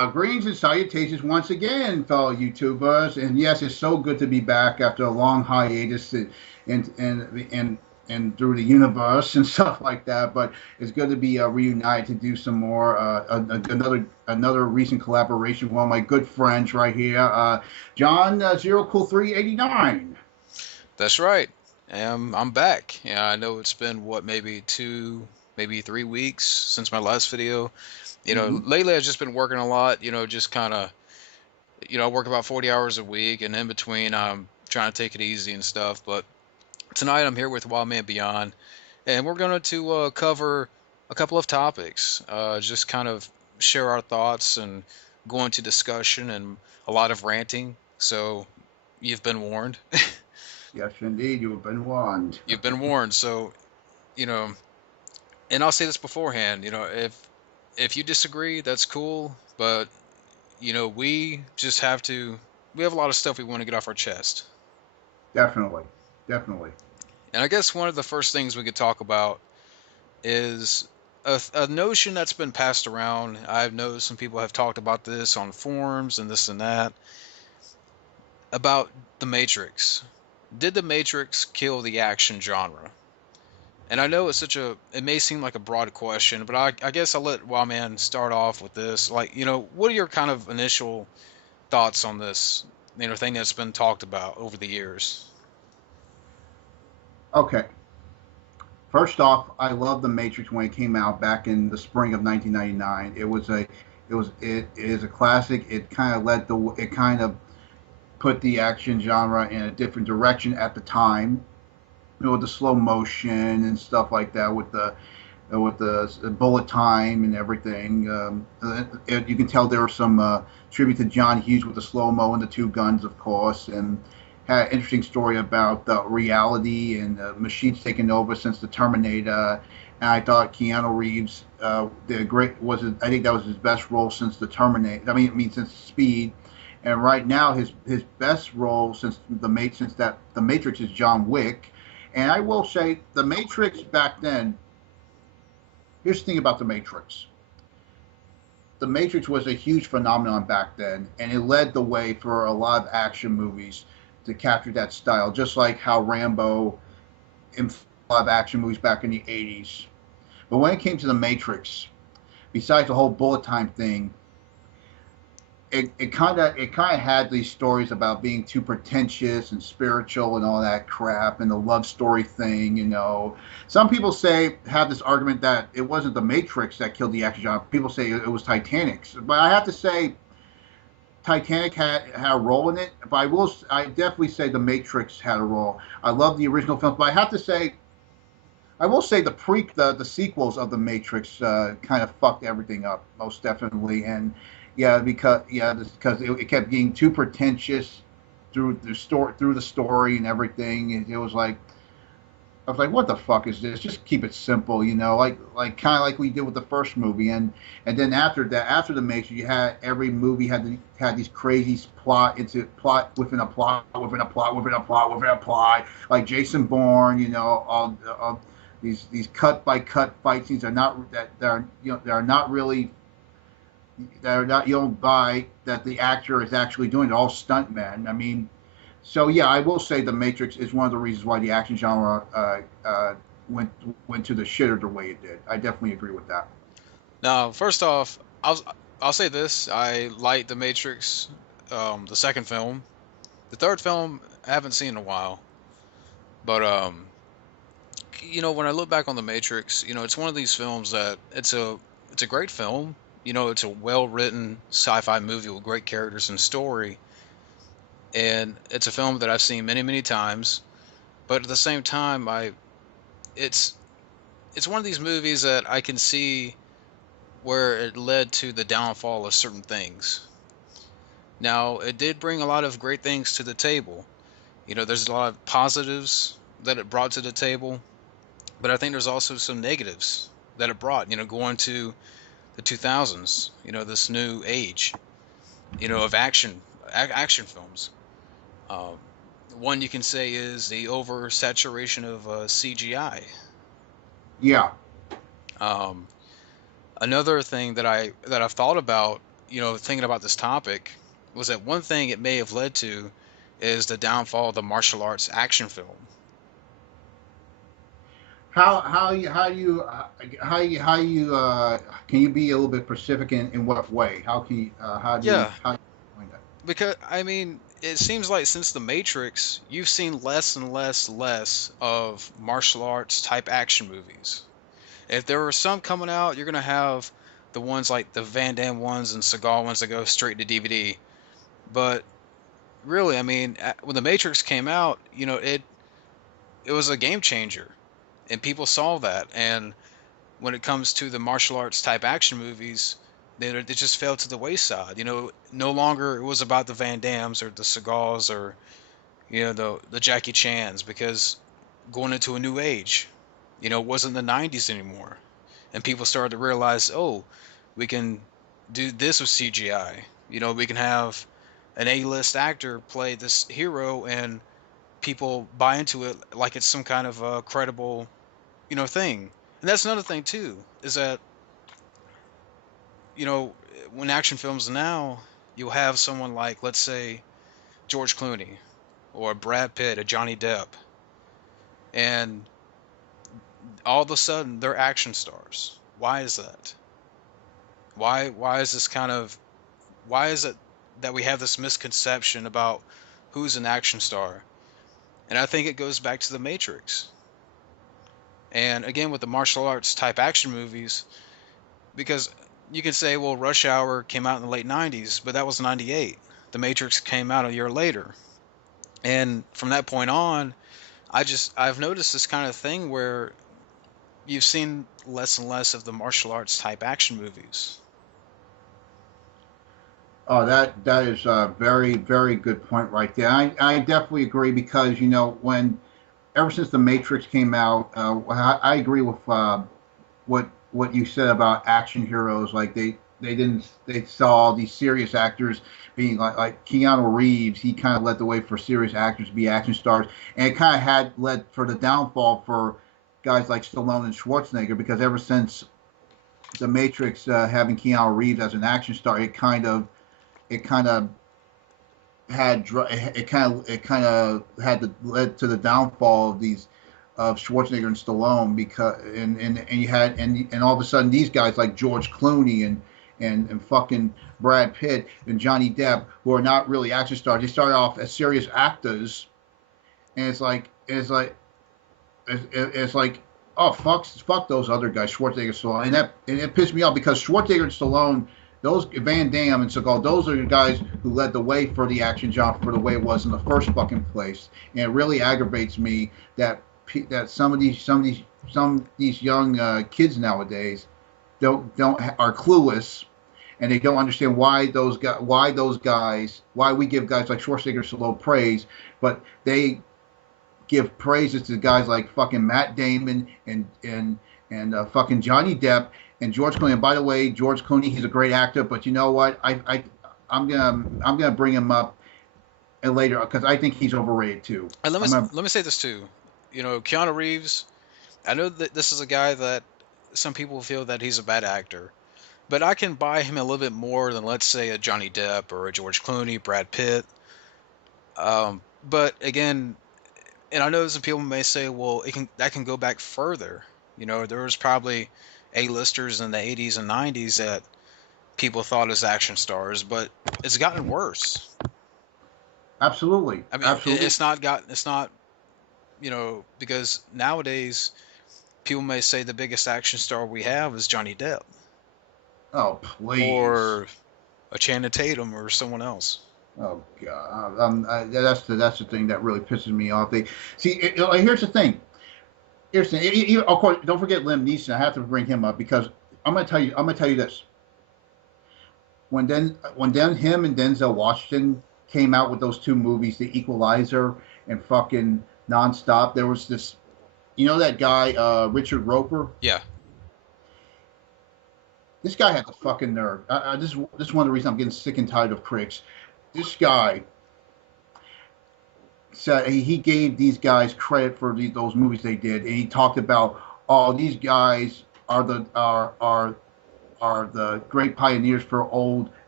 Greetings and salutations once again, fellow YouTubers. And yes, it's so good to be back after a long hiatus and through the universe and stuff like that. But it's good to be reunited to do some more another recent collaboration with one of my good friends right here, John Zero Cool 389. That's right. I'm back. Yeah, I know it's been what, maybe 3 weeks since my last video. Mm-hmm. Lately I've just been working a lot, just kind of, I work about 40 hours a week, and in between I'm trying to take it easy and stuff. But tonight I'm here with Beyond, and we're going to cover a couple of topics, just kind of share our thoughts and go into discussion and a lot of ranting. So you've been warned. Yes, indeed, you have been warned. You've been warned. So, you know, and I'll say this beforehand, if you disagree, that's cool, but we just we have a lot of stuff we want to get off our chest. Definitely, definitely. And I guess one of the first things we could talk about is a notion that's been passed around. I've noticed some people have talked about this on forums and this and that about the Matrix. Did the Matrix kill the action genre? And I know it may seem like a broad question, but I guess I'll let Wildman start off with this. Like, what are your kind of initial thoughts on this, thing that's been talked about over the years? Okay. First off, I love The Matrix when it came out back in the spring of 1999. It is a classic. It kind of put the action genre in a different direction at the time. With the slow motion and stuff like that, with the bullet time and everything. You can tell there was some tribute to John Hughes with the slow mo and the two guns, of course, and had an interesting story about the reality and machines taking over since the Terminator. And I thought Keanu Reeves did a great. I think that was his best role since the Terminator. Since Speed. And right now, his best role since the Matrix is John Wick. And I will say, the Matrix back then. Here's the thing about the Matrix. The Matrix was a huge phenomenon back then, and it led the way for a lot of action movies to capture that style, just like how Rambo in a lot of action movies back in the 80s. But when it came to the Matrix, besides the whole bullet time thing, it kind of had these stories about being too pretentious and spiritual and all that crap and the love story thing. Some people have this argument that it wasn't the Matrix that killed the action genre. People say it was Titanic, but I have to say Titanic had a role in it. But I definitely say the Matrix had a role. I love the original film, but I will say the sequels of the Matrix kind of fucked everything up most definitely. And because it kept getting too pretentious through the story and everything. It was like I was like, what the fuck is this? Just keep it simple, like kind of like we did with the first movie. And then after that, after the Matrix, you had every movie had these crazy plot within a plot within a plot within a plot within a plot, like Jason Bourne. All these cut by cut fight scenes are not that are they are not really that are not buy that the actor is actually doing it. All stuntmen. So yeah, I will say the Matrix is one of the reasons why the action genre went went to the shitter the way it did. I definitely agree with that. Now, first off, I'll say this: I like The Matrix, the second film. The third film I haven't seen in a while, but when I look back on The Matrix, it's one of these films that it's a great film. It's a well written sci-fi movie with great characters and story, and it's a film that I've seen many many times. But at the same time, it's it's one of these movies that I can see where it led to the downfall of certain things. Now, it did bring a lot of great things to the table. There's a lot of positives that it brought to the table, but I think there's also some negatives that it brought, going to the 2000s, this new age, of action films. Um, One you can say is the oversaturation of CGI. Yeah. Um, Another thing that I've thought about, thinking about this topic, was that one thing it may have led to is the downfall of the martial arts action film. How you can you be a little bit specific in what way? Yeah, How do you explain that? because I mean, it seems like since The Matrix, you've seen less and less of martial arts type action movies. If there were some coming out, you're gonna have the ones like the Van Damme ones and Seagal ones that go straight to DVD. But really, I mean, when The Matrix came out, it was a game changer, and people saw that. And when it comes to the martial arts type action movies, they just fell to the wayside. No longer it was about the Van Dams or the Seagals or the Jackie Chans, because going into a new age, it wasn't the '90s anymore, and people started to realize, oh, we can do this with CGI. We can have an A-list actor play this hero, and people buy into it like it's some kind of credible thing. And that's another thing too, is that you know when action films now, you'll have someone like, let's say, George Clooney or Brad Pitt or Johnny Depp, and all of a sudden they're action stars. Why is that? Why is this kind of why is it that we have this misconception about who's an action star? And I think it goes back to the Matrix. And again, with the martial arts type action movies, because you can say, well, Rush Hour came out in the late '90s, but that was '98. The Matrix came out a year later. And from that point on, I've noticed this kind of thing where you've seen less and less of the martial arts type action movies. Oh, that is a very, very good point right there. I definitely agree because when ever since the Matrix came out, I agree with what you said about action heroes. Like they saw these serious actors being like Keanu Reeves. He kind of led the way for serious actors to be action stars, and it kind of had led for the downfall for guys like Stallone and Schwarzenegger because ever since the Matrix, having Keanu Reeves as an action star, it kind of it kind of had led to the downfall of these of Schwarzenegger and Stallone because and you had and all of a sudden these guys like George Clooney and fucking Brad Pitt and Johnny Depp, who are not really action stars, they started off as serious actors, and it's like, oh fuck those other guys, Schwarzenegger, Stallone, and it pissed me off because Schwarzenegger and Stallone, those Van Damme and Seagal, those are the guys who led the way for the action genre for the way it was in the first fucking place, and it really aggravates me that some of these young kids nowadays don't are clueless, and they don't understand why we give guys like Schwarzenegger so low praise, but they give praises to guys like fucking Matt Damon and fucking Johnny Depp and George Clooney. And by the way, George Clooney, he's a great actor, but you know what? I'm gonna bring him up later because I think he's overrated too. And I'm gonna, let me say this too. Keanu Reeves. I know that this is a guy that some people feel that he's a bad actor, but I can buy him a little bit more than, let's say, a Johnny Depp or a George Clooney, Brad Pitt. But again, and I know some people may say, well, that can go back further. There was probably A-listers in the '80s and '90s that people thought as action stars, but it's gotten worse. absolutely, I mean, absolutely. it's not, because nowadays people may say the biggest action star we have is Johnny Depp Oh please. or a Channing Tatum or someone else. Oh God, that's the thing that really pisses me off. Here's the thing. Here's the thing. Of course, don't forget Liam Neeson. I have to bring him up because I'm gonna tell you this. When him and Denzel Washington came out with those two movies, The Equalizer and fucking Nonstop, there was this. You know that guy Richard Roper? Yeah. This guy had the fucking nerve. This is one of the reasons I'm getting sick and tired of critics. This guy said he gave these guys credit for those movies they did, and he talked about, oh, these guys are the great pioneers for old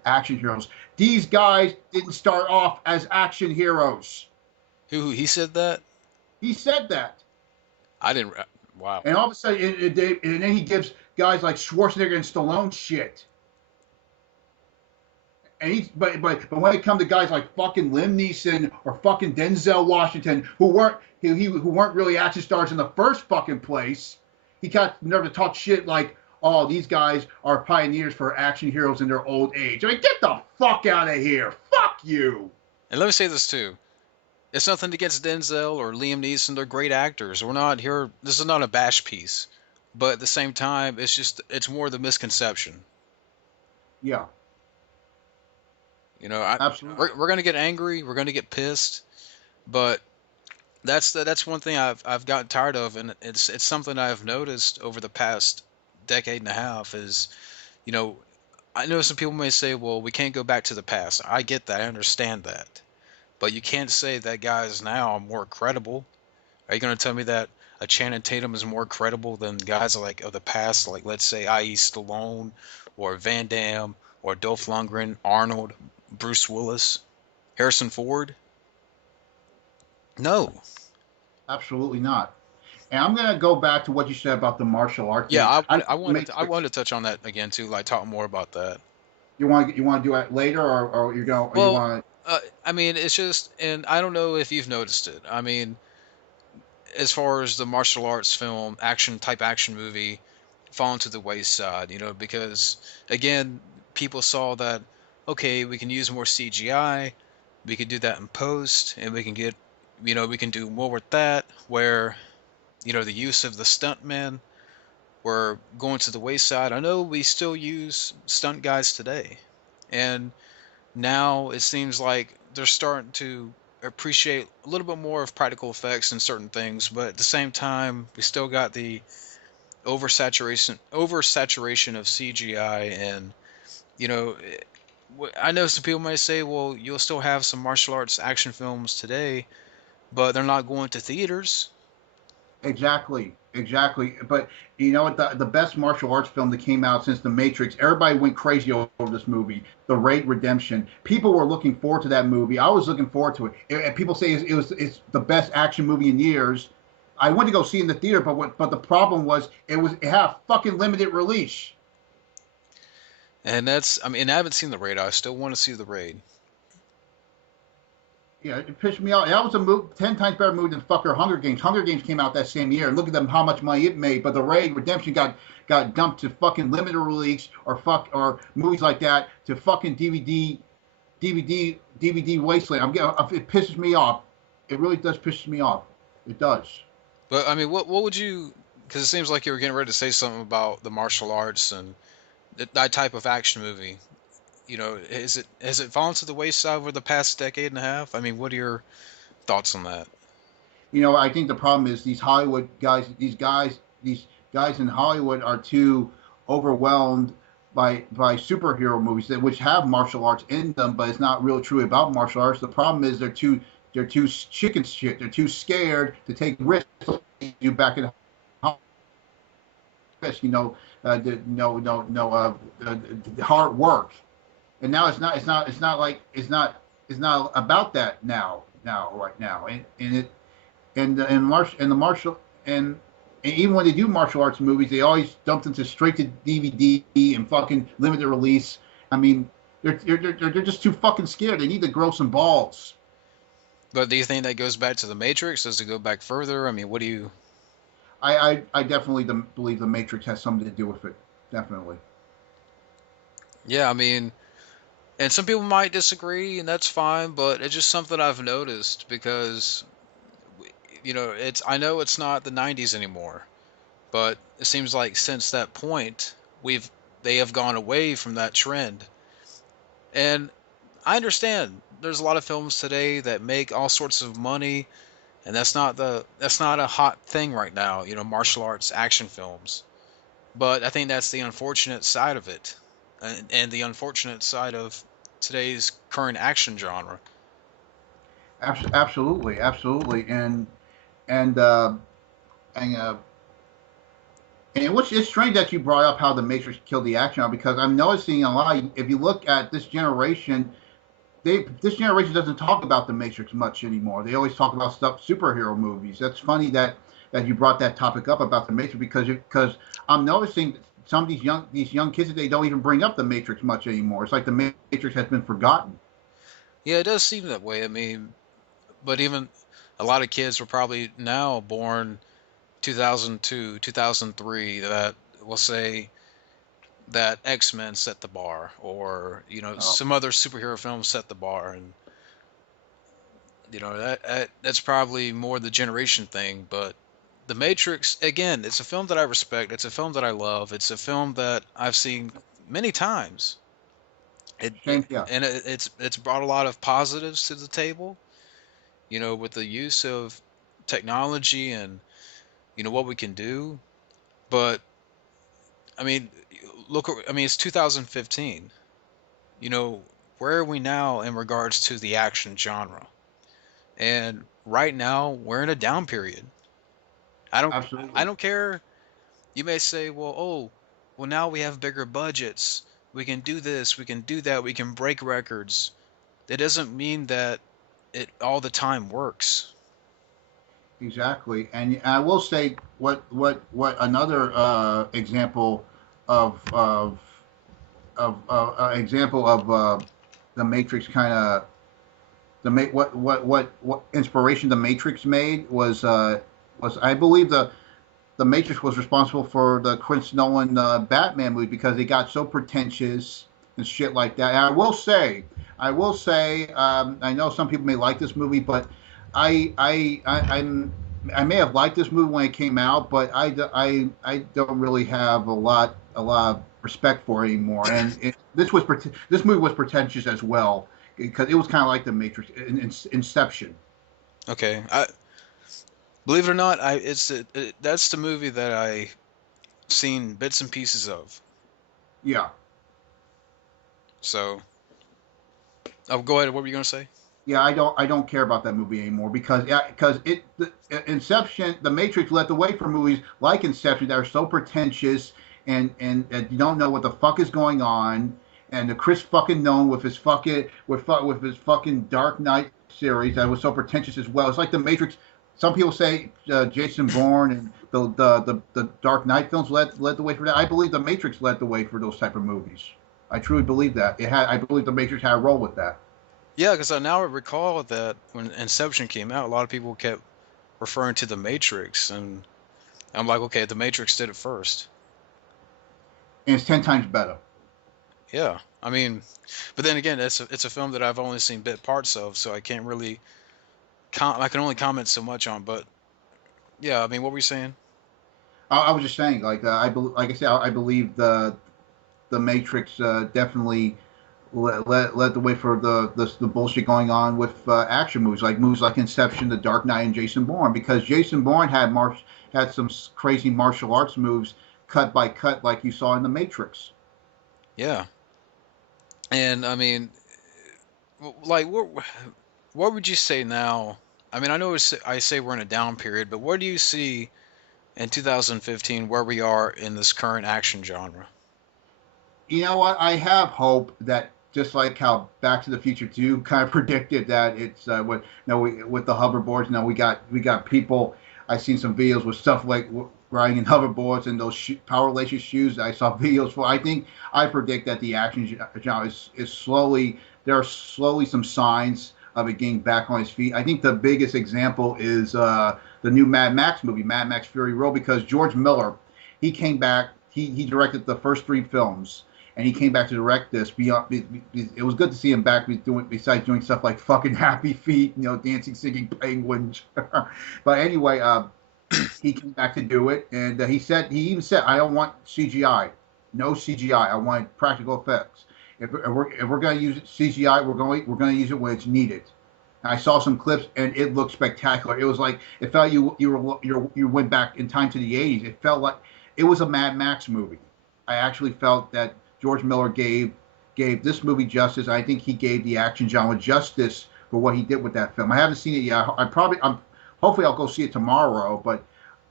action heroes. These guys didn't start off as action heroes. Who he said that? He said that. I didn't. Wow. And all of a sudden, and then he gives guys like Schwarzenegger and Stallone shit. And but when it comes to guys like fucking Liam Neeson or fucking Denzel Washington, who weren't really action stars in the first fucking place, he got the nerve to talk shit like, oh, these guys are pioneers for action heroes in their old age. I mean, get the fuck out of here. Fuck you. And let me say this too. It's nothing against Denzel or Liam Neeson. They're great actors. We're not here. This is not a bash piece. But at the same time, it's more the misconception. Yeah, You know, absolutely. we're gonna get angry. We're gonna get pissed. But that's one thing I've gotten tired of, and it's something I've noticed over the past decade and a half. Is, you know, I know some people may say, well, we can't go back to the past. I get that. I understand that. But you can't say that guys now are more credible. Are you going to tell me that a Channing Tatum is more credible than guys like of the past, like let's say i.e. Stallone or Van Damme or Dolph Lundgren, Arnold, Bruce Willis, Harrison Ford? No. Absolutely not. And I'm gonna go back to what you said about the martial art Yeah, thing. I wanted to touch on that again too, like talk more about that. You want to do it later, or you go, or you Well, want I mean, it's just, and I don't know if you've noticed it. I mean, as far as the martial arts film, action movie, falling to the wayside, because again, people saw that, okay, we can use more CGI, we could do that in post, and we can get, we can do more with that, where, the use of the stuntmen were going to the wayside. I know we still use stunt guys today, and now it seems like they're starting to appreciate a little bit more of practical effects in certain things, but at the same time, we still got the oversaturation of CGI, and you know, I know some people might say, well, you'll still have some martial arts action films today, but they're not going to theaters. exactly, exactly. But you know what? The best martial arts film that came out since The Matrix, everybody went crazy over this movie, The Raid Redemption. People were looking forward to that movie. I was looking forward to it. And people say it's the best action movie in years. I went to go see it in the theater, but the problem was it had a fucking limited release. And I mean, I haven't seen the raid. I still want to see the raid. Yeah, it pissed me off. That was a 10 times better movie than fucker Hunger Games. Hunger Games came out that same year. Look at them, how much money it made. But The Raid Redemption got dumped to fucking limited release or movies like that to fucking DVD wasteland. It pisses me off. It really does piss me off. It does. But I mean, what would you? Because it seems like you were getting ready to say something about the martial arts and that type of action movie. Has it fallen to the wayside over the past decade and a half? I mean, what are your thoughts on that? I think the problem is these Hollywood guys, these guys in Hollywood are too overwhelmed by superhero movies which have martial arts in them, but it's not really truly about martial arts. The problem is they're too chicken shit. They're too scared to take risks. You back in hard work, and now it's not about that right now, and the martial and even when they do martial arts movies, they always dump into straight to DVD and fucking limited release. I mean, they're just too fucking scared. They need to grow some balls. But do you think that goes back to the Matrix? Does it go back further? I mean, what do you? I definitely believe the Matrix has something to do with it. Definitely. Yeah, I mean, and some people might disagree, and that's fine. But it's just something I've noticed because, it's I know it's not the '90s anymore, but it seems like since that point, they have gone away from that trend. And I understand there's a lot of films today that make all sorts of money, and that's not a hot thing right now, martial arts action films. But I think that's the unfortunate side of it, and the unfortunate side of today's current action genre. Absolutely, absolutely, and uh, and And it's strange that you brought up how the Matrix killed the action because I'm noticing a lot. If you look at this generation, this generation doesn't talk about the Matrix much anymore. They always talk about stuff superhero movies. That's funny that you brought that topic up about the Matrix because I'm noticing some of these young kids they don't even bring up the Matrix much anymore. It's like the Matrix has been forgotten. Yeah, it does seem that way. I mean, but even a lot of kids were probably now born 2002, 2003 that will say that X-Men set the bar, or Uh, some other superhero films set the bar, and that's probably more the generation thing. But The Matrix, again, it's a film that I respect. It's a film that I love. It's a film that I've seen many times. Shame, yeah, It's brought a lot of positives to the table. With the use of technology and what we can do. But I mean, it's 2015. Where are we now in regards to the action genre? And right now, we're in a down period. I don't I absolutely. don't care. You may say, well, now we have bigger budgets. We can do this, we can do that, we can break records. That doesn't mean that it all the time works. Exactly, and I will say what another example of example of the Matrix kind of what inspiration the Matrix made was I believe the Matrix was responsible for the Chris Nolan Batman movie because it got so pretentious and shit like that. And I will say, I know some people may like this movie, but I'm I may have liked this movie when it came out, but I don't really have a lot of respect for it anymore. And this movie was pretentious as well because it was kind of like the Matrix, Inception. Okay, I believe it or not, that's the movie that I seen bits and pieces of. Yeah, So, oh, go ahead. What were you gonna say? yeah, I don't care about that movie anymore because yeah, because Inception, The Matrix led the way for movies like Inception that are so pretentious and you don't know what the fuck is going on. And the Chris fucking Nolan with his fucking Dark Knight series that was so pretentious as well. It's like The Matrix. Some people say Jason Bourne and the Dark Knight films led the way for that. I believe The Matrix led the way for those type of movies. I truly believe that it had. I believe The Matrix had a role with that. Yeah, because I now recall that when Inception came out, a lot of people kept referring to The Matrix, and I'm like, okay, The Matrix did it first. And it's 10 times better. Yeah, I mean, but then again, it's a film that I've only seen bit parts of, so I can't really I can only comment so much on. But yeah, I mean, what were you saying? I was just saying, like I said, I believe the Matrix definitely led the way for the bullshit going on with action movies like Inception, The Dark Knight, and Jason Bourne, because Jason Bourne had some crazy martial arts moves cut by cut, like you saw in the Matrix. Yeah, and I mean, like, what would you say now? I mean, I know I say we're in a down period, but where do you see in 2015 where we are in this current action genre? You know what? I have hope that just like how Back to the Future 2 kind of predicted that it's with the hoverboards. We got people. I've seen some videos with stuff like riding in hoverboards and those Power Laces shoes. I saw videos for. I predict that the action genre is slowly. There are slowly some signs of it getting back on its feet. I think the biggest example is the new Mad Max movie, Mad Max Fury Road, because George Miller, he came back. He directed the first three films and he came back to direct this. It was good to see him back besides doing stuff like fucking Happy Feet, dancing, singing penguins. But anyway, he came back to do it, and he even said, "I don't want CGI, no CGI. I want practical effects. If we're going to use CGI, we're going to use it when it's needed." And I saw some clips, and it looked spectacular. It was like it felt you went back in time to the '80s. It felt like it was a Mad Max movie. I actually felt that George Miller gave this movie justice. I think he gave the action genre justice for what he did with that film. I haven't seen it yet. I'm hopefully I'll go see it tomorrow. But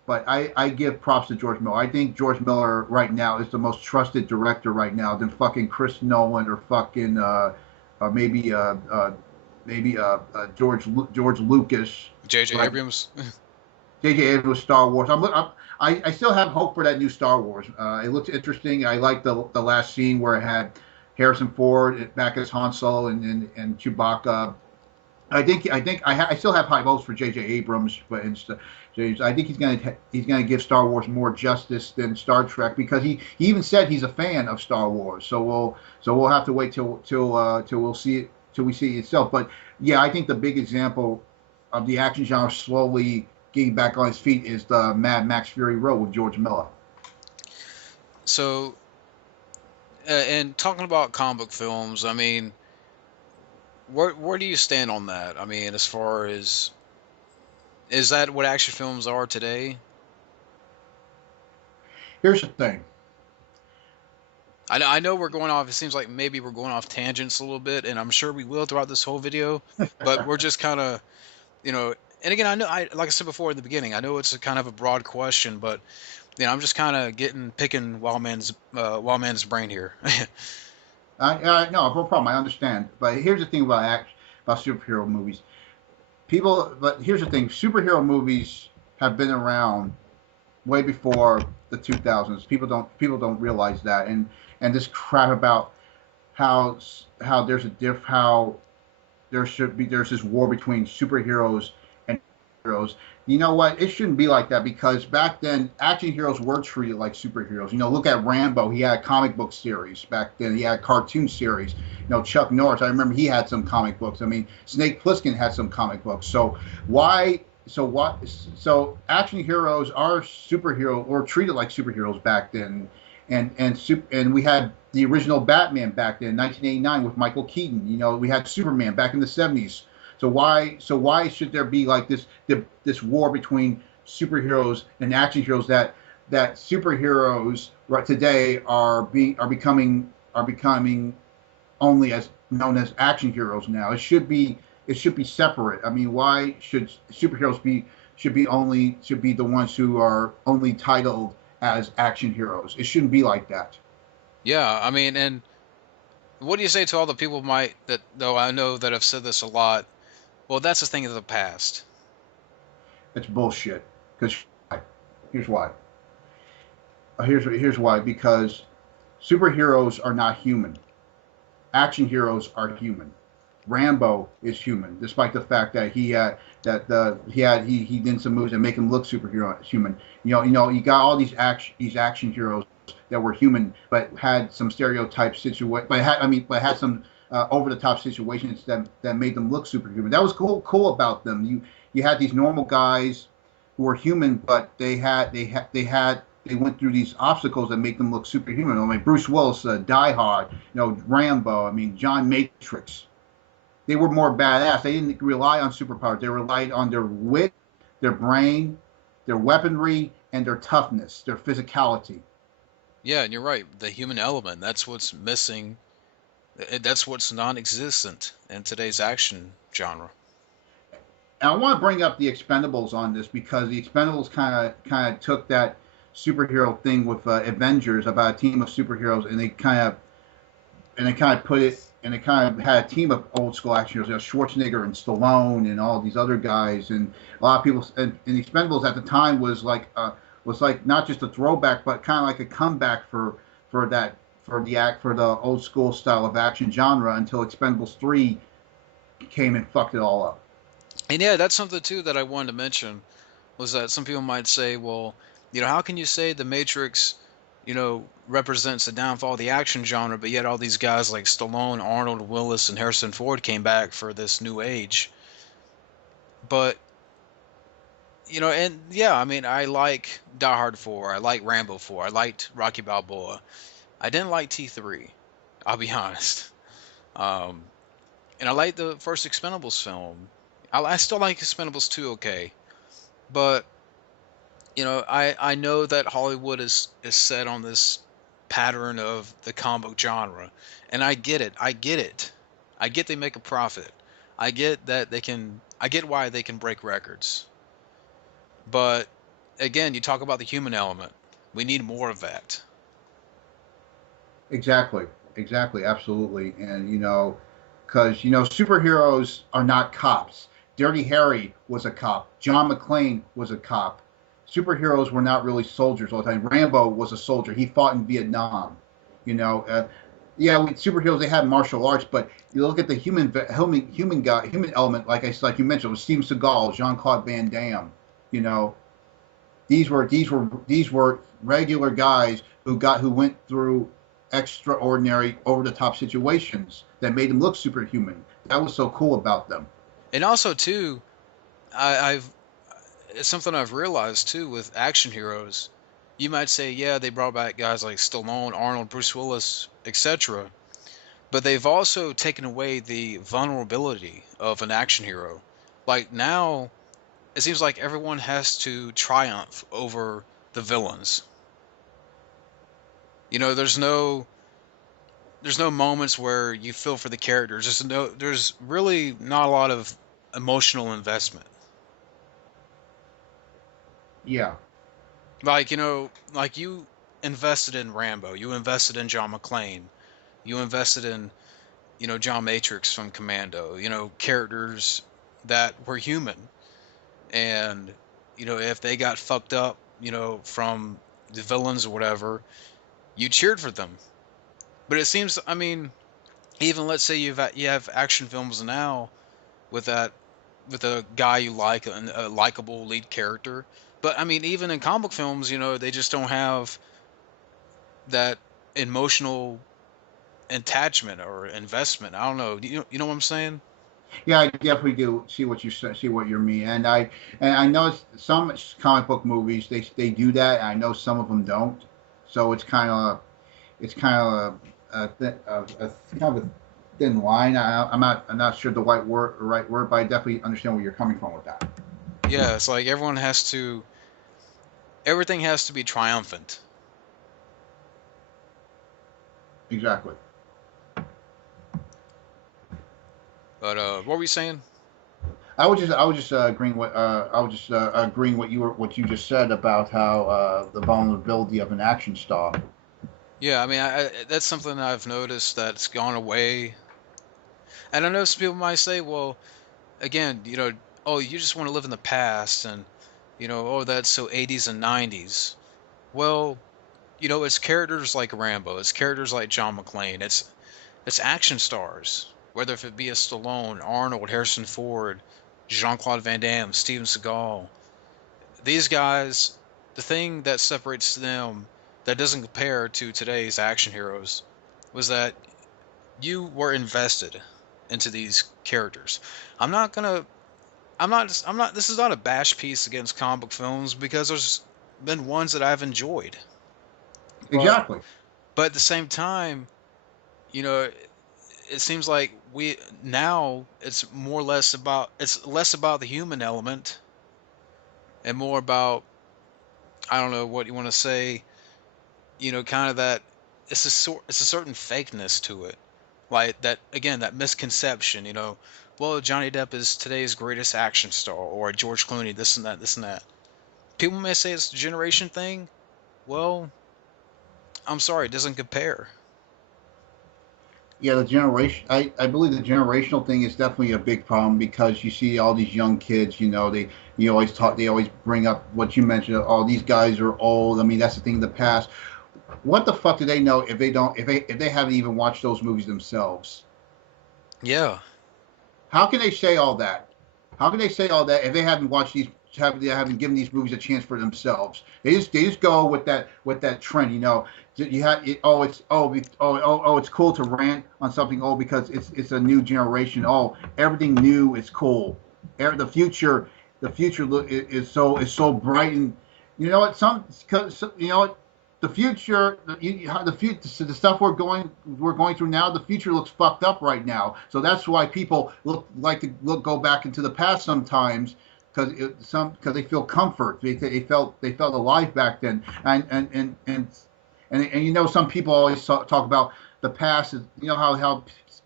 But I give props to George Miller. I think George Miller right now is the most trusted director right now than fucking Chris Nolan or fucking maybe George Lucas, J.J. right? Abrams. J.J. Abrams, Star Wars. I still have hope for that new Star Wars. It looks interesting. I like the last scene where it had Harrison Ford back as Han Solo and Chewbacca. I still have high hopes for J.J. Abrams, but I think he's gonna give Star Wars more justice than Star Trek because he even said he's a fan of Star Wars. So we'll have to wait till we'll see it till we see it itself. But yeah, I think the big example of the action genre slowly getting back on its feet is the Mad Max Fury Road with George Miller. So, and talking about comic book films, I mean, where do you stand on that? I mean, as far as is that what action films are today? Here's the thing. I know we're going off. It seems like maybe we're going off tangents a little bit, and I'm sure we will throughout this whole video. But we're just kind of, you know. And again, I know, like I said before in the beginning, I know it's a kind of a broad question, but I'm just kind of picking Wildman's brain here. No, no problem. I understand. But here's the thing about superhero movies. But here's the thing: superhero movies have been around way before the 2000s. People don't realize that, and this crap about how how there's a diff how there's this war between superheroes and heroes. You know what? It shouldn't be like that because back then action heroes were treated like superheroes. Look at Rambo. He had a comic book series back then. He had a cartoon series. Chuck Norris. I remember he had some comic books. I mean, Snake Plissken had some comic books. So why? So what? So action heroes are superhero or treated like superheroes back then, and we had the original Batman back then, in 1989 with Michael Keaton. We had Superman back in the 70s. So why should there be like this war between superheroes and action heroes that superheroes right today are becoming only as known as action heroes now? It should be separate. I mean, why should superheroes should be the ones who are only titled as action heroes? It shouldn't be like that. Yeah, I mean, and what do you say to all the people might that though I know that have said this a lot? Well, that's a thing of the past. It's bullshit. Because here's why. Here's why. Because superheroes are not human. Action heroes are human. Rambo is human, despite the fact that he did some moves that make him look superhero human. You got all these action heroes that were human, but had some stereotype but had some over the top situations that made them look superhuman. That was cool about them. You had these normal guys who were human, but they went through these obstacles that make them look superhuman. I mean, Bruce Willis, Die Hard, Rambo. I mean, John Matrix. They were more badass. They didn't rely on superpowers. They relied on their wit, their brain, their weaponry, and their toughness, their physicality. Yeah, and you're right. The human element, that's what's missing. That's what's non-existent in today's action genre. And I want to bring up the Expendables on this because the Expendables kind of took that superhero thing with Avengers about a team of superheroes, and they kind of put it and they kind of had a team of old school action heroes, Schwarzenegger and Stallone and all these other guys, and a lot of people and Expendables at the time was like not just a throwback, but kind of like a comeback for that for the old school style of action genre until Expendables 3 came and fucked it all up. And yeah, that's something too that I wanted to mention was that some people might say, well, how can you say the Matrix, represents the downfall of the action genre, but yet all these guys like Stallone, Arnold, Willis, and Harrison Ford came back for this new age. But and yeah, I mean, I like Die Hard 4, I like Rambo 4, I liked Rocky Balboa. I didn't like T3. I'll be honest. Um, and I like the first Expendables film. I still like Expendables 2 okay, but I know that Hollywood is set on this pattern of the comic book genre, and I get it. I get it. I get they make a profit. I get that they can. I get why they can break records. But again, you talk about the human element. We need more of that. Exactly, exactly, absolutely. And because superheroes are not cops. Dirty Harry was a cop. John McClane was a cop. Superheroes were not really soldiers all the time. Rambo was a soldier. He fought in Vietnam. You know, yeah, with superheroes they had martial arts, but you look at the human element, like you mentioned, was Steven Seagal, Jean Claude Van Damme. You know, these were regular guys who went through extraordinary, over the top situations that made them look superhuman. That was so cool about them. And also too, I've it's something I've realized too with action heroes. You might say, yeah, they brought back guys like Stallone, Arnold, Bruce Willis, etc. But they've also taken away the vulnerability of an action hero. Like now, it seems like everyone has to triumph over the villains. You know, there's no moments where you feel for the characters. There's really not a lot of emotional investment. Yeah, Like, like you invested in Rambo, you invested in John McClane, you invested in, John Matrix from Commando, characters that were human. And, if they got fucked up, from the villains or whatever, you cheered for them. But it seems, I mean, even let's say you have action films now with that with a guy you like, a likable lead character. But I mean, even in comic films, they just don't have that emotional attachment or investment. I don't know. You know what I'm saying? yeah, I definitely do see what you mean, and I know some comic book movies they do that. And I know some of them don't, so it's kind of a thin line. I'm not sure the right word, but I definitely understand where you're coming from with that. Yeah, it's like everything has to be triumphant. Exactly. But what were you saying? I was just agreeing what you just said about how the vulnerability of an action star. Yeah, I mean, that's something I've noticed that's gone away. And I know some people might say, well, again, oh, you just want to live in the past, and oh, that's so 80s and 90s. Well, it's characters like Rambo, it's characters like John McClane, it's action stars, whether if it be a Stallone, Arnold, Harrison Ford, Jean-Claude Van Damme, Steven Seagal. These guys, the thing that separates them that doesn't compare to today's action heroes was that you were invested into these characters. I'm not gonna I'm not this is not a bash piece against comic book films because there's been ones that I've enjoyed. But Exactly. at the same time, you know, it seems like we now it's less about the human element and more about, I don't know what you want to say, kind of that it's a certain fakeness to it. Like that again, that misconception, well, Johnny Depp is today's greatest action star, or George Clooney, this and that, this and that. People may say it's a generation thing. Well, I'm sorry, it doesn't compare. Yeah, the generation. I believe the generational thing is definitely a big problem because you see all these young kids. They always bring up what you mentioned. All these guys are old. I mean, that's the thing of the past. What the fuck do they know if they haven't even watched those movies themselves? Yeah. How can they say all that? How can they say all that if they haven't watched these? They haven't given these movies a chance for themselves. They just go with that trend. You have it, it's cool to rant on something old because it's a new generation. Oh, everything new is cool. The future is so bright, and you know what? The future, the future, the stuff we're going through now. The future looks fucked up right now. So that's why people go back into the past sometimes because they feel comfort. They felt alive back then. And some people always talk about the past. How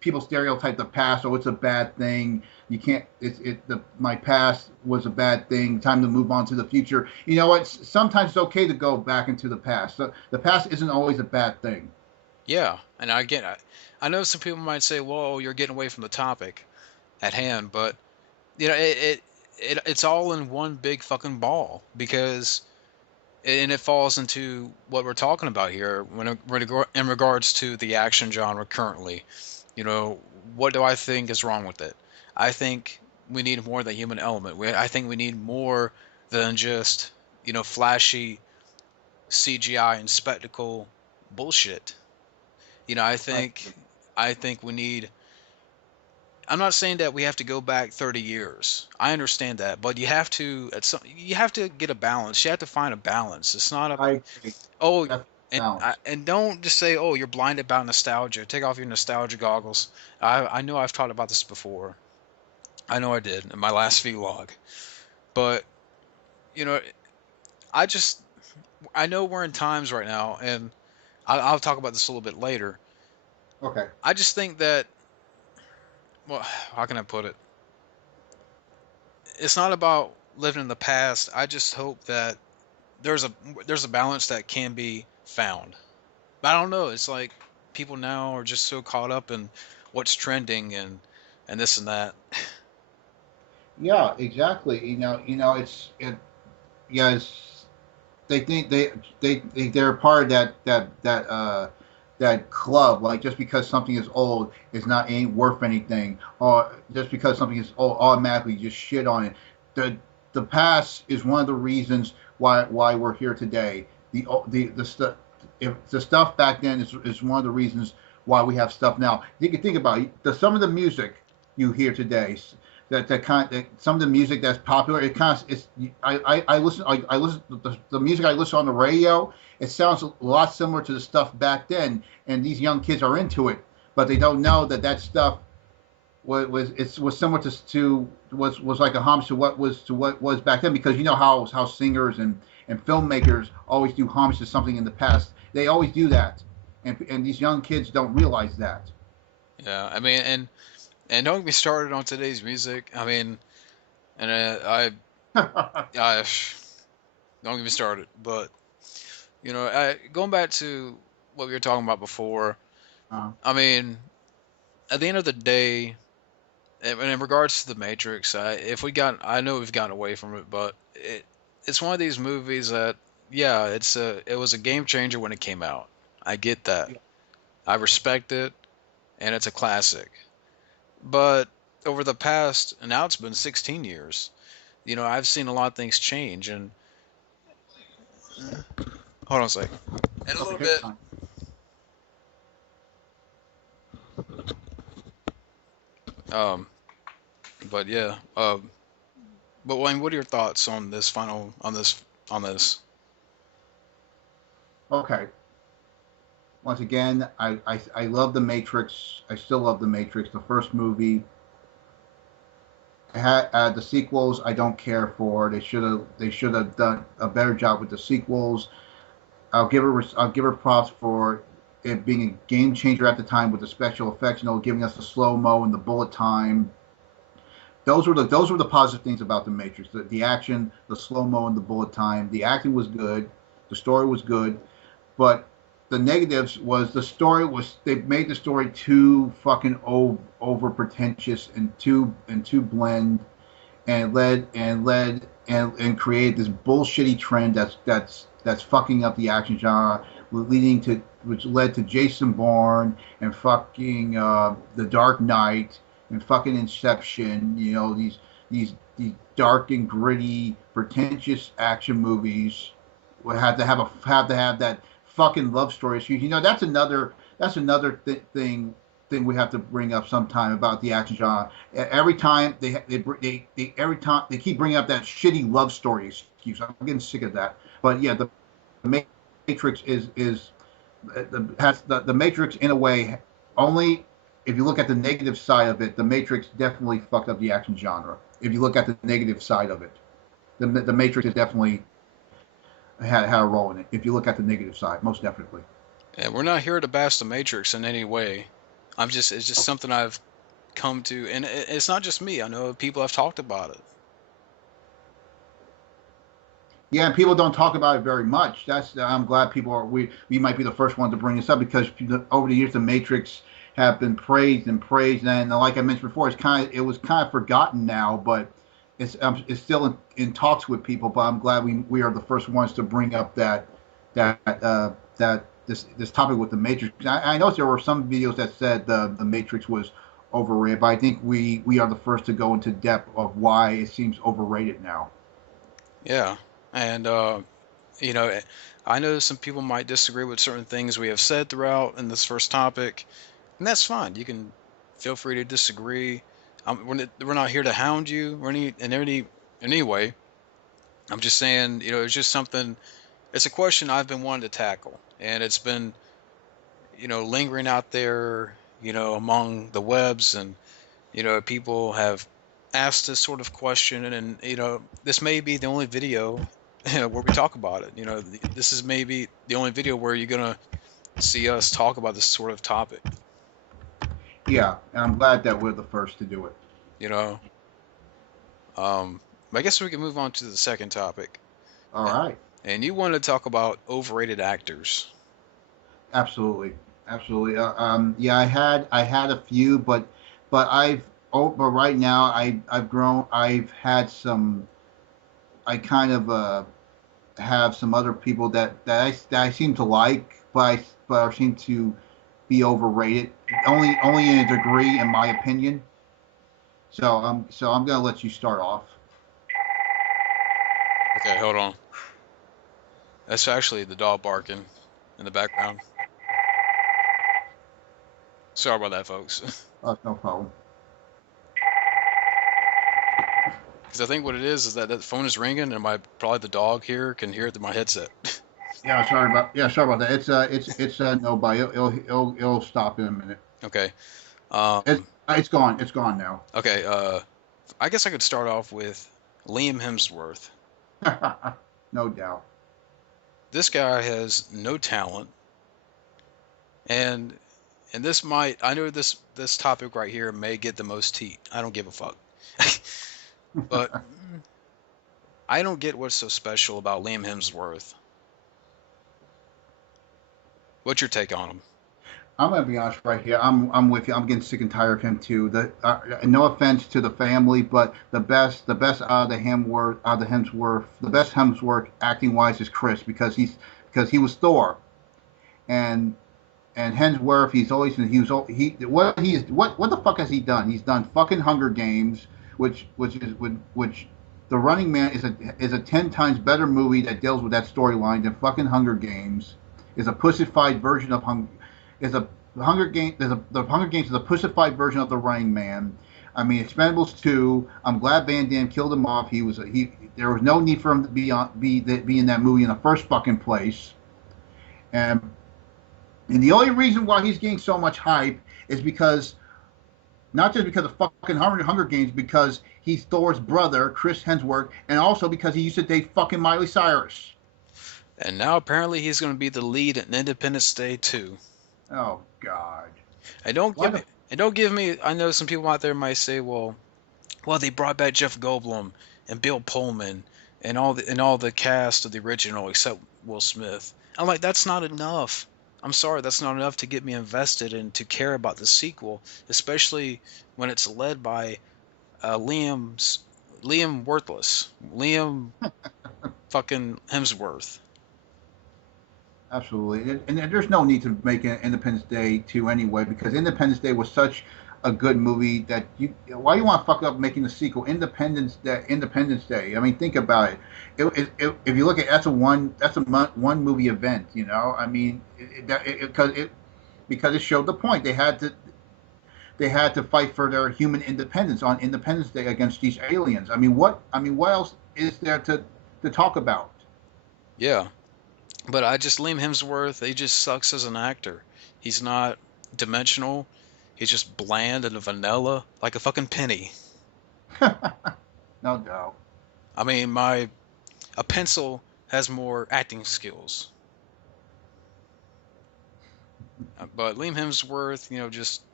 people stereotype the past. Oh, it's a bad thing. You can't. My past was a bad thing. Time to move on to the future. You know what? Sometimes it's okay to go back into the past. The past isn't always a bad thing. Yeah, and again, I know some people might say, "Whoa, you're getting away from the topic at hand," but it's all in one big fucking ball because and it falls into what we're talking about here in regards to the action genre currently. You know, what do I think is wrong with it? I think we need more of the human element. I think we need more than just, flashy CGI and spectacle bullshit. I, I think we need. I'm not saying that we have to go back 30 years. I understand that, but you have to get a balance. You have to find a balance. It's not a I agree. oh That's and balance. and don't just say, oh, you're blinded by nostalgia. Take off your nostalgia goggles. I know I've talked about this before. I know I did in my last vlog. But you know, I just I know we're in times right now, and I'll talk about this a little bit later. Okay. I just think that, well, how can I put it? It's not about living in the past. I just hope that there's a there's a balance that can be found. But I don't know. It's like people now are just so caught up in what's trending and this and that. Yeah, exactly. Yeah, they think they're part of that club. Like just because something is old is not ain't worth anything, or just because something is old automatically just shit on it. The the past is one of the reasons why we're here today. The stuff if the stuff back then is one of the reasons why we have stuff now. You can think about it. Some of the music you hear today, some of the music that's popular, it kind of it's I listen the music I listen on the radio. It sounds a lot similar to the stuff back then, and these young kids are into it, but they don't know that stuff was similar was like a homage to what was back then, because you know how singers and filmmakers always do homage to something in the past. They always do that, and these young kids don't realize that. Yeah, I mean, and don't get me started on today's music. I mean, and I don't get me started. But going back to what we were talking about before. uh, I mean, at the end of the day, and in regards to the Matrix, I know we've gotten away from it, but it's one of these movies that, yeah, it was a game changer when it came out. I get that. I respect it, and it's a classic. But over the past, and now it's been 16 years, I've seen a lot of things change, and hold on a second. In a okay, little take your bit, time. um, but yeah, but Wayne, what are your thoughts on on this? Okay. Once again, I love the Matrix. I still love the Matrix. The first movie had the sequels. I don't care for. They should have done a better job with the sequels. I'll give her props for it being a game changer at the time with the special effects. Giving us the slow mo and the bullet time. Those were the positive things about the Matrix. The action, the slow mo, and the bullet time. The acting was good. The story was good. But the negatives was the story was they made the story too fucking over pretentious and too blend, and led and created this bullshitty trend that's fucking up the action genre, leading to which led to Jason Bourne and fucking The Dark Knight and fucking Inception. These dark and gritty, pretentious action movies would have that fucking love story. So, that's another thing we have to bring up sometime about the action genre. Every time every time they keep bringing up that shitty love story excuse. I'm getting sick of that. But yeah, the Matrix has the Matrix in a way. Only if you look at the negative side of it, the Matrix definitely fucked up the action genre. If you look at the negative side of it, the Matrix is definitely had a role in it. If you look at the negative side, most definitely. And we're not here to bash the Matrix in any way. It's just something I've come to, and it's not just me. I know people have talked about it. Yeah, and people don't talk about it very much. I'm glad people are. We might be the first one to bring this up because over the years the Matrix have been praised and praised, and like I mentioned before, it was kind of forgotten now, but it's still in talks with people. But I'm glad we are the first ones to bring up that this topic with the Matrix. I know there were some videos that said the Matrix was overrated, but I think we are the first to go into depth of why it seems overrated now. Yeah, and you know, I know some people might disagree with certain things we have said throughout in this first topic, and that's fine. You can feel free to disagree. We're not here to hound you or in any way. I'm just saying, it's just something. It's a question I've been wanting to tackle, and it's been, lingering out there, among the webs, and people have asked this sort of question, and this may be the only video where we talk about it. This is maybe the only video where you're gonna see us talk about this sort of topic. Yeah, and I'm glad that we're the first to do it. You know, um, I guess we can move on to the second topic, All right. and you want to talk about overrated actors. Absolutely, absolutely. Yeah, I had a few, but but right now I've grown. I've had some. I kind of have some other people that I seem to like, but I seem to be overrated. Only in a degree, in my opinion. So I'm gonna let you start off. Okay, hold on. That's actually the dog barking in the background. Sorry about that, folks. No problem. Because I think what it is that that phone is ringing, and probably the dog here can hear it through my headset. Sorry about that. It's nobody. It'll stop in a minute. Okay. It's Um, it's gone. It's gone now. okay. I guess I could start off with Liam Hemsworth. No doubt. This guy has no talent, and I know this topic right here may get the most heat. I don't give a fuck. But I don't get what's so special about Liam Hemsworth. What's your take on him? I'm gonna be honest right here. I'm with you. I'm getting sick and tired of him too. No offense to the family, but the best out of the best Hemsworth acting wise is Chris because he was Thor and Hemsworth what the fuck has he done? He's done fucking Hunger Games, which the Running Man is a 10 times better movie that deals with that storyline than fucking Hunger Games. Is a pussified version of is a the Hunger Games is a pussified version of the Running Man. I mean, Expendables 2. I'm glad Van Damme killed him off. There was no need for him to be in that movie in the first fucking place. And and the only reason why he's getting so much hype is because not just because of fucking Hunger Games, because he's Thor's brother, Chris Hemsworth, and also because he used to date fucking Miley Cyrus. And now apparently he's going to be the lead in Independence Day 2. Oh God. And don't Why give the me and don't give me I know some people out there might say, well they brought back Jeff Goldblum and Bill Pullman and all the cast of the original except Will Smith. I'm like, that's not enough. I'm sorry, that's not enough to get me invested and to care about the sequel, especially when it's led by Liam Worthless, Liam fucking Hemsworth. Absolutely, and there's no need to make an Independence Day 2 anyway, because Independence Day was such a good movie that why do you want to fuck up making the sequel Independence Day? I mean, think about it. If you look at that's a one movie event, you know. I mean, because it showed the point they had to fight for their human independence on Independence Day against these aliens. What else is there to talk about? Yeah. But Liam Hemsworth, he just sucks as an actor. He's not dimensional. He's just bland and vanilla, like a fucking penny. No doubt. I mean, a pencil has more acting skills. But Liam Hemsworth, just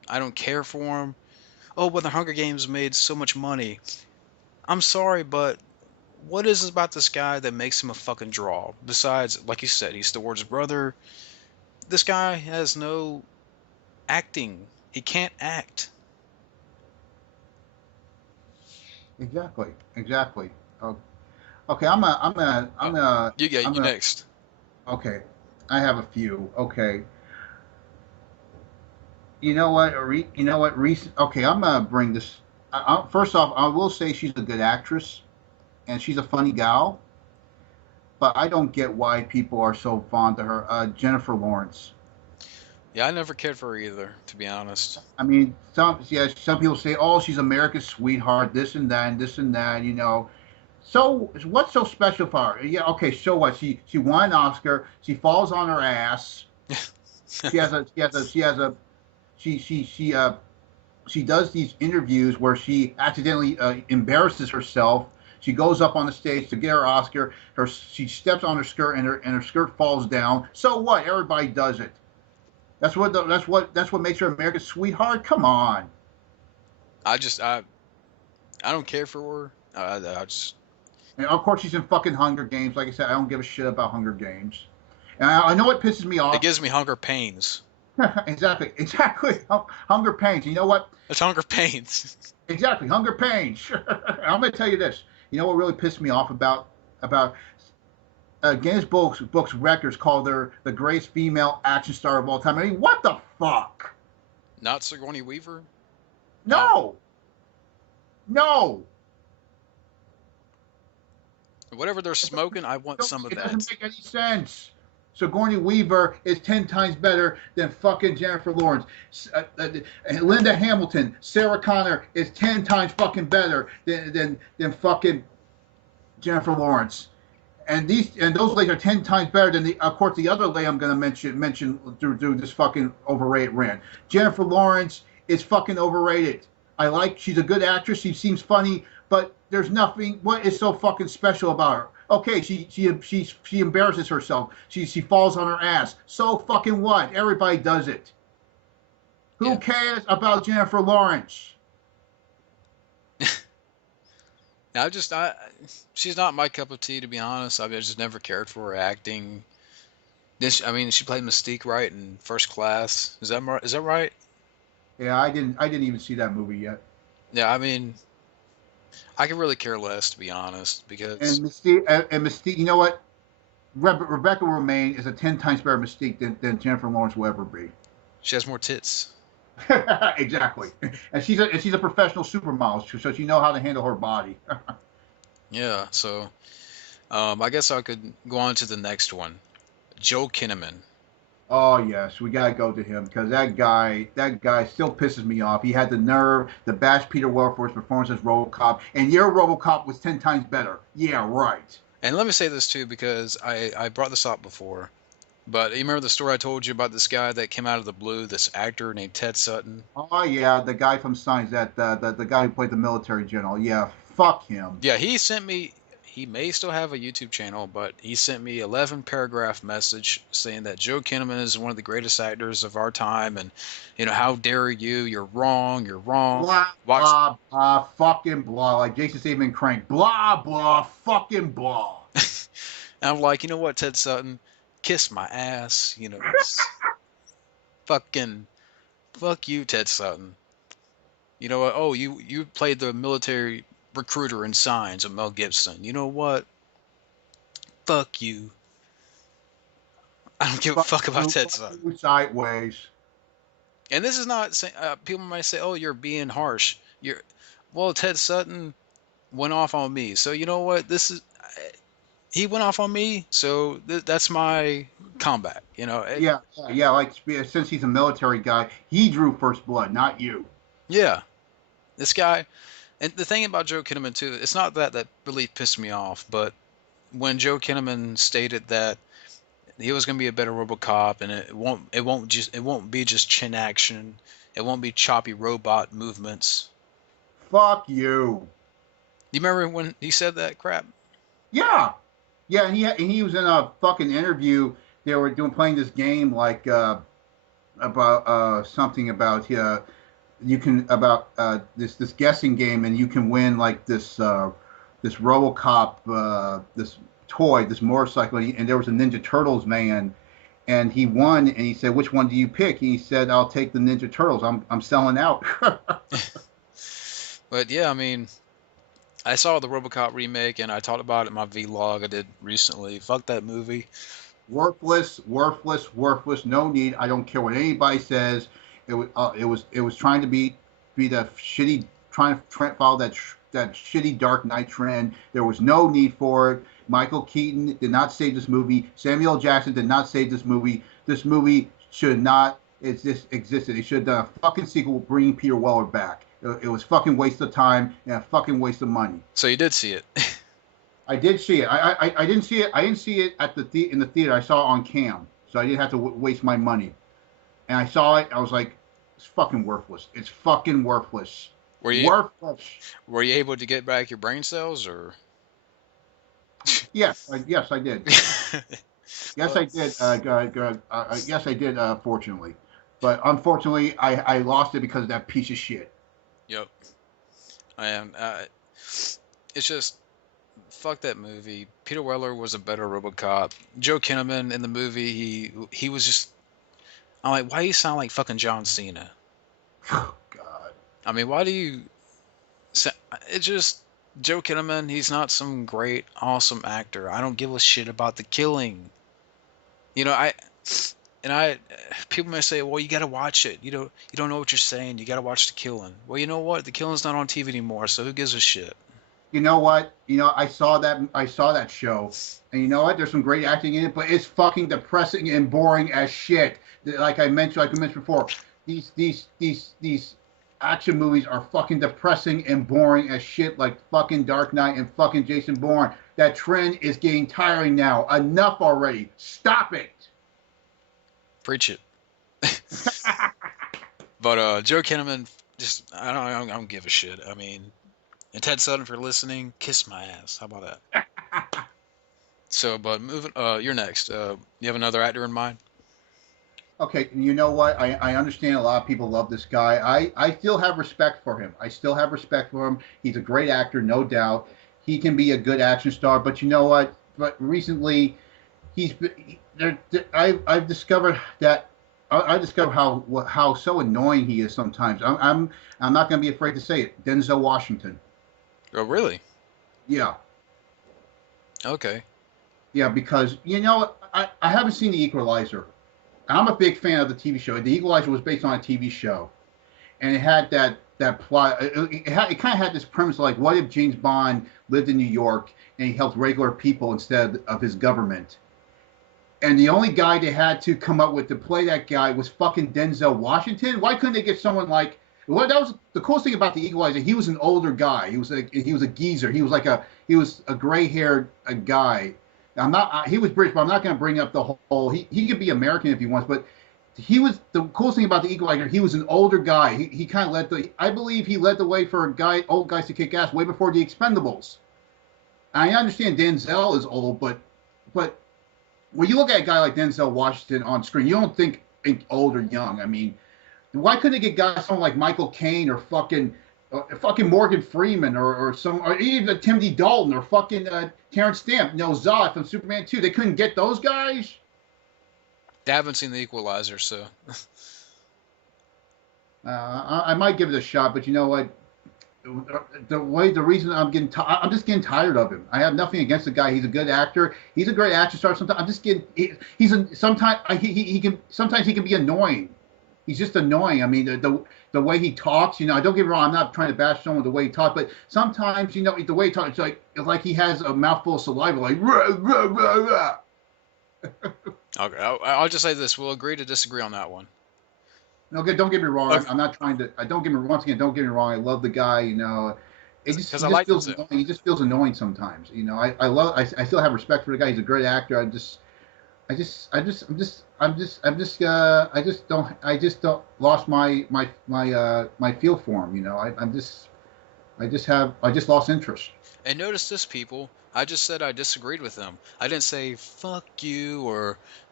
I don't care for them. Oh, but the Hunger Games made so much money. I'm sorry, but what is it about this guy that makes him a fucking draw? Besides, like you said, he's the Ward's brother. This guy has no acting. He can't act. Exactly. Exactly. Oh, okay. I'm You gonna. next. Okay. I have a few. Okay. You know what? You know what? Recent. Okay. I'm gonna bring this. First off, I will say she's a good actress and she's a funny gal, but I don't get why people are so fond of her. Jennifer Lawrence. Yeah, I never cared for her either, to be honest. I mean, some people say, "Oh, she's America's sweetheart," this and that, and this and that. You know, so what's so special for her? Yeah, okay, so what? She won an Oscar. She falls on her ass. She she does these interviews where she accidentally embarrasses herself. She goes up on the stage to get her Oscar. She steps on her skirt and her skirt falls down. So what? Everybody does it. That's what makes her America's sweetheart. Come on. I just I don't care for her. I just And of course, she's in fucking Hunger Games. Like I said, I don't give a shit about Hunger Games. And I know what pisses me it off. gives me hunger pains. Exactly, exactly. Hunger pains. You know what? It's hunger pains. Exactly, hunger pains. I'm gonna tell you this. You know what really pissed me off about Guinness books records called her the greatest female action star of all time. I mean, what the fuck? Not Sigourney Weaver. No. No, no. Whatever they're smoking, I want some of It that. doesn't make any sense. Sigourney Weaver is 10 times better than fucking Jennifer Lawrence. Linda Hamilton, Sarah Connor is 10 times fucking better than fucking Jennifer Lawrence. And those ladies are 10 times better than of course the other lady I'm gonna mention through this fucking overrated rant. Jennifer Lawrence is fucking overrated. She's a good actress. She seems funny, but there's nothing. What is so fucking special about her? Okay, she embarrasses herself. She falls on her ass. So fucking what? Everybody does it. Who Yeah. cares about Jennifer Lawrence? I she's not my cup of tea, to be honest. I just never cared for her acting. I mean, she played Mystique right in First Class. Is that right? Is that right? Yeah, I didn't even see that movie yet. Yeah, I mean, I could really care less, to be honest, because And Mystique, you know what? Rebecca Romaine is a 10 times better Mystique than Jennifer Lawrence will ever be. she has more tits. Exactly. And she's a professional supermodel, so she know how to handle her body. Yeah, so I guess I could go on to the next one. Joe Kinnaman. Oh yes, we gotta go to him because that guy still pisses me off. He had the nerve to bash Peter Weller for his performance as RoboCop, and your RoboCop was 10 times better. Yeah, right. And let me say this too, because I brought this up before. But you remember the story I told you about this guy that came out of the blue, this actor named Ted Sutton? Oh yeah, the guy from Signs, that the guy who played the military general. Yeah, fuck him. Yeah, he sent me. He may still have a YouTube channel, but he sent me 11 paragraph message saying that Joe Kinnaman is one of the greatest actors of our time, and how dare you? You're wrong. You're wrong. Blah Watch. blah blah, fucking blah. Like Jason Statham Crank. Blah blah, fucking blah. And I'm like, you know what, Ted Sutton, kiss my ass. Fucking fuck you, Ted Sutton. You know what? Oh, you played the military recruiter in Signs of Mel Gibson. You know what? Fuck you. I don't give a fuck about Ted Sutton. Sideways. And this is not saying people might say, "Oh, you're being harsh." Well, Ted Sutton went off on me, so you know what? He went off on me, so that's my comeback. Yeah, yeah. Like since he's a military guy, he drew first blood, not you. Yeah, this guy. And the thing about Joe Kinnaman too, it's not that really pissed me off, but when Joe Kinnaman stated that he was going to be a better RoboCop, and it won't be just chin action, it won't be choppy robot movements. Fuck you. You remember when he said that crap? Yeah, yeah. And he was in a fucking interview. They were playing this game like about something about you can about this guessing game, and you can win like this RoboCop this toy, this motorcycle, and there was a Ninja Turtles van, and he won, and he said, "Which one do you pick?" And he said, "I'll take the Ninja Turtles. I'm selling out." But yeah, I mean, I saw the RoboCop remake, and I talked about it in my vlog I did recently. Fuck that movie. Worthless, worthless, worthless. No need. I don't care what anybody says. It was trying to be the shitty, trying to follow that shitty Dark Knight trend. There was no need for it. Michael Keaton did not save this movie. Samuel L. Jackson did not save this movie. This movie should not exist. Existed. They should have done a fucking sequel bringing Peter Weller back. It was fucking waste of time and a fucking waste of money. So you did see it. I did see it. I didn't see it. I didn't see it at in the theater. I saw it on cam, so I didn't have to waste my money. And I saw it. I was like, it's fucking worthless. It's fucking worthless. Worthless. Were you able to get back your brain cells, or? Yes, yes, I did. Yes, I did. Yes, I did. Fortunately, but unfortunately, I lost it because of that piece of shit. Yep. I am. It's just. Fuck that movie. Peter Weller was a better RoboCop. Joe Kinnaman in the movie, he was just. I'm like, why do you sound like fucking John Cena? Oh God. I mean, why do you? It's just Joe Kinnaman. He's not some great, awesome actor. I don't give a shit about the killing. You know, people may say, well, you got to watch it. You don't know what you're saying. You got to watch the killing. Well, you know what? The killing's not on TV anymore, so who gives a shit? You know what? I saw that show, and you know what? There's some great acting in it, but it's fucking depressing and boring as shit. Like I mentioned before, these action movies are fucking depressing and boring as shit, like fucking Dark Knight and fucking Jason Bourne. That trend is getting tiring now. Enough already. Stop it. Preach it. But Joe Kinnaman, just I don't give a shit. I mean. And Ted Sutton, if you're listening, kiss my ass. How about that? So, but moving, you're next. You have another actor in mind? Okay, you know what? I understand a lot of people love this guy. I still have respect for him. I still have respect for him. He's a great actor, no doubt. He can be a good action star, but you know what? But recently, I've discovered that I discovered how so annoying he is sometimes. I'm not going to be afraid to say it. Denzel Washington. Oh, really? Yeah. Okay. Yeah, because I haven't seen The Equalizer. I'm a big fan of the TV show. The Equalizer was based on a TV show, and it had that plot. It kind of had this premise like, what if James Bond lived in New York and he helped regular people instead of his government? And the only guy they had to come up with to play that guy was fucking Denzel Washington. Why couldn't they get someone like? Well, that was the coolest thing about The Equalizer. He was an older guy. He was a geezer. He was a gray-haired guy. He was British, but I'm not going to bring up the whole. He could be American if he wants, but he was the coolest thing about The Equalizer. He was an older guy. He kind of I believe he led the way for old guys to kick ass way before The Expendables. I understand Denzel is old, but when you look at a guy like Denzel Washington on screen, you don't think old or young. I mean. Why couldn't they get guys someone like Michael Caine or fucking Morgan Freeman or even Timothy Dalton or fucking Terrence Stamp, Zod from Superman 2? They couldn't get those guys? I haven't seen The Equalizer, so. I might give it a shot, but you know what? The reason I'm just getting tired of him. I have nothing against the guy. He's a good actor. He's a great action star. Sometimes I'm just getting. Sometimes he can be annoying. He's just annoying. I mean, the way he talks, I don't get me wrong. I'm not trying to bash someone the way he talks, but sometimes, the way he talks, it's like he has a mouthful of saliva, like rah, rah, rah, rah. Okay, I'll just say this: we'll agree to disagree on that one. Okay, don't get me wrong. Okay. I'm not trying to. Don't get me once again. Don't get me wrong. I love the guy. It just feels annoying. He just feels annoying sometimes. I still have respect for the guy. He's a great actor. I just don't lost my feel for him. I just lost interest. And notice this, people. I just said I disagreed with him. I didn't say fuck you or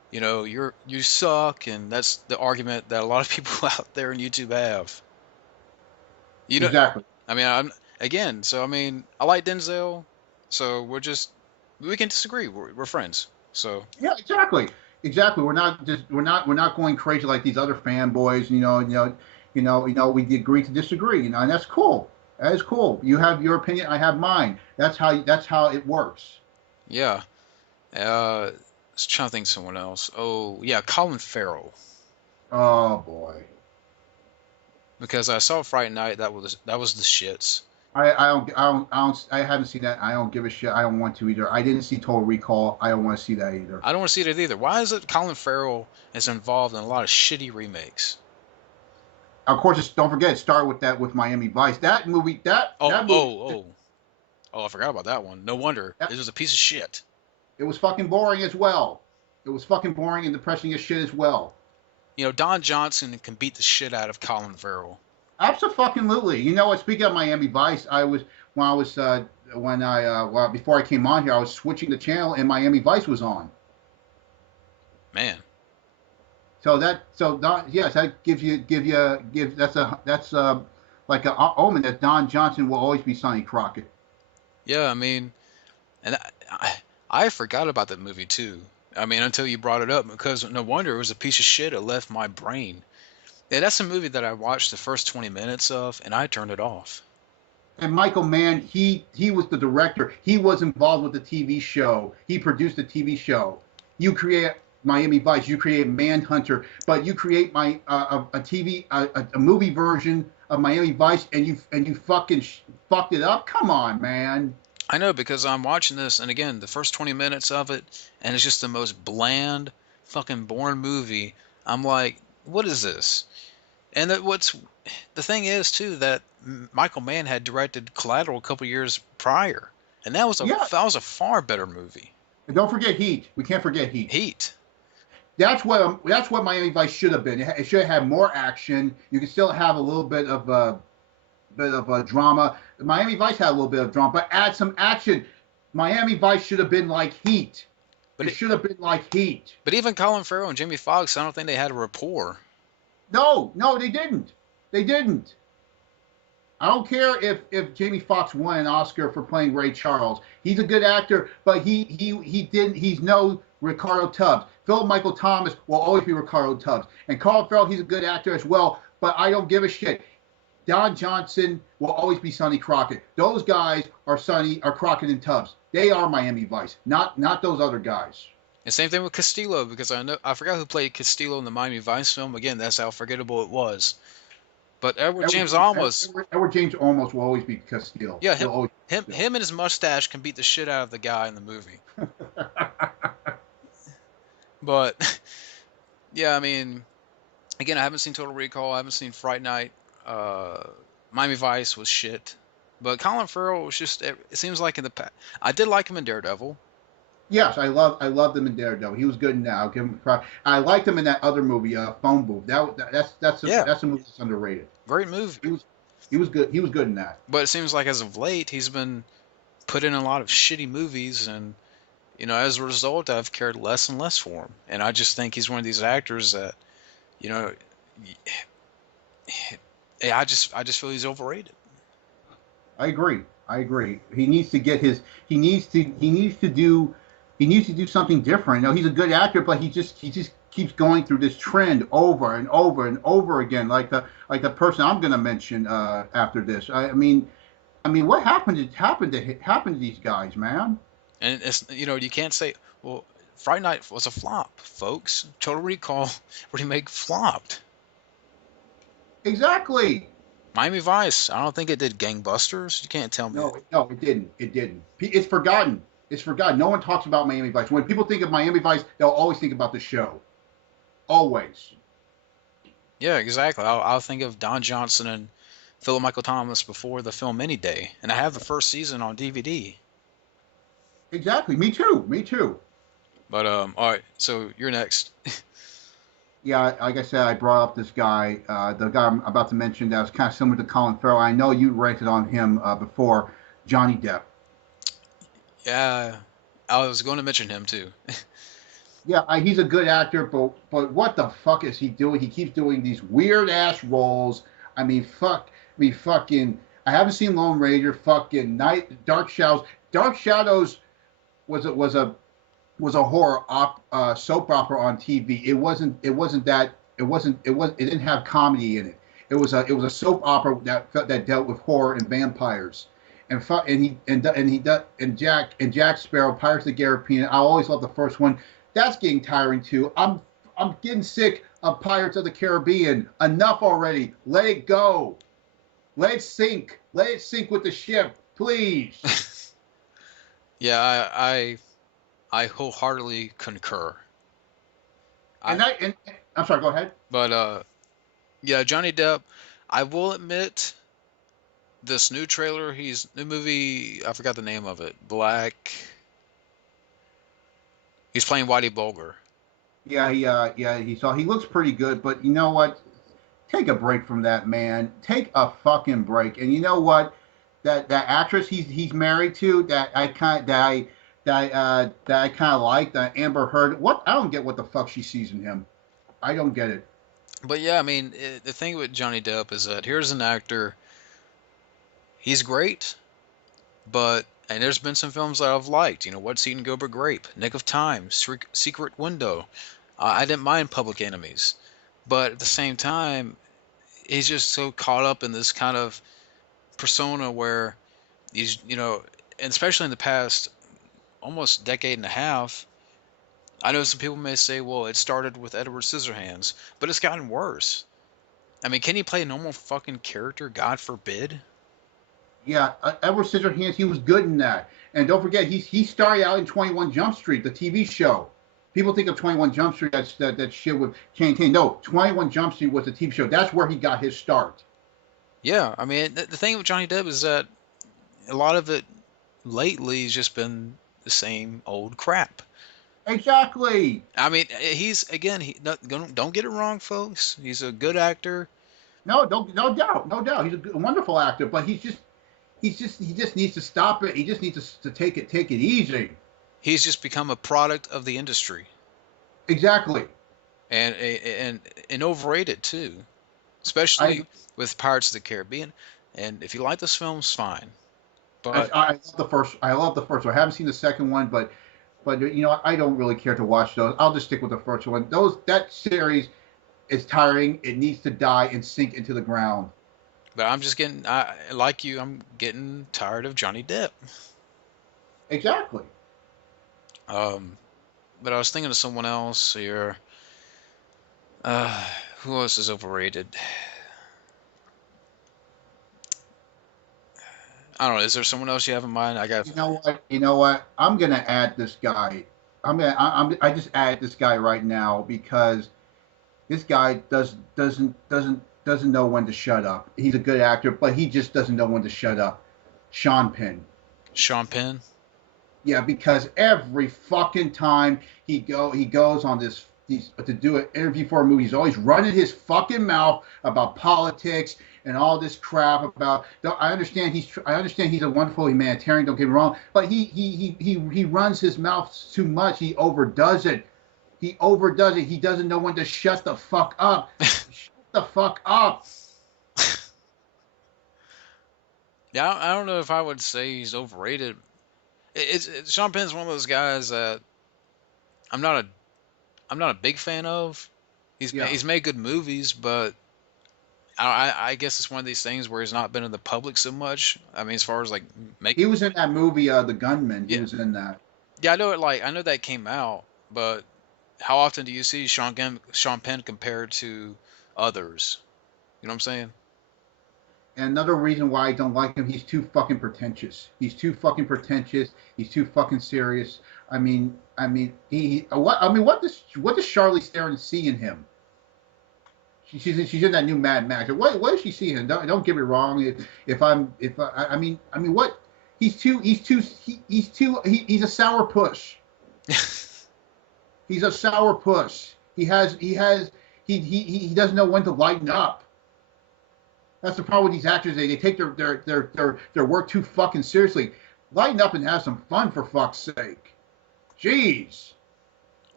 You suck, and that's the argument that a lot of people out there on YouTube have. You know, Exactly. I mean, I'm again. So I mean, I like Denzel, so we can disagree. We're friends. So Yeah, exactly. Exactly. We're not going crazy like these other fanboys. We agree to disagree. And that's cool. That is cool. You have your opinion. I have mine. That's how it works. yeah. I was trying to think of someone else. Oh yeah, Colin Farrell. Oh boy. Because I saw Fright Night. That was the shits. I haven't seen that. I don't give a shit. I don't want to either. I didn't see Total Recall. I don't want to see that either. I don't want to see it either. Why is it Colin Farrell is involved in a lot of shitty remakes? Of course, don't forget it started with Miami Vice. That movie. That Oh, that movie. oh, oh, oh! I forgot about that one. No wonder That, it was a piece of shit. it was fucking boring as well. It was fucking boring and depressing as shit as well. Don Johnson can beat the shit out of Colin Farrell. Absolutely. You know what? Speaking of Miami Vice, before I came on here, I was switching the channel and Miami Vice was on. Man, Yes, that that's like an omen that Don Johnson will always be Sonny Crockett. yeah. I mean, and I forgot about that movie too. I mean, until you brought it up, because no wonder it was a piece of shit. It left my brain. Yeah, that's a movie that I watched the first 20 minutes of, and I turned it off. And Michael Mann, he was the director. He was involved with the TV show. He produced the TV show. You create Miami Vice. You create Manhunter, but you create a movie version of Miami Vice, and you fucking fucked it up. Come on, man. I know because I'm watching this, and again, the first 20 minutes of it, and it's just the most bland, fucking boring movie. I'm like, what is this? And the thing is too that Michael Mann had directed Collateral a couple years prior, and Yeah, that was a far better movie. and don't forget Heat. We can't forget Heat. Heat. That's what Miami Vice should have been. It should have had more action. You can still have a little bit of drama. Miami Vice had a little bit of drama, but add some action. Miami Vice should have been like Heat. But It should have been like Heat. but even Colin Farrell and Jamie Foxx, I don't think they had a rapport. No, no, they didn't. They didn't. I don't care if Jamie Foxx won an Oscar for playing Ray Charles. He's a good actor, but he didn't. He's no Ricardo Tubbs. Philip Michael Thomas will always be Ricardo Tubbs, and Colin Farrell, he's a good actor as well. But I don't give a shit. Don Johnson will always be Sonny Crockett. Those guys are Crockett and Tubbs. They are Miami Vice, not those other guys. And same thing with Castillo, because I forgot who played Castillo in the Miami Vice film. Again, that's how forgettable it was. But Edward James Olmos, Edward James Olmos will always be Castile. yeah, He'll always him and his mustache can beat the shit out of the guy in the movie. But yeah, I mean, again, I haven't seen Total Recall. I haven't seen Fright Night. Uh, Miami Vice was shit. But Colin Farrell was just. It seems like in the past, I did like him in Daredevil. Yes, I loved him in Daredevil. He was good in that. I'll give him credit. I liked him in that other movie, Phone Booth. Yeah, That's a movie that's underrated. great movie. He was good. He was good in that. But it seems like as of late, he's been put in a lot of shitty movies, and as a result, I've cared less and less for him. And I just think he's one of these actors that, you know, I just feel he's overrated. I agree. I agree. He needs to get his. He needs to do something different. He's a good actor, but he just keeps going through this trend over and over and over again, like the person I'm going to mention after this. I mean, what happened to these guys, man? And it's you can't say, well, Friday Night was a flop, folks. Total Recall remake flopped. Exactly. Miami Vice, I don't think it did gangbusters. You can't tell me. No, no, it didn't. It didn't. It's forgotten. It's forgotten. No one talks about Miami Vice. When people think of Miami Vice, they'll always think about the show. Always. Yeah, exactly. I'll think of Don Johnson and Philip Michael Thomas before the film Any Day, and I have the first season on DVD. Exactly. Me too. Me too. But all right. So you're next. Yeah, like I said, I brought up this guy, the guy I'm about to mention that was kind of similar to Colin Farrell. I know you ranted on him before, Johnny Depp. Yeah, I was going to mention him too. Yeah, he's a good actor, but what the fuck is he doing? He keeps doing these weird ass roles. I mean, fuck. I mean, fucking. I haven't seen Lone Ranger. Fucking Night Dark Shadows. Dark Shadows was a horror soap opera on TV. It wasn't that. It didn't have comedy in it. It was a soap opera that dealt with horror and vampires. And Jack Sparrow, Pirates of the Caribbean. I always love the first one. That's getting tiring too. I'm getting sick of Pirates of the Caribbean. Enough already. Let it go. Let it sink. Let it sink with the ship, please. Yeah, I wholeheartedly concur. I And I'm sorry. Go ahead. but yeah, Johnny Depp. I will admit this new trailer. He's new movie. I forgot the name of it. Black. He's playing Whitey Bulger. He looks pretty good, but you know what? Take a break from that man. Take a fucking break. And you know what? That actress he's married to that I kind of like, that Amber Heard. What, I don't get what the fuck she sees in him. I don't get it. But yeah, I mean, the thing with Johnny Depp is that here's an actor. He's great, but and there's been some films that I've liked. You know, What's Eating Gilbert Grape, Nick of Time, Secret Window. I didn't mind Public Enemies, but at the same time, he's just so caught up in this kind of persona where he's, and especially in the past almost decade and a half. I know some people may say, well, it started with Edward Scissorhands, but it's gotten worse. I mean, can he play a normal fucking character? God forbid. Yeah, Edward Scissorhands, he was good in that. And don't forget, he started out in 21 Jump Street, the TV show. People think of 21 Jump Street, that shit with Channing Tatum. No, 21 Jump Street was the TV show. That's where he got his start. Yeah, I mean, the thing with Johnny Depp is that a lot of it lately has just been the same old crap. Exactly. I mean, he's again. Don't get it wrong, folks. He's a good actor. No, no doubt, no doubt. He's a wonderful actor, but he just needs to stop it. He just needs to take it easy. He's just become a product of the industry, Exactly. and overrated too, I especially with Pirates of the Caribbean. And if you like this film, it's fine. I, But I love the first. I love the first one. I haven't seen the second one, but I don't really care to watch those. I'll just stick with the first one. That series is tiring. It needs to die and sink into the ground. I'm just getting. I like you. I'm getting tired of Johnny Depp. Exactly. Um, but I was thinking of someone else here. Uh, who else is overrated? I don't know. Is there someone else you have in mind? I got. You know what? You know what? I'm gonna add this guy. I just add this guy right now because this guy doesn't know when to shut up. He's a good actor, but he just doesn't know when to shut up. Sean Penn. Sean Penn. Yeah, because every fucking time he goes on to do an interview for a movie, he's always running his fucking mouth about politics and all this crap about. I understand he's a wonderful humanitarian. Don't get me wrong, but he runs his mouth too much. He overdoes it. He overdoes it. He doesn't know when to shut the fuck up. Shut the fuck up. Yeah, I don't know if I would say he's overrated. Sean Penn's one of those guys that I'm not a I'm not a big fan of. Yeah. He's made good movies, but I guess it's one of these things where he's not been in the public so much. I mean, as far as like He making, was in that movie, The Gunman. He yeah, was in that. yeah, I know it. Like I know that came out, but how often do you see Sean Penn compared to others? You know what I'm saying? And another reason why I don't like him, he's too fucking pretentious. He's too fucking pretentious. He's too fucking serious. What does Charlize Theron see in him? She's in that new Mad Max. What does she see in him? Don't get me wrong. What? He's a sour puss. He's a sour puss. He doesn't know when to lighten up. That's the problem with these actors. They take their work too fucking seriously. Lighten up and have some fun, for fuck's sake. Jeez.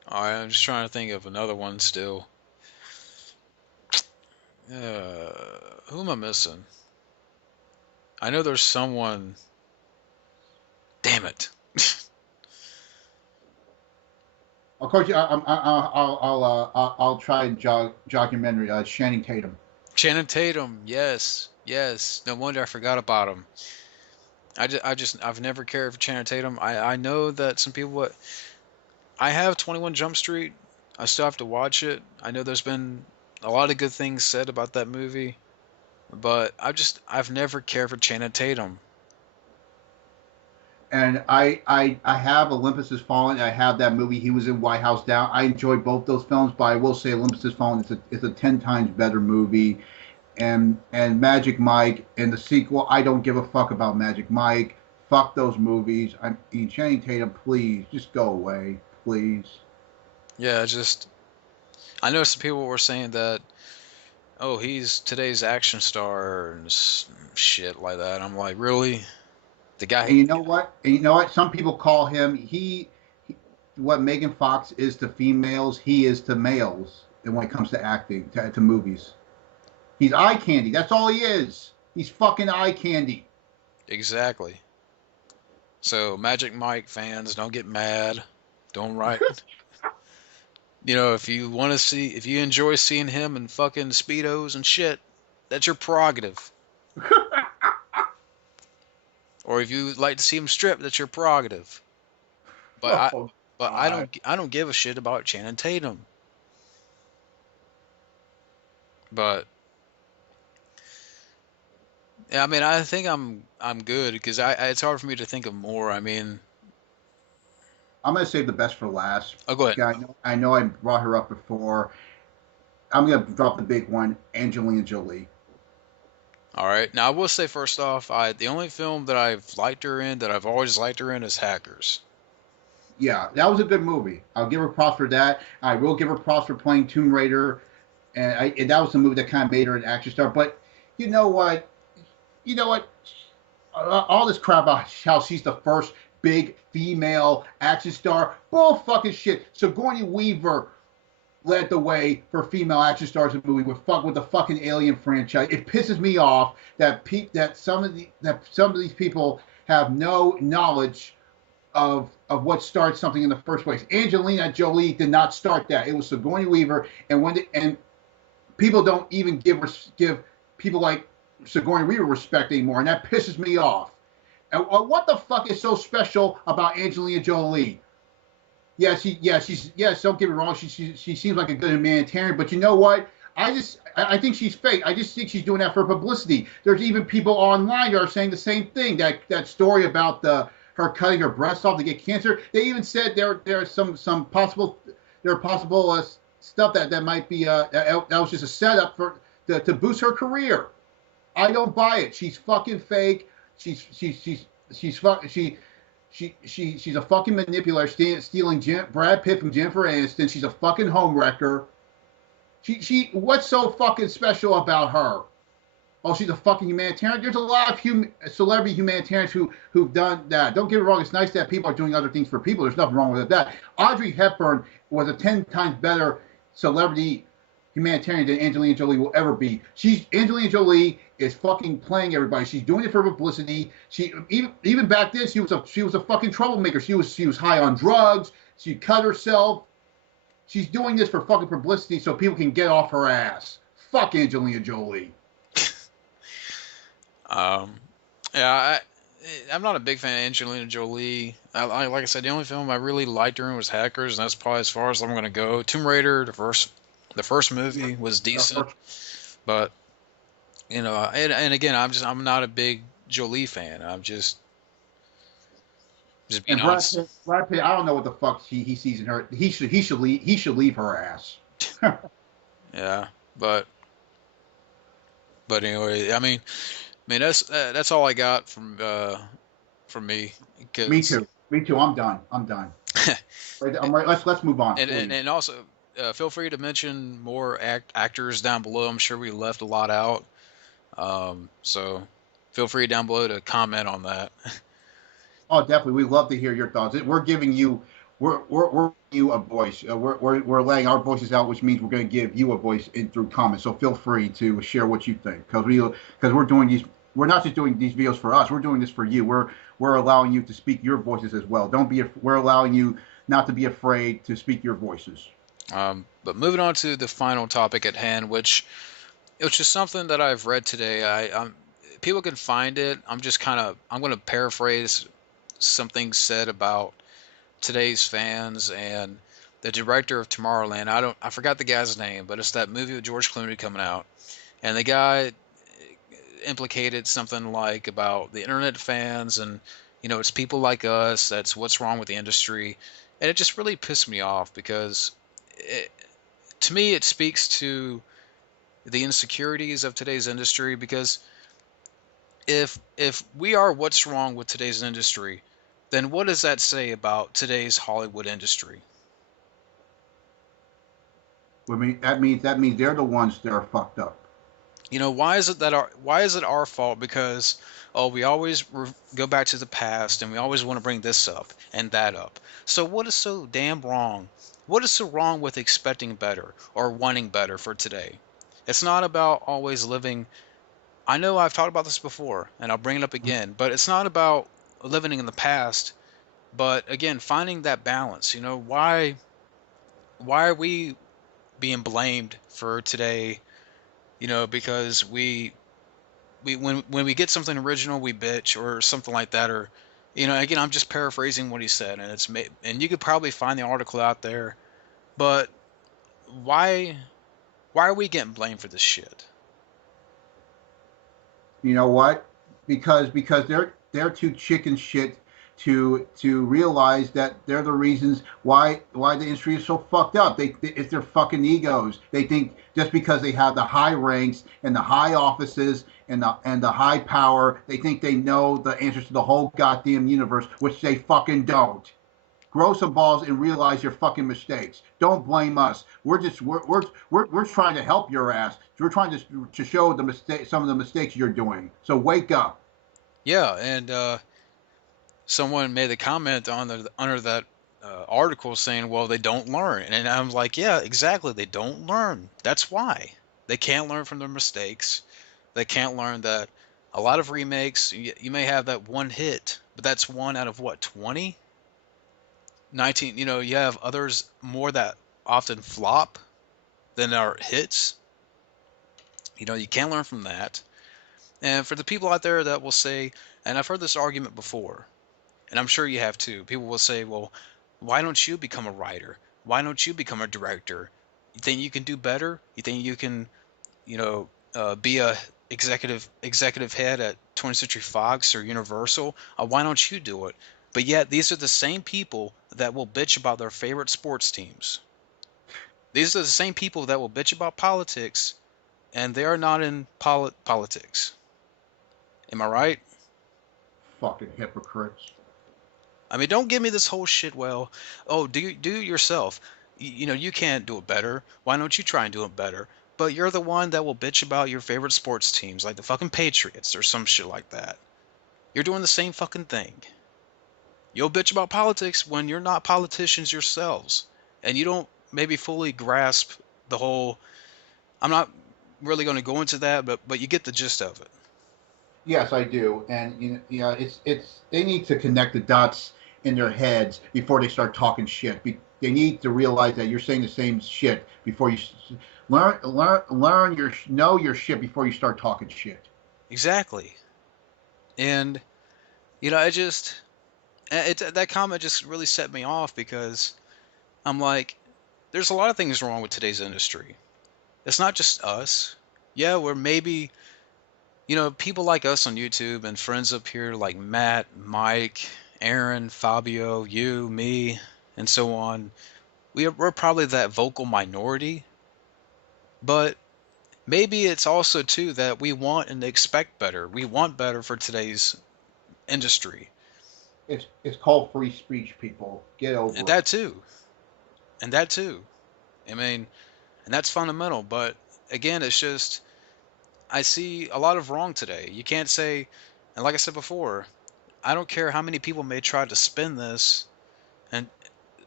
All right, I'm just trying to think of another one still. Who am I missing? I know there's someone. Damn it. Of course, I'll try and jog your memory. Channing Tatum. Channing Tatum. Yes, yes. No wonder I forgot about him. I've never cared for Channing Tatum. I know that some people. I have 21 Jump Street. I still have to watch it. I know there's been a lot of good things said about that movie, but I've never cared for Channing Tatum. And I have Olympus Has Fallen. I have that movie. He was in White House Down. I enjoyed both those films, but I will say Olympus Has Fallen is a 10 times better movie. And Magic Mike and the sequel, I don't give a fuck about Magic Mike. Fuck those movies. I'm Channing Tatum. Please just go away, please. Yeah, I know some people were saying that, oh, he's today's action star and shit like that. I'm like, really? The And guy, you know what? And you know what? Some people call him what Megan Fox is to females, he is to males. And when it comes to acting, to movies, he's eye candy. That's all he is. He's fucking eye candy. exactly. So Magic Mike fans, don't get mad. Don't write. If you want to if you enjoy seeing him in fucking speedos and shit, that's your prerogative. Or if you like to see him strip, that's your prerogative. But I, Oh but God. I don't give a shit about Channing Tatum. But yeah, I mean, I think I'm good because it's hard for me to think of more. I mean, I'm gonna save the best for last. oh, go ahead. Okay, I know I brought her up before. I'm gonna drop the big one, Angelina Jolie. All right. Now I will say first off, the only film that I've liked her in that I've always liked her in is Hackers. Yeah, that was a good movie. I'll give her props for that. I will give her props for playing Tomb Raider, and that was the movie that kind of made her an action star. But you know what? You know what? All this crap about how she's the first big female action star, bull fucking shit. Sigourney Weaver led the way for female action stars in the movie with the fucking Alien franchise. It pisses me off that some of these people have no knowledge of what started something in the first place. Angelina Jolie did not start that. It was Sigourney Weaver, and people don't even give people like Sigourney Weaver respect anymore, and that pisses me off. And what the fuck is so special about Angelina Jolie? Yes. Don't get me wrong. She seems like a good humanitarian, but you know what? I think she's fake. I just think she's doing that for publicity. There's even people online that are saying the same thing. That story about her cutting her breast off to get cancer. They even said there's some possible stuff that might be that was just a setup to boost her career. I don't buy it. She's fucking fake. She's she's a fucking manipulator, stealing Brad Pitt from Jennifer Aniston. She's a fucking homewrecker. What's so fucking special about her? Oh, she's a fucking humanitarian. There's a lot of celebrity humanitarians who've done that. Don't get me wrong. It's nice that people are doing other things for people. There's nothing wrong with that. Audrey Hepburn was a 10 times better celebrity humanitarian than Angelina Jolie will ever be. Angelina Jolie is fucking playing everybody. She's doing it for publicity. She even back then she was a fucking troublemaker. She was high on drugs. She cut herself. She's doing this for fucking publicity so people can get off her ass. Fuck Angelina Jolie. Um, yeah, I'm not a big fan of Angelina Jolie. Like I said, the only film I really liked her in was Hackers, and that's probably as far as I'm gonna go. Tomb Raider, the first movie was decent, but and again, I'm not a big Jolie fan. I'm just being And honest. Brad Pitt, I don't know what the fuck he sees in her. He should leave her ass. Yeah, but anyway, I mean that's all I got from me. Me Cause, too. Me too. I'm done. I'm right. Let's move on, please. and also feel free to mention more actors down below. I'm sure we left a lot out. So feel free down below to comment on that. Oh, definitely. We love to hear your thoughts. We're giving you, we're you a voice. We're laying our voices out, which means we're going to give you a voice through comments. So feel free to share what you think, because we're doing these. We're not just doing these videos for us. We're doing this for you. We're allowing you to speak your voices as well. Don't be. We're allowing you not to be afraid to speak your voices. But moving on to the final topic at hand, which is something that I've read today. People can find it. I'm going to paraphrase something said about today's fans and the director of Tomorrowland. I forgot the guy's name, but it's that movie with George Clooney coming out, and the guy implicated something like about the internet fans and it's people like us that's what's wrong with the industry, and it just really pissed me off because to me it speaks to the insecurities of today's industry. Because if we are what's wrong with today's industry, then what does that say about today's Hollywood industry? I mean, that means they're the ones that are fucked up. Why is it our fault? Because we always go back to the past and we always want to bring this up and that up. So what is so damn wrong? What is so wrong with expecting better or wanting better for today? It's not about always living. I know I've talked about this before and I'll bring it up again, but it's not about living in the past, but again, finding that balance. Why are we being blamed for today? Because we when we get something original, we bitch or something like that, or again, I'm just paraphrasing what he said, and and you could probably find the article out there, but why why are we getting blamed for this shit? You know what? Because they're too chicken shit to realize that they're the reasons why the industry is so fucked up. It's their fucking egos. They think just because they have the high ranks and the high offices and the high power, they think they know the answers to the whole goddamn universe, which they fucking don't. Grow some balls and realize your fucking mistakes. Don't blame us. We're trying to help your ass. We're trying to show some of the mistakes you're doing. So wake up. Yeah, and someone made a comment under that article saying, "Well, they don't learn," and I'm like, "Yeah, exactly. They don't learn. That's why they can't learn from their mistakes. They can't learn that a lot of remakes. You may have that one hit, but that's one out of what 20, 19. You have others more that often flop than are hits. You can't learn from that. And for the people out there that will say, and I've heard this argument before, and I'm sure you have too. People will say, well, why don't you become a writer? Why don't you become a director? You think you can do better? You think you can, be a executive head at 20th Century Fox or Universal? Why don't you do it? But yet, these are the same people that will bitch about their favorite sports teams. These are the same people that will bitch about politics, and they are not in politics. Am I right? Fucking hypocrites. I mean, don't give me this whole shit. Well, oh, do it yourself. You can't do it better. Why don't you try and do it better? But you're the one that will bitch about your favorite sports teams, like the fucking Patriots or some shit like that. You're doing the same fucking thing. You'll bitch about politics when you're not politicians yourselves, and you don't maybe fully grasp the whole. I'm not really going to go into that, but you get the gist of it. Yes, I do. And it's they need to connect the dots in their heads before they start talking shit. They need to realize that you're saying the same shit before you learn your know your shit before you start talking shit. Exactly. And I just that comment just really set me off because I'm like, there's a lot of things wrong with today's industry. It's not just us. Yeah, we're maybe people like us on YouTube and friends up here like Matt, Mike, Aaron, Fabio, you, me, and so on. We're probably that vocal minority, but maybe it's also too that we want and expect better. We want better for today's industry. It's called free speech, people. Get And over it. that too. And that too. I mean, and that's fundamental, but again, it's just I see a lot of wrong today. You can't say, and like I said before, I don't care how many people may try to spin this, and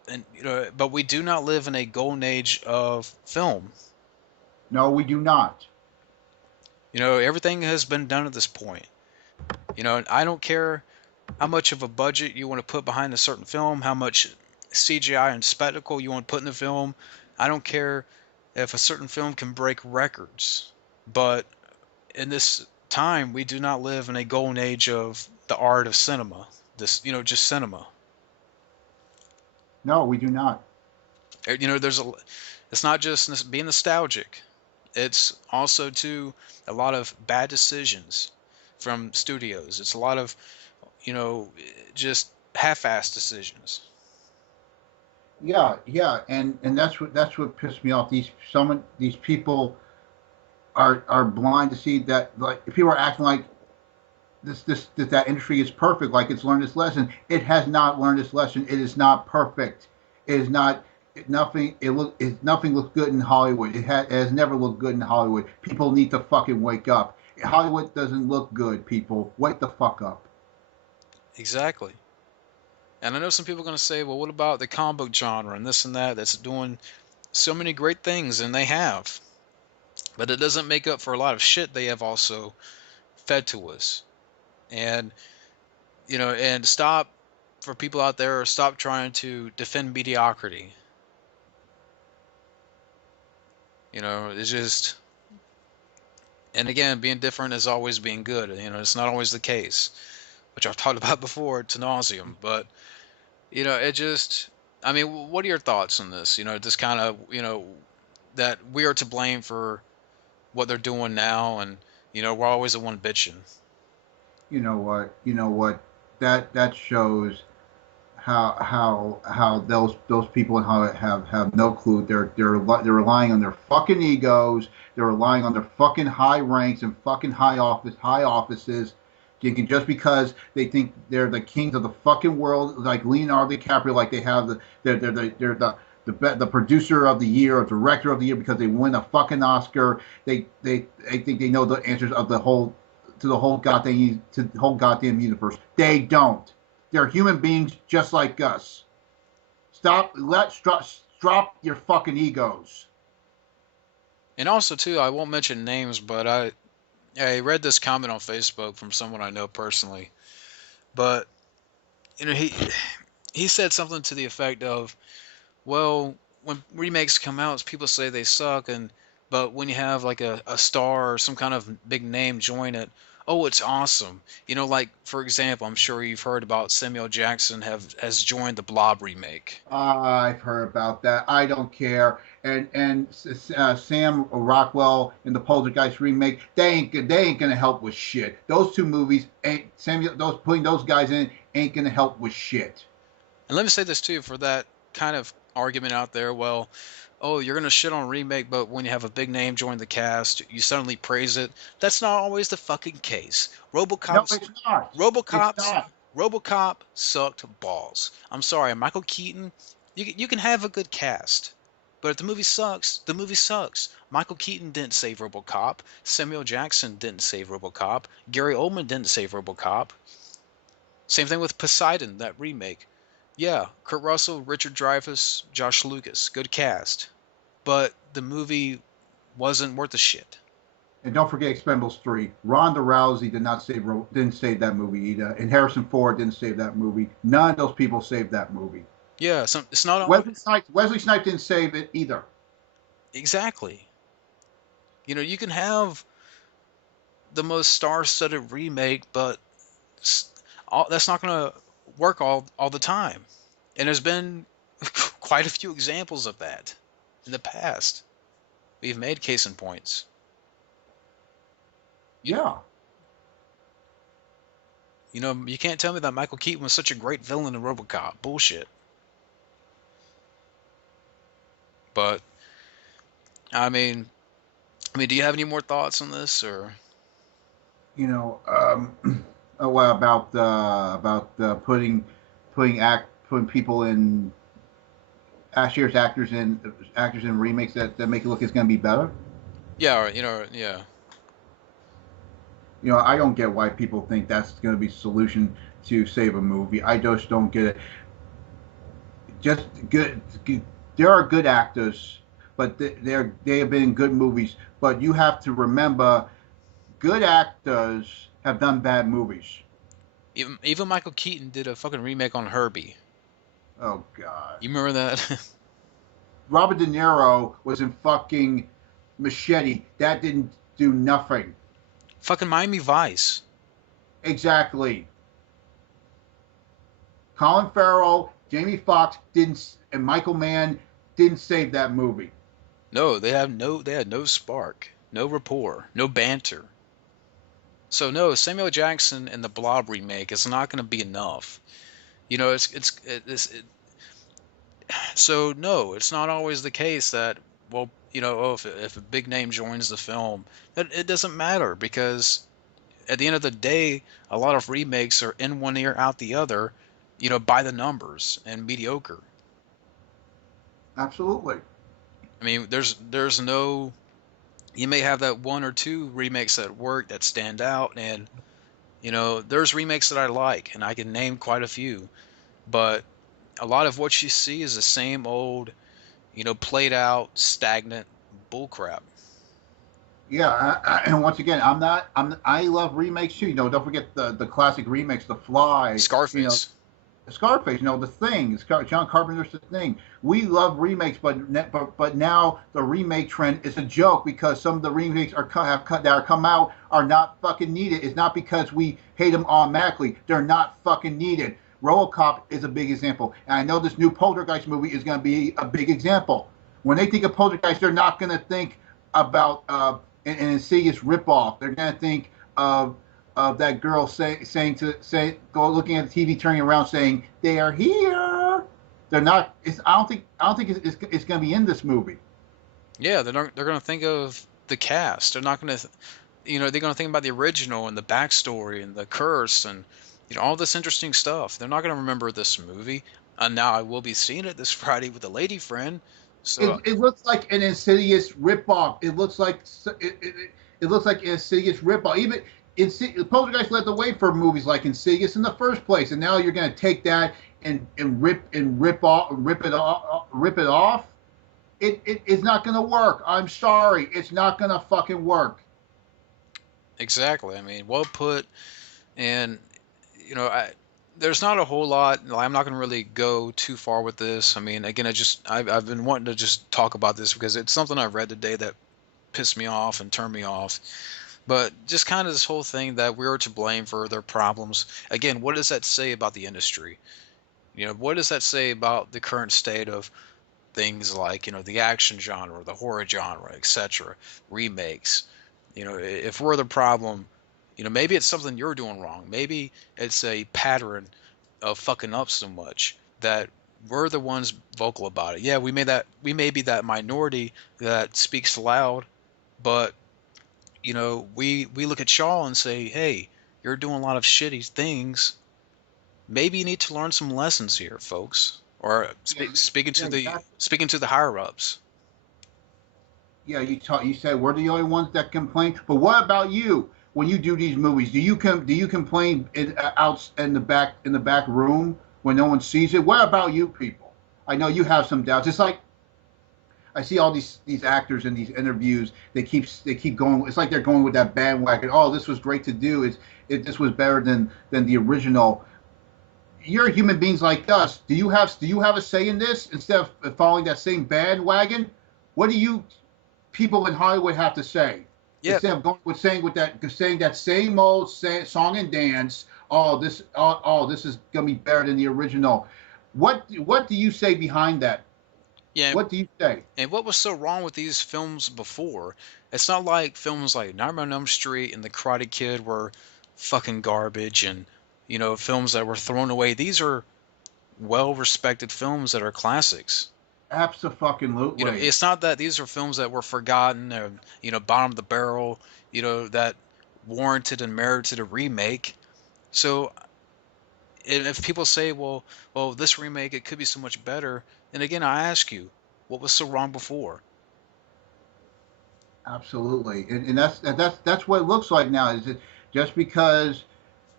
and but we do not live in a golden age of film. No, we do not. Everything has been done at this point. I don't care how much of a budget you want to put behind a certain film, how much CGI and spectacle you want to put in the film. I don't care if a certain film can break records. But in this time, we do not live in a golden age of the art of cinema. Just cinema. No, we do not. There's it's not just being nostalgic. It's also too a lot of bad decisions from studios. It's a lot of, you know, just half-assed decisions. Yeah, and that's what pissed me off. These people are blind to see that, like, if people are acting like that industry is perfect, like it's learned its lesson. It has not learned its lesson. It is not perfect. It is not nothing. Nothing looks good in Hollywood. It has never looked good in Hollywood. People need to fucking wake up. Hollywood doesn't look good. People, wake the fuck up. Exactly. And I know some people are going to say, well, what about the comic book genre and this and that that's doing so many great things, and they have. But it doesn't make up for a lot of shit they have also fed to us. And, and stop, for people out there, stop trying to defend mediocrity. It's just, and again, being different is always being good. It's not always the case, which I've talked about before to nauseum. But, it just, I mean, what are your thoughts on this? This kind of, that we are to blame for what they're doing now, and, we're always the one bitching. You know what? You know what? That shows how those people and how have no clue. They're relying on their fucking egos. They're relying on their fucking high ranks and fucking high offices, thinking just because they think they're the kings of the fucking world, like Leonardo DiCaprio, like they have the producer of the year or director of the year because they win a fucking Oscar. They think they know the answers of the whole goddamn universe. They don't. They're human beings just like us. Drop your fucking egos. And also, too, I won't mention names, but I read this comment on Facebook from someone I know personally. But, he said something to the effect of, well, when remakes come out, people say they suck, but when you have like a star or some kind of big name join it, oh, it's awesome. Like, for example, I'm sure you've heard about Samuel Jackson has joined the Blob remake. I've heard about that. I don't care. And Sam Rockwell in the Poltergeist remake, they ain't gonna help with shit. Those two movies ain't putting those guys in ain't gonna help with shit. And let me say this too, for that kind of argument out there, well, oh, you're gonna shit on a remake, but when you have a big name join the cast, you suddenly praise it. That's not always the fucking case. No, it's not. It's RoboCop's not. RoboCop sucked balls. I'm sorry, Michael Keaton. You can have a good cast, but if the movie sucks, the movie sucks. Michael Keaton didn't save RoboCop. Samuel Jackson didn't save RoboCop. Gary Oldman didn't save RoboCop. Same thing with Poseidon, that remake. Yeah, Kurt Russell, Richard Dreyfuss, Josh Lucas, good cast, but the movie wasn't worth a shit. And don't forget Expendables 3. Ronda Rousey didn't save that movie either, and Harrison Ford didn't save that movie. None of those people saved that movie. Yeah, so it's not Wesley Snipes didn't save it either. exactly. You can have the most star-studded remake, but that's not going to work all the time. And there's been quite a few examples of that in the past. We've made case in points. Yeah. You can't tell me that Michael Keaton was such a great villain in RoboCop. Bullshit. But do you have any more thoughts on this, or? You know, what about putting people in serious actors in remakes that make it look it's going to be better? Yeah, yeah. I don't get why people think that's going to be the solution to save a movie. I just don't get it. just good. There are good actors, but they have been in good movies. But you have to remember, good actors have done bad movies. Even Michael Keaton did a fucking remake on Herbie. Oh God. You remember that? Robert De Niro was in fucking Machete. That didn't do nothing. Fucking Miami Vice. Exactly. Colin Farrell, Jamie Foxx didn't, and Michael Mann didn't save that movie. No, they had no spark, no rapport, no banter. So no, Samuel Jackson in the Blob remake is not going to be enough. You know, so no, it's not always the case that, well, you know, oh, if a big name joins the film, it doesn't matter because at the end of the day, a lot of remakes are in one ear out the other, you know, by the numbers and mediocre. Absolutely. I mean, there's no, you may have that one or two remakes that work that stand out, and you know, there's remakes that I like, and I can name quite a few, but a lot of what you see is the same old, you know, played out, stagnant bullcrap. Yeah, and once again, I'm not. I love remakes too. You know, don't forget the classic remakes, The Fly. You know, Scarface. Scarface. You know, The Thing. John Carpenter's The Thing. We love remakes, but now the remake trend is a joke because some of the remakes that are come out are not fucking needed. It's not because we hate them automatically. They're not fucking needed. RoboCop is a big example, and I know this new Poltergeist movie is going to be a big example. When they think of Poltergeist, they're not going to think about an insidious ripoff. They're going to think of that girl go looking at the TV, turning around, saying they are here. They're not. I don't think it's going to be in this movie. Yeah, they're gonna think of the cast. They're not gonna, you know, they're gonna think about the original and the backstory and the curse and you know all this interesting stuff. They're not gonna remember this movie. And now I will be seeing it this Friday with a lady friend. So It looks like an insidious ripoff. It looks like an insidious ripoff. Even Poltergeist led the way for movies like Insidious in the first place, and now you're going to take that and rip it off. It's not going to work. I'm sorry, it's not going to fucking work. exactly. I mean, well put. And you know, there's not a whole lot. I'm not going to really go too far with this. I mean, again, I've been wanting to just talk about this because it's something I read today that pissed me off and turned me off. But just kind of this whole thing that we're to blame for their problems. Again, what does that say about the industry? You know, what does that say about the current state of things like, you know, the action genre, the horror genre, etc., remakes? You know, if we're the problem, you know, maybe it's something you're doing wrong. Maybe it's a pattern of fucking up so much that we're the ones vocal about it. Yeah, we may be that minority that speaks loud, but you know, we look at y'all and say, "Hey, you're doing a lot of shitty things. Maybe you need to learn some lessons here, folks." Or Yeah, yeah, exactly. speaking to the higher ups. Yeah, you said we're the only ones that complain. But what about you? When you do these movies, do you complain out in the back room when no one sees it? What about you people? I know you have some doubts. It's like I see all these actors in these interviews. They keep going. It's like they're going with that bandwagon. Oh, this was great to do. This was better than the original. You're human beings like us. Do you have a say in this instead of following that same bandwagon? What do you people in Hollywood have to say Yeah, instead of going with saying that same old song and dance? This is gonna be better than the original. What do you say behind that? yeah. What do you say? And what was so wrong with these films before? It's not like films like Nightmare on Elm Street and The Karate Kid were fucking garbage, and you know films that were thrown away. These are well-respected films that are classics. You know, Absolutely. it's not that these are films that were forgotten or you know bottom of the barrel. You know that warranted and merited a remake. So and if people say, well, this remake it could be so much better, then again I ask you, what was so wrong before? Absolutely. And that's what it looks like now. Is it just because?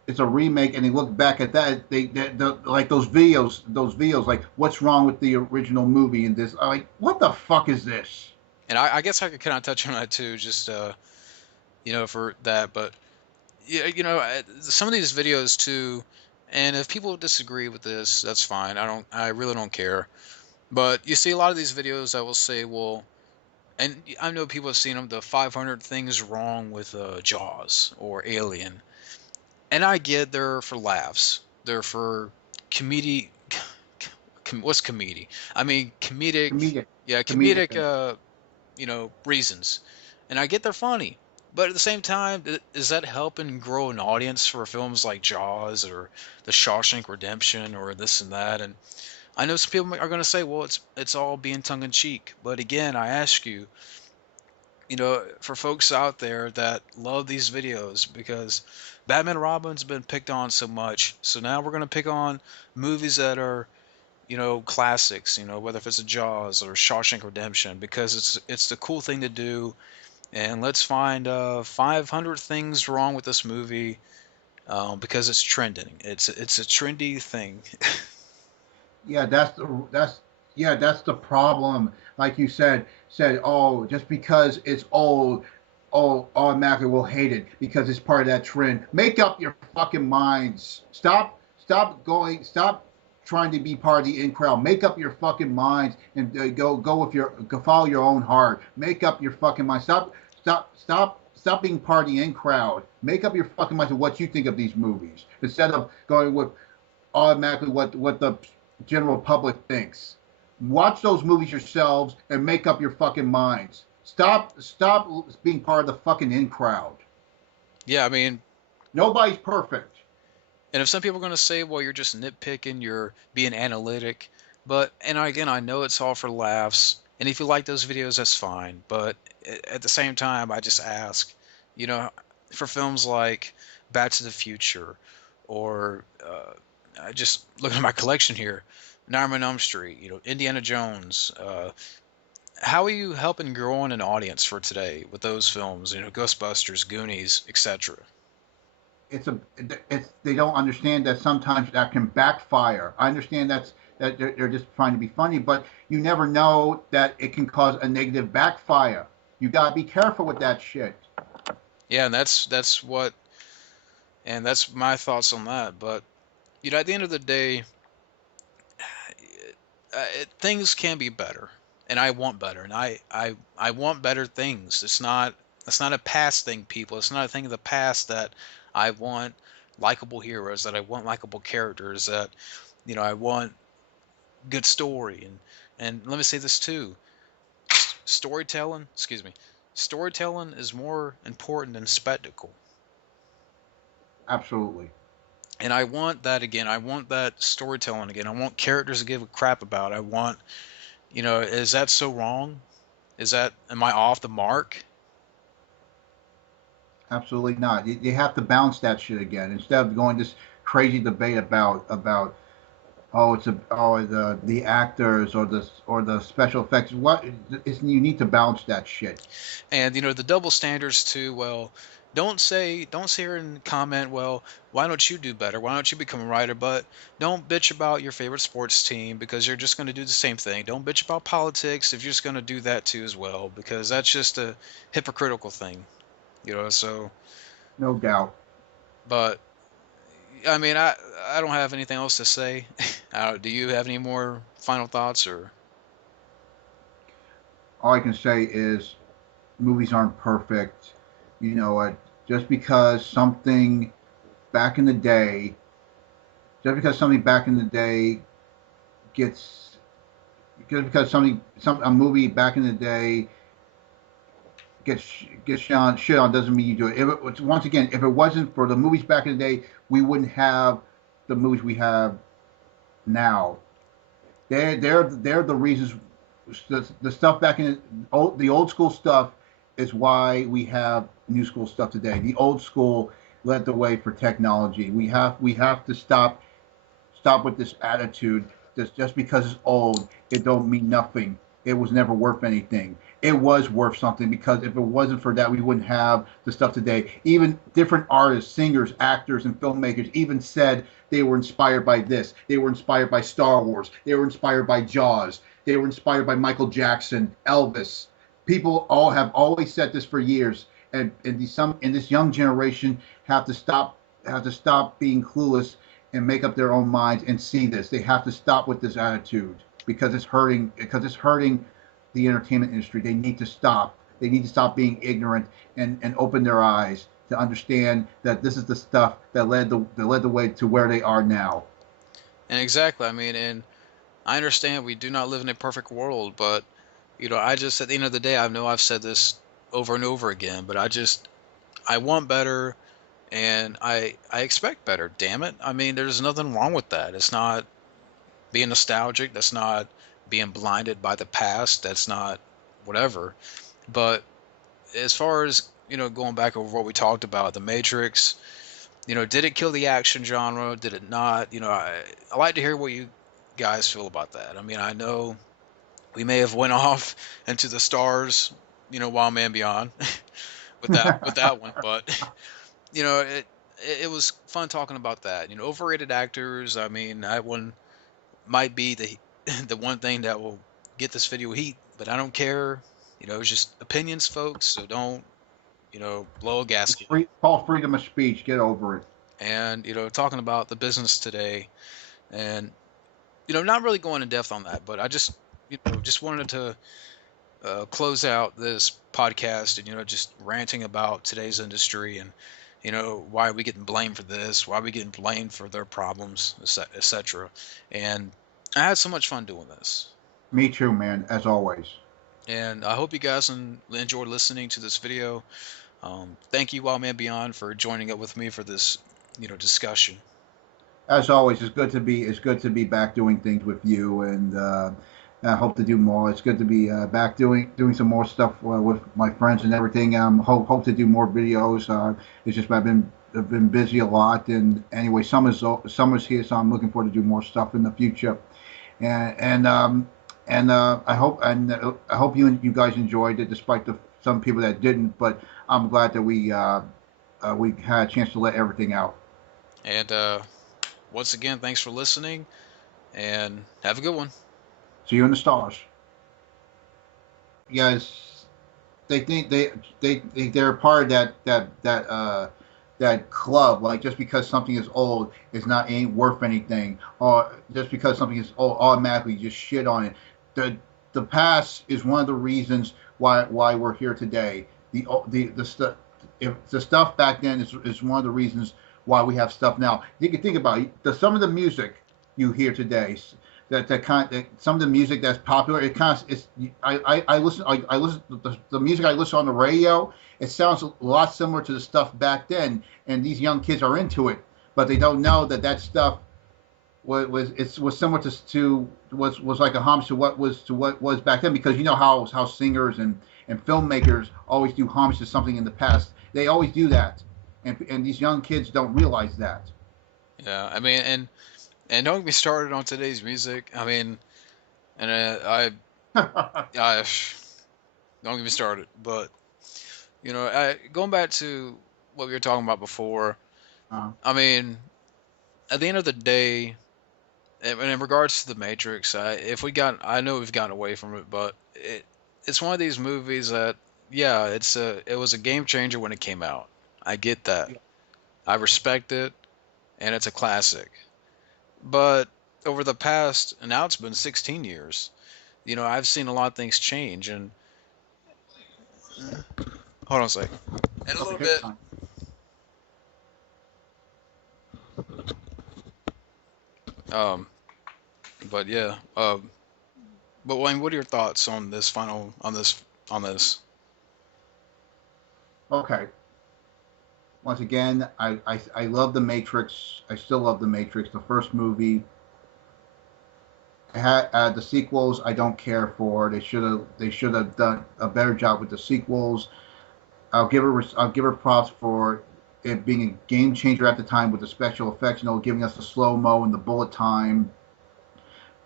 it's a remake, and they look back at that, like those videos, like what's wrong with the original movie, and this, I'm like, what the fuck is this? And I guess I could kind of touch on that too, just for that. But yeah, some of these videos too. And if people disagree with this, that's fine. I really don't care. But you see a lot of these videos that will say, well, and I know people have seen them, the 500 things wrong with Jaws or Alien. And I get they're for laughs. They're for comedy. What's comedy? I mean, comedic. Comedic, Yeah, comedic. comedic. Reasons. And I get they're funny. But at the same time, is that helping grow an audience for films like Jaws or The Shawshank Redemption or this and that? And I know some people are going to say, well, it's all being tongue in cheek. But again, I ask you, for folks out there that love these videos, because Batman and Robin's been picked on so much, so now we're going to pick on movies that are, classics, whether if it's a Jaws or Shawshank Redemption, because it's the cool thing to do. And let's find 500 things wrong with this movie, because it's trending. It's a trendy thing. Yeah, that's the problem. Like you said, oh, just because it's old, oh, automatically we'll hate it because it's part of that trend. Make up your fucking minds. Stop trying to be part of the in crowd. Make up your fucking minds and go follow your own heart. Make up your fucking mind. Stop being part of the in crowd. Make up your fucking minds of what you think of these movies instead of going with automatically what the general public thinks. Watch those movies yourselves and make up your fucking minds. Stop being part of the fucking in crowd. Yeah, I mean, Nobody's perfect. and if some people are going to say, well, you're just nitpicking, you're being analytic, but, and again, I know it's all for laughs, and if you like those videos, that's fine, but at the same time, I just ask, you know, for films like Back to the Future, or I just look at my collection here, Nightmare on Elm Street, Indiana Jones, how are you helping grow an audience for today with those films, Ghostbusters, Goonies, etc.? It's they don't understand that sometimes that can backfire. I understand that they're just trying to be funny, but you never know that it can cause a negative backfire. You gotta be careful with that shit. Yeah, and that's my thoughts on that. But at the end of the day, things can be better, and I want better, and I want better things. It's not a past thing, people. It's not a thing of the past that I want likable heroes, that I want likable characters, that I want good story, and let me say this too. Storytelling, excuse me, storytelling is more important than spectacle. Absolutely. And I want that again. I want that storytelling again. I want characters to give a crap about. I want, is that so wrong? Am I off the mark? Absolutely not. You have to balance that shit again instead of going this crazy debate about the actors or the special effects. What is you need to balance that shit. And the double standards too. Well, don't say here and comment, well, why don't you do better? Why don't you become a writer? But don't bitch about your favorite sports team, because you're just going to do the same thing. Don't bitch about politics if you're just going to do that too as well, because that's just a hypocritical thing. So, No doubt. but I mean, I don't have anything else to say. Do you have any more final thoughts, or? All I can say is movies aren't perfect. You know what? Just because something back in the day, just because something back in the day gets, just because a movie back in the day gets shit on doesn't mean you do it. Once again, if it wasn't for the movies back in the day, we wouldn't have the movies we have now. They're the reasons. The stuff back in the old school stuff is why we have new school stuff today. The old school led the way for technology. We have to stop with this attitude that just because it's old, it don't mean nothing. It was never worth anything. it was worth something, because if it wasn't for that, we wouldn't have the stuff today. Even different artists, singers, actors, and filmmakers even said they were inspired by this. They were inspired by Star Wars. They were inspired by Jaws. They were inspired by Michael Jackson, Elvis. People all have always said this for years, and some in this young generation have to stop being clueless and make up their own minds and see this. They have to stop with this attitude, because it's hurting. Because it's hurting the entertainment industry. They need to stop. They need to stop being ignorant and open their eyes to understand that this is the stuff that led the way to where they are now. And exactly, I mean, and I understand we do not live in a perfect world, but I just at the end of the day, I know I've said this over and over again, but I want better, and I expect better. Damn it! I mean, there's nothing wrong with that. It's not being nostalgic. That's not being blinded by the past. That's not whatever. But as far as going back over what we talked about, The Matrix. Did it kill the action genre? Did it not? I like to hear what you guys feel about that. I mean, I know we may have went off into the stars, Wild Man Beyond with that one, but it was fun talking about that. Overrated actors. I mean, that one might be the the one thing that will get this video heat, but I don't care. It's just opinions, folks. So don't blow a gasket. Call freedom of speech. Get over it. And talking about the business today, and not really going in depth on that, but I just wanted to close out this podcast and just ranting about today's industry, and why are we getting blamed for this, why are we getting blamed for their problems, etc. And I had so much fun doing this, Me too, man. As always. and I hope you guys enjoyed listening to this video. Thank you, Wild Man Beyond, for joining up with me for this discussion. As always, it's good to be back doing things with you, and I hope to do more. It's good to be back doing some more stuff with my friends and everything. Hope to do more videos. It's just I've been busy a lot, and anyway, summer's here, so I'm looking forward to do more stuff in the future. And I hope you guys enjoyed it, despite some people that didn't. But I'm glad that we had a chance to let everything out. And once again, thanks for listening, and have a good one. See you in the stars. Guys, they think they're part of that club. Like, just because something is old ain't worth anything, or just because something is old automatically just shit on it. The past is one of the reasons why we're here today. The stuff, if the stuff back then is one of the reasons why we have stuff now. You can think about it. Some of the music you hear today, some of the music that's popular, it kind of it's I listen the music I listen on the radio. It sounds a lot similar to the stuff back then, and these young kids are into it, but they don't know that stuff was similar was like a homage to what was back then, because how singers and filmmakers always do homage to something in the past. They always do that, and these young kids don't realize that. Yeah, I mean, and don't get me started on today's music. I mean, and I don't get me started. But going back to what we were talking about before. uh, I mean, at the end of the day, and in regards to the Matrix, I know we've gotten away from it, but it's one of these movies that, yeah, it was a game changer when it came out. I get that. I respect it, and it's a classic. But over the past, and now it's been 16 years, I've seen a lot of things change. And hold on a second. In a little bit. Um, but yeah. But Wayne, what are your thoughts on this? Okay. Once again, I love The Matrix. I still love The Matrix. The first movie. The sequels I don't care for. They should have done a better job with the sequels. I'll give her props for it being a game changer at the time with the special effects. Giving us the slow mo and the bullet time.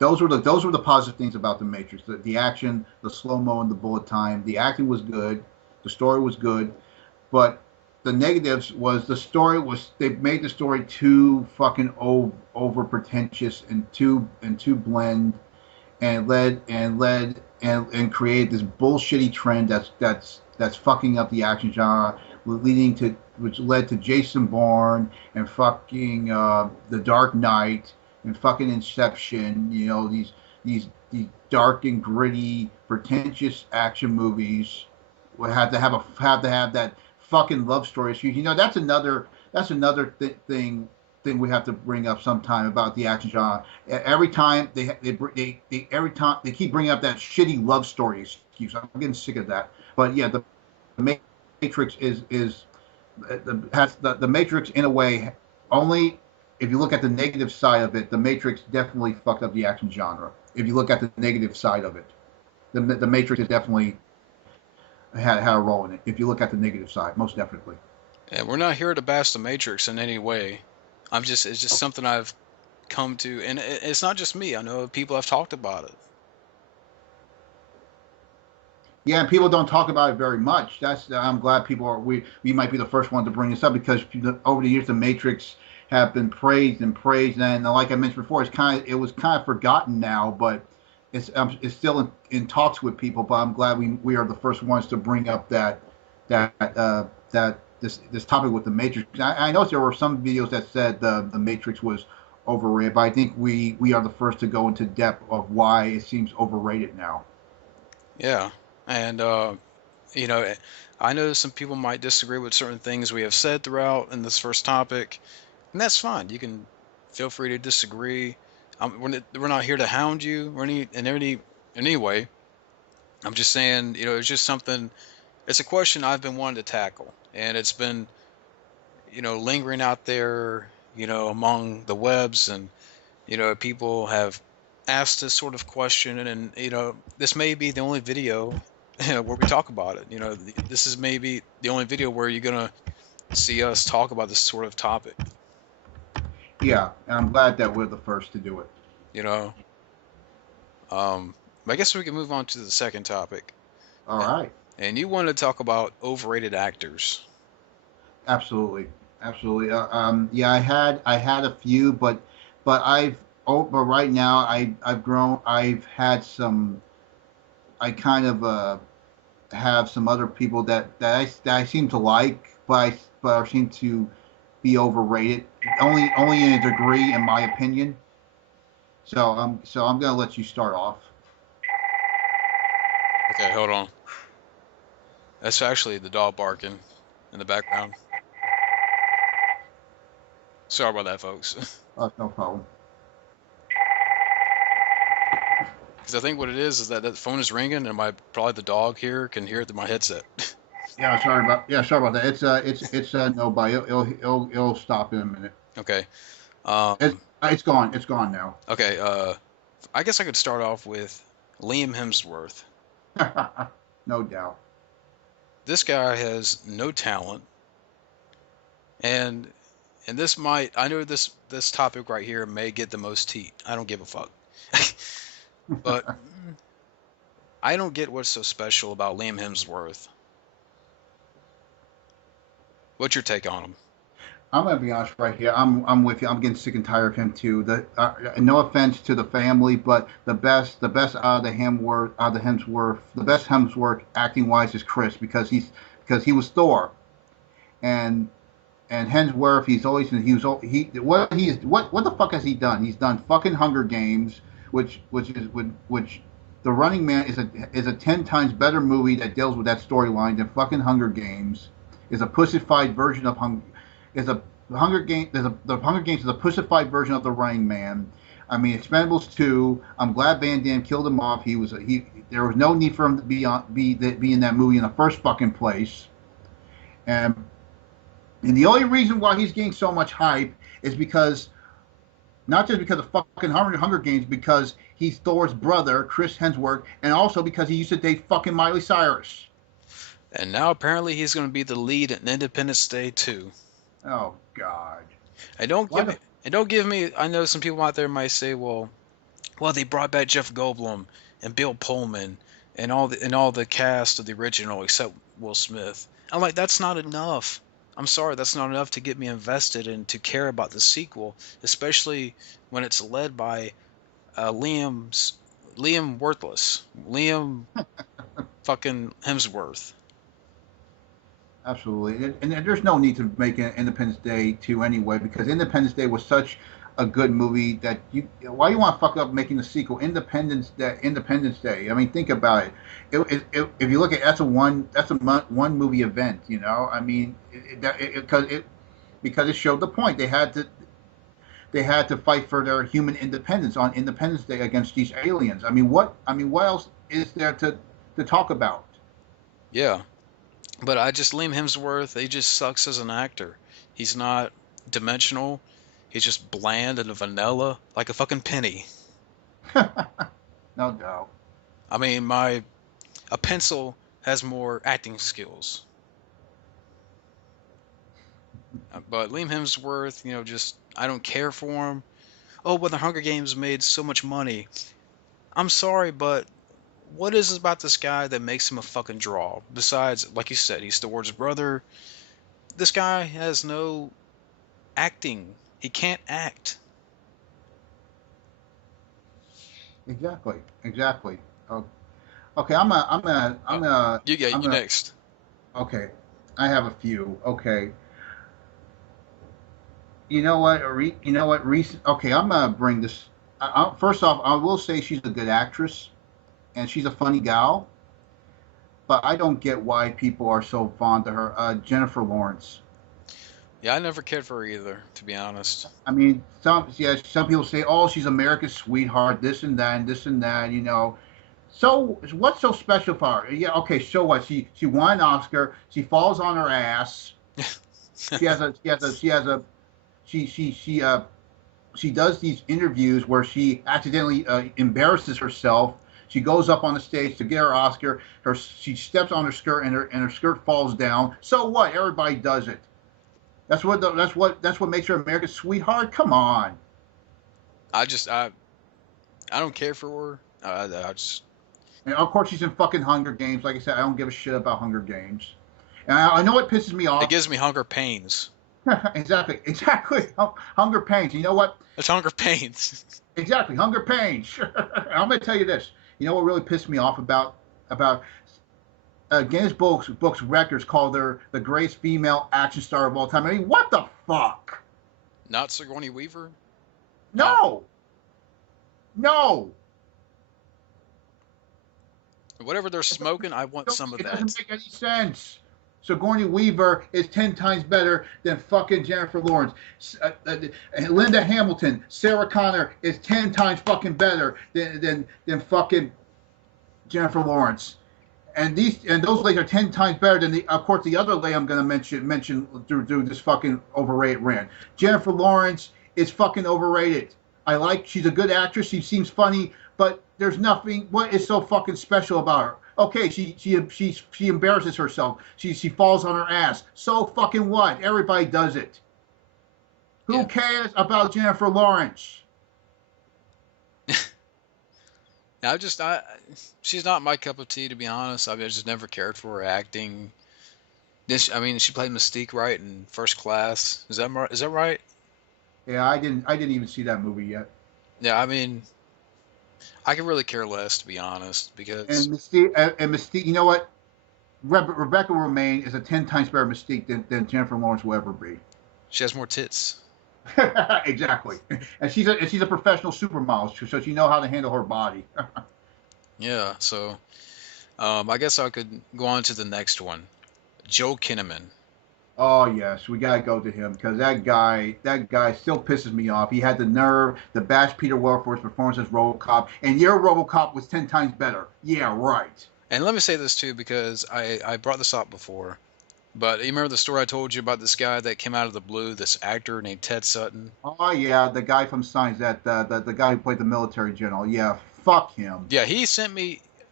those were the positive things about the Matrix. The action, the slow mo, and the bullet time. The acting was good. The story was good, but the negatives was the story was they made the story too fucking over pretentious and too blend and led and created this bullshitty trend that's fucking up the action genre, leading to which led to Jason Bourne and fucking The Dark Knight and fucking Inception. You know these dark and gritty, pretentious action movies would have to have that fucking love story. So, you know that's another thing we have to bring up sometime about the action genre. Every time they every time they keep bringing up that shitty love story excuse. I'm getting sick of that. But yeah, the Matrix is has the Matrix in a way only if you look at the negative side of it, the Matrix definitely fucked up the action genre. If you look at the negative side of it, the Matrix is definitely had a role in it. If you look at the negative side, most definitely. And we're not here to bash the Matrix in any way. It's just something I've come to, and it's not just me. I know people have talked about it. Yeah, and people don't talk about it very much. I'm glad people are. We might be the first one to bring this up because over the years the Matrix have been praised, and like I mentioned before, it was kind of forgotten now, but it's still in talks with people. But I'm glad we are the first ones to bring up that this topic with the Matrix. I know there were some videos that said the Matrix was overrated, but I think we are the first to go into depth of why it seems overrated now. Yeah, and you know, I know some people might disagree with certain things we have said throughout in this first topic, and that's fine. You can feel free to disagree. We're not here to hound you or in any way. I'm just saying, it's just something. It's a question I've been wanting to tackle, and it's been, lingering out there, among the webs, and people have asked this sort of question, and this may be the only video where we talk about it. This is maybe the only video where you're gonna see us talk about this sort of topic. Yeah, and I'm glad that we're the first to do it. You know, I guess we can move on to the second topic. All right. And you want to talk about overrated actors. Absolutely, absolutely. Yeah, I had a few, but right now I've grown. I've had some. I kind of have some other people that I seem to like, but I seem to be overrated. Only in a degree, in my opinion. So I'm gonna let you start off. Okay, hold on. That's actually the dog barking in the background. Sorry about that, folks. No problem. Because I think what it is that that phone is ringing, and probably the dog here can hear it through my headset. Sorry about that. It's no, but it'll stop in a minute. Okay. It's gone. It's gone now. Okay. I guess I could start off with Liam Hemsworth. No doubt. This guy has no talent, and I know this topic right here may get the most heat. I don't give a fuck. But I don't get what's so special about Liam Hemsworth. What's your take on him? I'm gonna be honest right here. I'm with you. I'm getting sick and tired of him too. No offense to the family, but the best out of the best Hemsworth acting wise is Chris because he was Thor, and Hemsworth what the fuck has he done? He's done fucking Hunger Games, which The Running Man is a 10 times better movie that deals with that storyline than fucking Hunger Games. Is a pussified version of the Hunger Games is a pussified version of The Running Man. I mean, Expendables 2. I'm glad Van Damme killed him off. There was no need for him to be in that movie in the first fucking place. And the only reason why he's getting so much hype is because not just because of fucking Hunger Games, because he's Thor's brother, Chris Hemsworth, and also because he used to date fucking Miley Cyrus. And now apparently he's going to be the lead in Independence Day 2. Oh God! And don't give me. I know some people out there might say, "Well, well, they brought back Jeff Goldblum and Bill Pullman and all the cast of the original except Will Smith. I'm like, that's not enough. I'm sorry, that's not enough to get me invested and to care about the sequel, especially when it's led by Liam Worthless, Liam fucking Hemsworth. Absolutely, and there's no need to make an Independence Day 2 anyway, because Independence Day was such a good movie that why you want to fuck up making the sequel Independence Day. I mean, think about it. If you look at one movie event, you know. I mean, because it showed the point. They had to fight for their human independence on Independence Day against these aliens. What else is there to talk about? Yeah, but Liam Hemsworth, he just sucks as an actor. He's not dimensional. He's just bland and vanilla, like a fucking penny. No doubt. I mean, a pencil has more acting skills. But Liam Hemsworth, just I don't care for him. Oh, but the Hunger Games made so much money. I'm sorry, but what is it about this guy that makes him a fucking draw? Besides, like you said, he's Thor's brother. This guy has no acting. He can't act. Exactly. Exactly. Oh, okay. I'm You gonna. next. Okay. I have a few. Okay. You know what? You know what? Okay, I'm gonna bring this. First off, I will say she's a good actress and she's a funny gal, but I don't get why people are so fond of her. Jennifer Lawrence. Yeah, I never cared for her either, to be honest. I mean, some people say, "Oh, she's America's sweetheart," this and that, and this and that. You know, so what's so special for her? Yeah, okay, so what? She won an Oscar. She falls on her ass. She does these interviews where she accidentally embarrasses herself. She goes up on the stage to get her Oscar. She steps on her skirt and her skirt falls down. So what? Everybody does it. That's what makes her America's sweetheart. Come on. I just I don't care for her. I just And of course she's in fucking Hunger Games. Like I said, I don't give a shit about Hunger Games. And I know it pisses me it off. gives me hunger pains. Exactly, exactly. Hunger Pains. You know what? It's hunger pains. Exactly, Hunger Pains. I'm going to tell you this. You know what really pissed me off about Guinness books records called her the greatest female action star of all time. I mean, what the fuck? Not Sigourney Weaver. No. No, no. Whatever they're smoking, I want some of It that. doesn't make any sense. Sigourney Weaver is 10 times better than fucking Jennifer Lawrence. Linda Hamilton, Sarah Connor is 10 times fucking better than fucking Jennifer Lawrence. And those ladies are 10 times better than of course the other lady I'm gonna mention through this fucking overrated rant. Jennifer Lawrence is fucking overrated. She's a good actress. She seems funny, but there's nothing. What is so fucking special about her? Okay, she embarrasses herself. She falls on her ass. So fucking what? Everybody does it. Who Yeah. cares about Jennifer Lawrence? She's not my cup of tea, to be honest. I just never cared for her acting. She played Mystique right in First Class. Is that right? Is that right? Yeah, I didn't even see that movie yet. Yeah, I could really care less, to be honest, because And Mystique, you know what? Rebecca Romaine is a 10 times better Mystique than Jennifer Lawrence will ever be. she has more tits. Exactly. And she's a professional supermodel, so she knows how to handle her body. Yeah, so I guess I could go on to the next one. Joe Kinnaman. Oh yes, we gotta go to him because that guy still pisses me off. He had the nerve to bash Peter Weller for his performance as RoboCop, and your RoboCop was 10 times better. Yeah, right. And let me say this too, because I brought this up before. But you remember the story I told you about this guy that came out of the blue, this actor named Ted Sutton? Oh yeah, the guy from Signs, that the guy who played the military general. Yeah, fuck him. Yeah,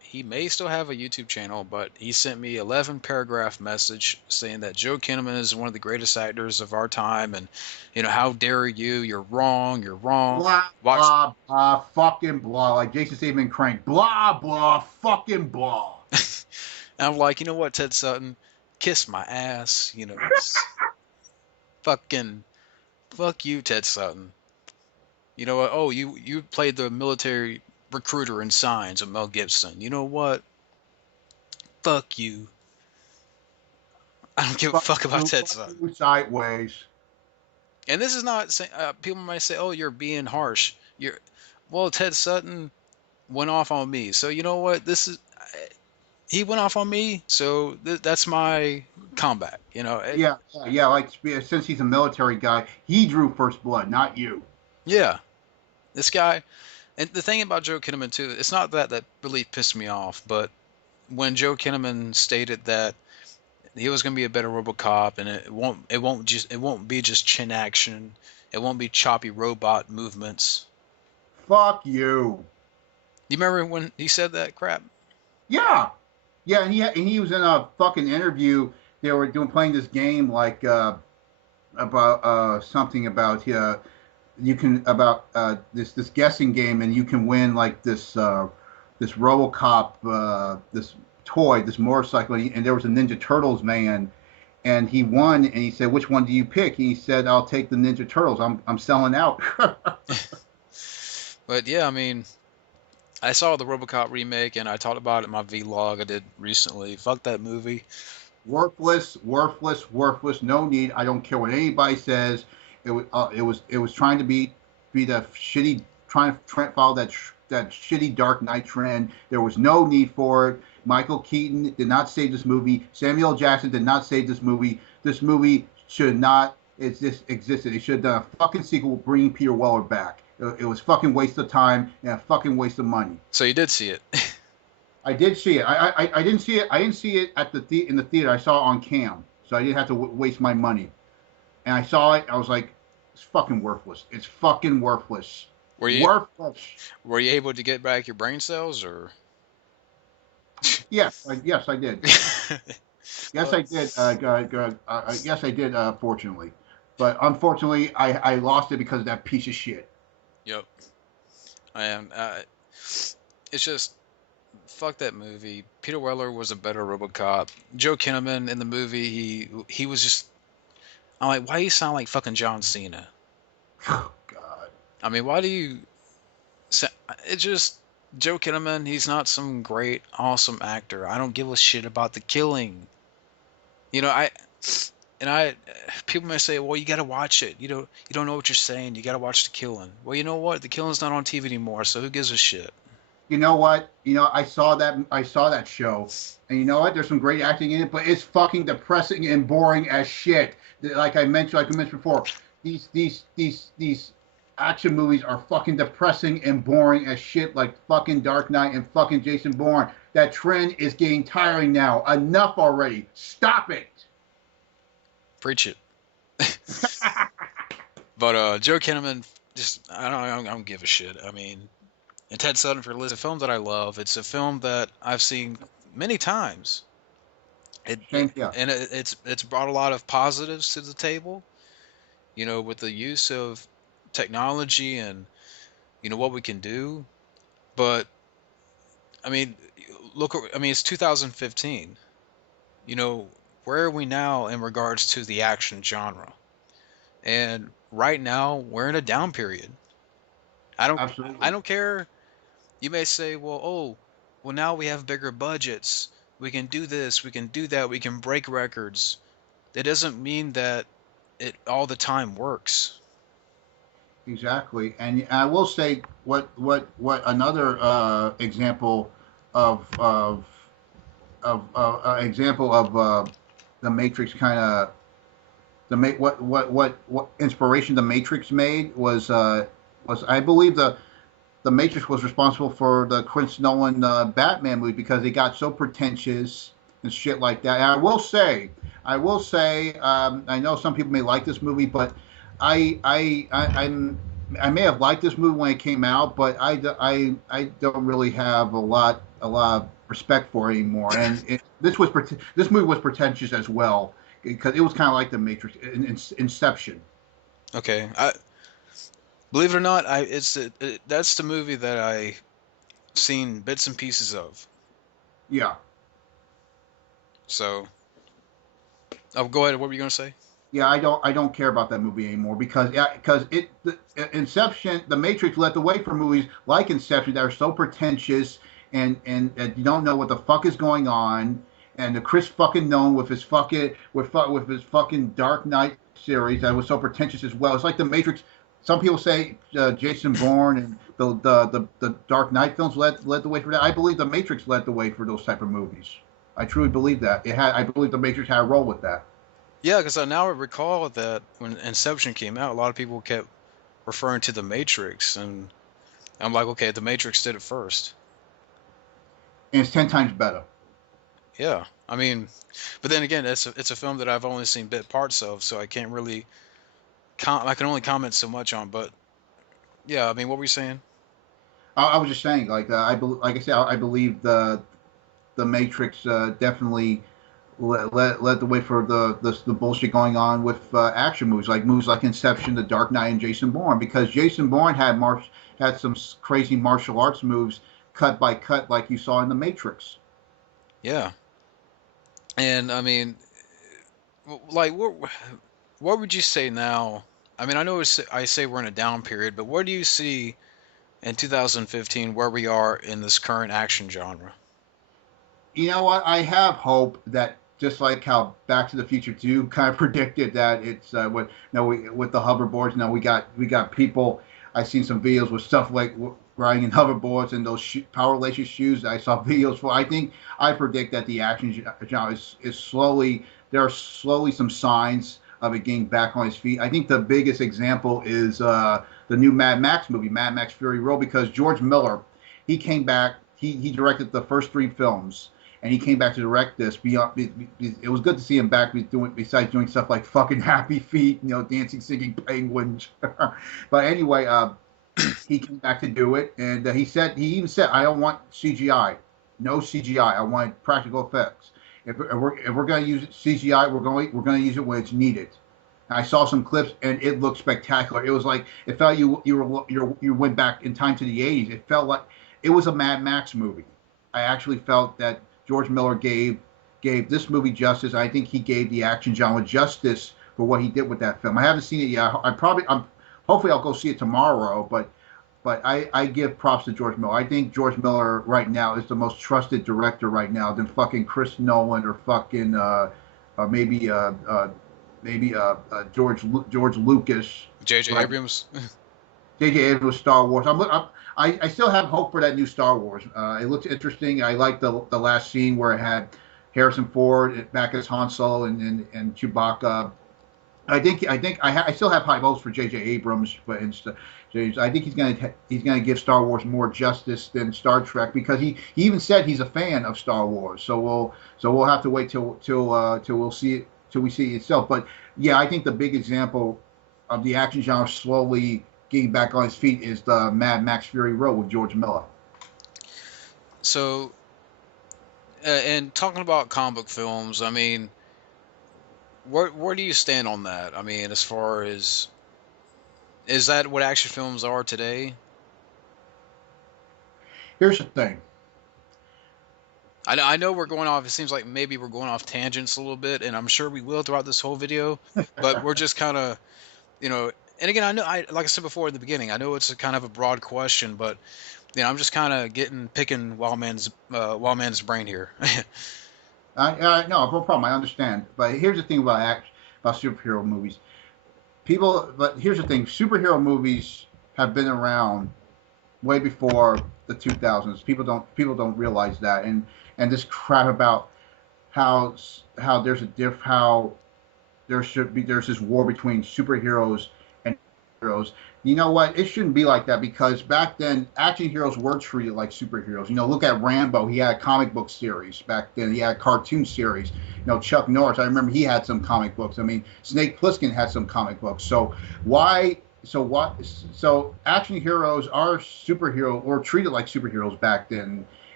he may still have a YouTube channel, but he sent me 11 paragraph message saying that Joe Kinnaman is one of the greatest actors of our time, and how dare you? You're wrong. You're wrong. Blah, Watch. blah, blah, fucking blah. Like Jason Statham Crank. Blah, blah, fucking blah. And I'm like, you know what, Ted Sutton, kiss my ass. Fucking fuck you, Ted Sutton. You know what? Oh, you played the military recruiter in Signs of Mel Gibson. You know what? Fuck you. I don't give a fuck about Ted Sutton. Fuck you sideways. And this is not saying people might say, "Oh, you're being harsh." Well, Ted Sutton went off on me, so you know what? He went off on me, so that's my comeback. Yeah. Like since he's a military guy, he drew first blood, not you. Yeah, this guy. And the thing about Joe Kinnaman too, it's not that really pissed me off, but when Joe Kinnaman stated that he was going to be a better RoboCop, and it won't be just chin action, it won't be choppy robot movements. Fuck you. You remember when he said that crap? Yeah, and he was in a fucking interview. They were playing this game like about something about you can about this guessing game, and you can win like this RoboCop this toy, this motorcycle, and there was a Ninja Turtles man, and he won, and he said, "Which one do you pick?" And he said, "I'll take the Ninja Turtles. I'm selling out." But yeah, I mean, I saw the RoboCop remake, and I talked about it in my vlog I did recently. Fuck that movie. Worthless. No need. I don't care what anybody says. It was trying to be the shitty, trying to follow that shitty Dark Knight trend. There was no need for it. Michael Keaton did not save this movie. Samuel L. Jackson did not save this movie. This movie should not existed. It should have done a fucking sequel bringing Peter Weller back. It was fucking waste of time and a fucking waste of money. So you did see it. I did see it. I didn't see it. I didn't see it at in the theater. I saw it on cam, so I didn't have to waste my money. And I saw it. I was like, it's fucking worthless. It's fucking worthless. Worthless. Were you able to get back your brain cells, or? Yes, I did. Yes, I did. Yes, I did. Fortunately, but unfortunately, I lost it because of that piece of shit. Yep. I am. It's just fuck that movie. Peter Weller was a better RoboCop. Joe Kinnaman in the movie, he was just. I'm like, why do you sound like fucking John Cena? Oh God. I mean, why do you? It's just Joe Kinnaman. He's not some great, awesome actor. I don't give a shit about the killing. People may say, well, you got to watch it. You don't know what you're saying. You got to watch the killing. Well, you know what? The killing's not on TV anymore, so who gives a shit? You know what? I saw that show, and you know what? There's some great acting in it, but it's fucking depressing and boring as shit. Like I mentioned before, these action movies are fucking depressing and boring as shit, like fucking Dark Knight and fucking Jason Bourne. That trend is getting tiring now. Enough already. Stop it. Preach it. But Joe Kinnaman, just I don't give a shit. I mean, and Ted Sutton for Liz, a film that I love. It's a film that I've seen many times. It's brought a lot of positives to the table. With the use of technology and what we can do. But I mean, it's 2015. Where are we now in regards to the action genre? And right now we're in a down period. I don't care. You may say, well, now we have bigger budgets. We can do this, we can do that, we can break records. That doesn't mean that it all the time works. Exactly. And I will say what another example of the Matrix kind of what inspiration the Matrix made was I believe the Matrix was responsible for the Chris Nolan Batman movie because it got so pretentious and shit like that. And I will say I know some people may like this movie, but I may have liked this movie when it came out, but I don't really have a lot of respect for anymore. And this movie was pretentious as well because it was kind of like The Matrix, Inception. Okay, I believe it or not, that's the movie that I seen bits and pieces of. Yeah, So, oh, go ahead. What were you gonna say? yeah. I don't care about that movie anymore because Inception, The Matrix led the way for movies like Inception that are so pretentious and you don't know what the fuck is going on. And the Chris fucking Nolan with his fucking Dark Knight series that was so pretentious as well. It's like The Matrix. Some people say Jason Bourne and the Dark Knight films led the way for that. I believe The Matrix led the way for those type of movies. I truly believe that it had. I believe The Matrix had a role with that. Yeah, because I now recall that when Inception came out, a lot of people kept referring to the Matrix, and I'm like, okay, the Matrix did it first. And it's 10 times better. Yeah, I mean, but then again, it's a film that I've only seen bit parts of, so I can't really I can only comment so much on. But yeah, I mean, what were you saying? I was just saying, like I said, I believe the Matrix definitely led the way for the bullshit going on with action movies like Inception, The Dark Knight, and Jason Bourne, because Jason Bourne had some crazy martial arts moves cut by cut, like you saw in The Matrix. Yeah, and I mean, like, what would you say now? I mean, I know I say we're in a down period, but where do you see in 2015 where we are in this current action genre? You know what? I have hope that just like how Back to the Future 2 kind of predicted that it's with the hoverboards. Now we got people. I've seen some videos with stuff like riding in hoverboards and those power laces shoes. I saw videos for. I predict that the action genre is slowly. There are slowly some signs of it getting back on its feet. I think the biggest example is the new Mad Max movie, Mad Max Fury Road, because George Miller, he came back. He directed the first three films and he came back to direct this. It was good to see him back besides doing stuff like fucking Happy Feet, dancing, singing penguins. But anyway, he came back to do it, and he even said, "I don't want CGI, no CGI. I want practical effects. If we're going to use CGI, we're going to use it when it's needed." And I saw some clips, and it looked spectacular. It was like it felt you went back in time to the '80s. It felt like it was a Mad Max movie. I actually felt that George Miller gave this movie justice. I think he gave the action genre justice for what he did with that film. I haven't seen it yet. Hopefully I'll go see it tomorrow. But I give props to George Miller. I think George Miller right now is the most trusted director right now than fucking Chris Nolan or fucking maybe George Lucas. J.J. Right? Abrams. J.J. Abrams, Star Wars. I still have hope for that new Star Wars. It looks interesting. I like the last scene where it had Harrison Ford back as Han Solo and Chewbacca. I still have high hopes for J.J. Abrams, but I think he's gonna give Star Wars more justice than Star Trek, because he even said he's a fan of Star Wars. So we'll have to wait till we'll see it till we see it itself. But yeah, I think the big example of the action genre slowly getting back on his feet is the Mad Max Fury Road with George Miller. So, and talking about comic book films, I mean, where do you stand on that? I mean, as far as is that what action films are today? Here's the thing. I know we're going off. It seems like maybe we're going off tangents a little bit, and I'm sure we will throughout this whole video. But we're just kind of, And again, I know, like I said before in the beginning, I know it's a kind of a broad question, but I'm just kind of picking Wildman's brain here. No, no problem. I understand. But here's the thing about superhero movies. But here's the thing: superhero movies have been around way before the 2000s. People don't realize that, and this crap about how there's this war between superheroes and heroes. You know what? It shouldn't be like that, because back then action heroes were treated like superheroes. Look at Rambo. He had a comic book series back then. He had a cartoon series. Chuck Norris. I remember he had some comic books. I mean, Snake Plissken had some comic books. So why? So what? So action heroes are superheroes, or treated like superheroes back then.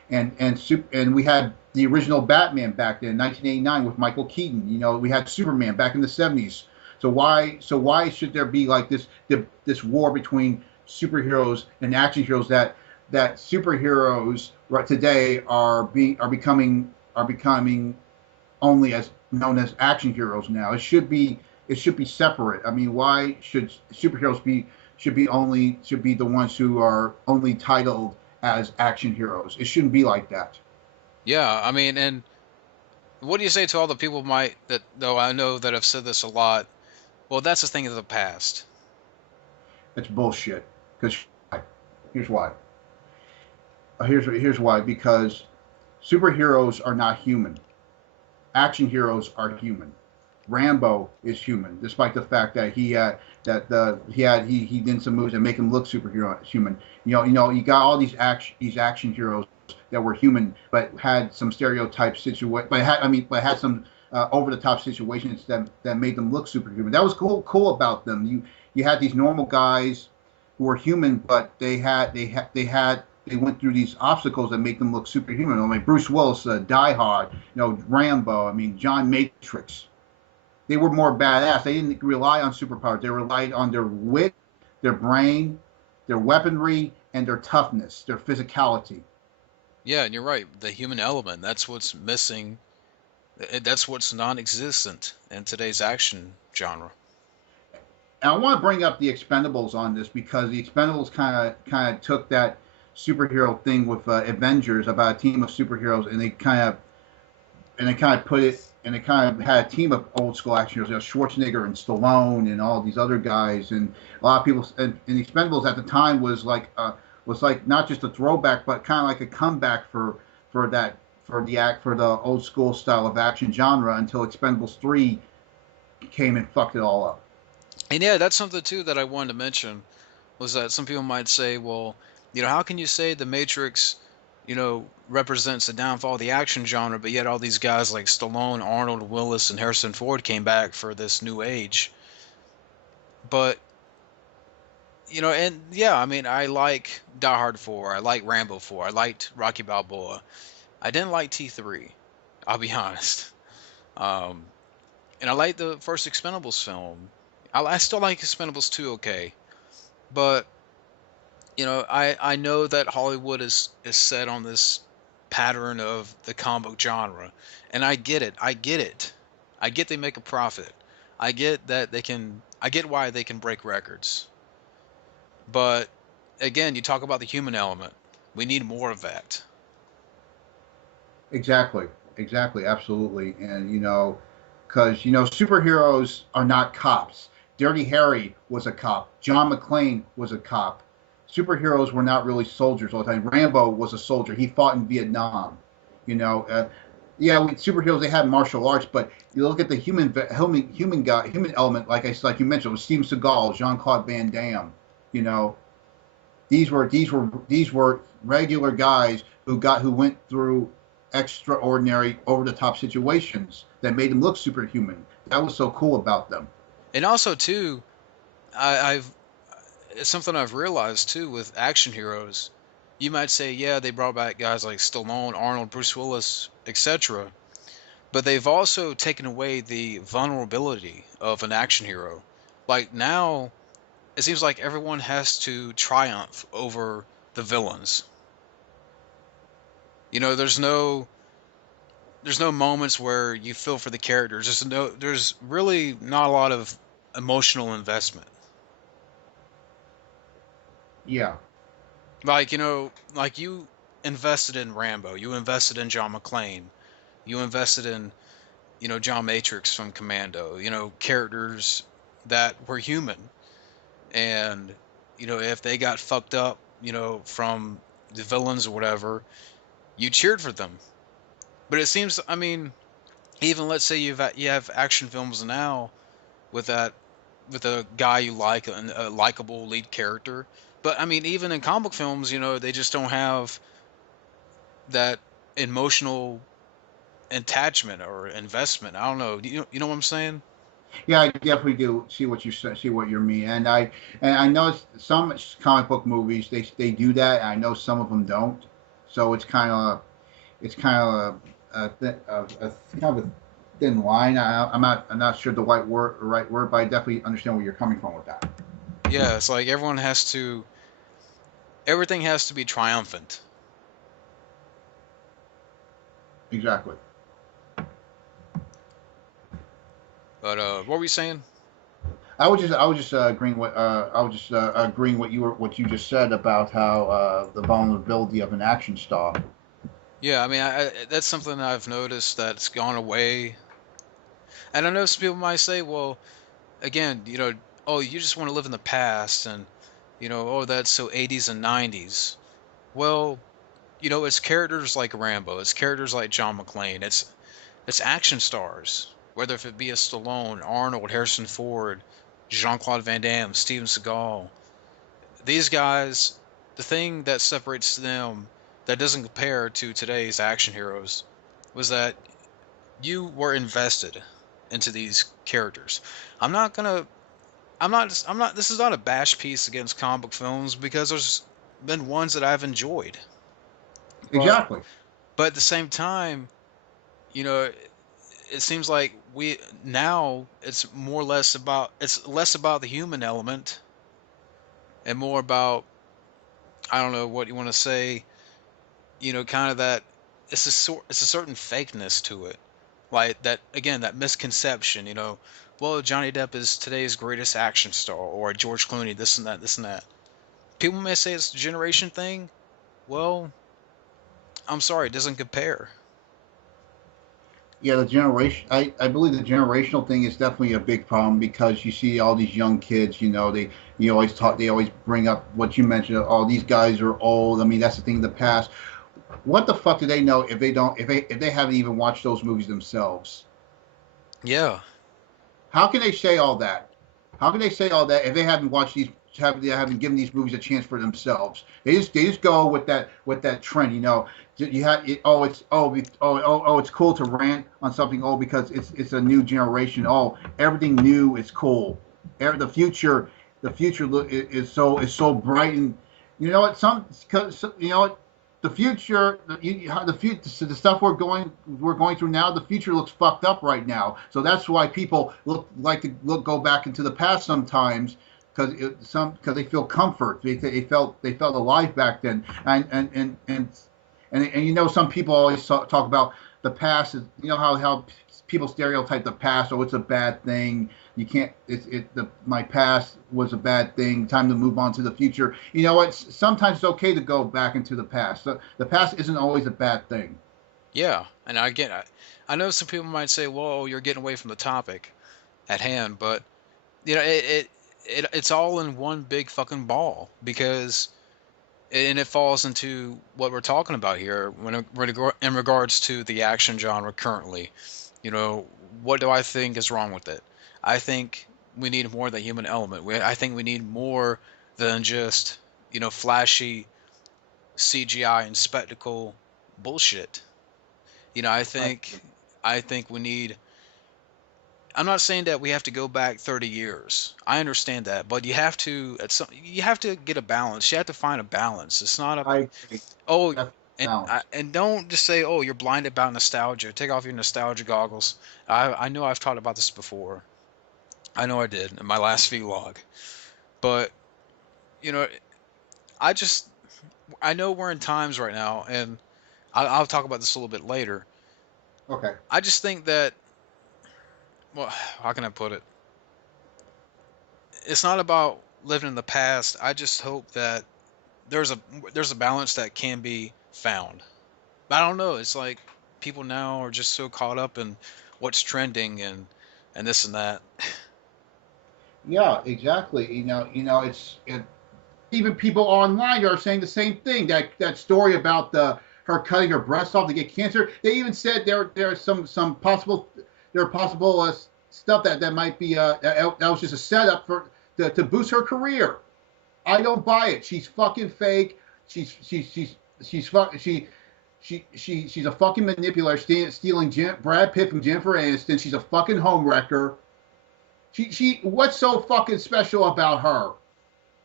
and we had the original Batman back then, 1989, with Michael Keaton. You know, we had Superman back in the 70s. So why should there be like this war between superheroes and action heroes that superheroes right today are becoming only as known as action heroes now. It should be separate. I mean, why should superheroes should be the ones who are only titled as action heroes? It shouldn't be like that. Yeah, I mean, and what do you say to all the people might that though I know that have said this a lot? Well, that's a thing of the past. It's bullshit. Because here's why. Here's why. Because superheroes are not human. Action heroes are human. Rambo is human, despite the fact that he did some moves that make him look superhero human. You got all these action heroes that were human, but had some stereotype situation, but had some over the top situations that made them look superhuman. That was cool about them. You had these normal guys who were human, but they went through these obstacles that make them look superhuman. I mean, Bruce Willis, Die Hard, Rambo. I mean, John Matrix. They were more badass. They didn't rely on superpowers. They relied on their wit, their brain, their weaponry, and their toughness, their physicality. Yeah, and you're right. The human element, that's what's missing. That's what's non-existent in today's action genre. And I want to bring up the Expendables on this because the Expendables kind of took that superhero thing with Avengers about a team of superheroes, and they kind of put it and they kind of had a team of old school action heroes, Schwarzenegger and Stallone and all these other guys, and a lot of people and Expendables at the time was like not just a throwback, but kind of like a comeback for that for the old school style of action genre until Expendables 3 came and fucked it all up. And yeah, that's something too that I wanted to mention was that some people might say, well, how can you say the Matrix, represents the downfall of the action genre, but yet all these guys like Stallone, Arnold, Willis, and Harrison Ford came back for this new age. But and yeah, I mean, I like Die Hard 4, I like Rambo 4, I liked Rocky Balboa. I didn't like T3. I'll be honest. Um, and I like the first Expendables film. I still like Expendables 2 okay, but I know that Hollywood is set on this pattern of the comic book genre, and I get it. I get it. I get they make a profit. I get that they can. I get why they can break records. But again, you talk about the human element. We need more of that. Exactly, exactly, absolutely, and because superheroes are not cops. Dirty Harry was a cop. John McClane was a cop. Superheroes were not really soldiers all the time. Rambo was a soldier. He fought in Vietnam. You know, yeah, with superheroes they had martial arts, but you look at the human element, like you mentioned, with Steven Seagal, Jean Claude Van Damme. You know, these were regular guys who went through extraordinary, over the top situations that made them look superhuman. That was so cool about them. And also too, I've it's something I've realized too with action heroes. You might say, yeah, they brought back guys like Stallone, Arnold, Bruce Willis, etc. But they've also taken away the vulnerability of an action hero. Like now, it seems like everyone has to triumph over the villains. There's no moments where you feel for the characters. There's really not a lot of emotional investment. Yeah, Like, like you invested in Rambo, you invested in John McClane, you invested in, John Matrix from Commando, characters that were human. And, if they got fucked up, from the villains or whatever, you cheered for them. But it seems, I mean, even let's say you have action films now with that with a guy you like, a likable lead character. But I mean, even in comic films, they just don't have that emotional attachment or investment. I don't know. You know what I'm saying? yeah, I definitely do see what you mean, and I know some comic book movies they do that. I know some of them don't. So it's kind of kind of a thin line. I'm not sure the right word, but I definitely understand where you're coming from with that. Yeah, it's like everything has to be triumphant. Exactly. But what were you saying? I was just agreeing what I was just agreeing what you just said about how the vulnerability of an action star. Yeah, I mean, that's something that I've noticed that's gone away. And I know some people might say, well, again, oh, you just want to live in the past, and oh, that's so 80s and 90s. Well, it's characters like Rambo, it's characters like John McClane, it's action stars, whether if it be a Stallone, Arnold, Harrison Ford, Jean-Claude Van Damme, Steven Seagal. These guys, the thing that separates them that doesn't compare to today's action heroes was that you were invested into these characters. I'm not gonna I'm not this is not a bash piece against comic book films because there's been ones that I've enjoyed. But Exactly. but at the same time, you know, it seems like we now it's less about the human element and more about, I don't know what you want to say, kind of that it's a certain fakeness to it. Like that again, that misconception, well, Johnny Depp is today's greatest action star, or George Clooney, this and that, this and that. People may say it's a generation thing. Well, I'm sorry, it doesn't compare. Yeah, the generation. I believe the generational thing is definitely a big problem because you see all these young kids. They always bring up what you mentioned. Oh, these guys are old. I mean, that's the thing of the past. What the fuck do they know if they haven't even watched those movies themselves? Yeah. How can they say all that? How can they say all that if they haven't watched these? They haven't given these movies a chance for themselves. They just go with that trend. You have it, it's cool to rant on something old because it's a new generation. Oh, everything new is cool. The future is so bright, and you know what? You know what? The future, the stuff we're going through now. The future looks fucked up right now. So that's why people go back into the past sometimes because they feel comfort. They felt alive back then. And some people always talk about the past. How people stereotype the past. Oh, it's a bad thing. You can't. My past was a bad thing. Time to move on to the future. You know what? Sometimes it's okay to go back into the past. So the past isn't always a bad thing. Yeah. And I know some people might say, "Whoa, you're getting away from the topic at hand," but it's all in one big fucking ball because and it falls into what we're talking about here in regards to the action genre currently. You know, what do I think is wrong with it? I think we need more of the human element. I think we need more than just, flashy CGI and spectacle bullshit. You know, I think we need. I'm not saying that we have to go back 30 years. I understand that, but you have to get a balance. You have to find a balance. It's not a I agree. oh, That's and balance. and don't just say, oh, you're blinded about nostalgia. Take off your nostalgia goggles. I know I've talked about this before. I know I did in my last vlog, but you know, I just I know we're in times right now, and I'll talk about this a little bit later. Okay. I just think that, well, how can I put it? It's not about living in the past. I just hope that there's a there's a balance that can be found. But I don't know. It's like people now are just so caught up in what's trending and this and that. Yeah, exactly. Even people online are saying the same thing. That story about her cutting her breast off to get cancer. They even said there's some possible stuff that might be that was just a setup to boost her career. I don't buy it. She's fucking fake. She's she's a fucking manipulator, stealing Brad Pitt from Jennifer Aniston. She's a fucking homewrecker. What's so fucking special about her?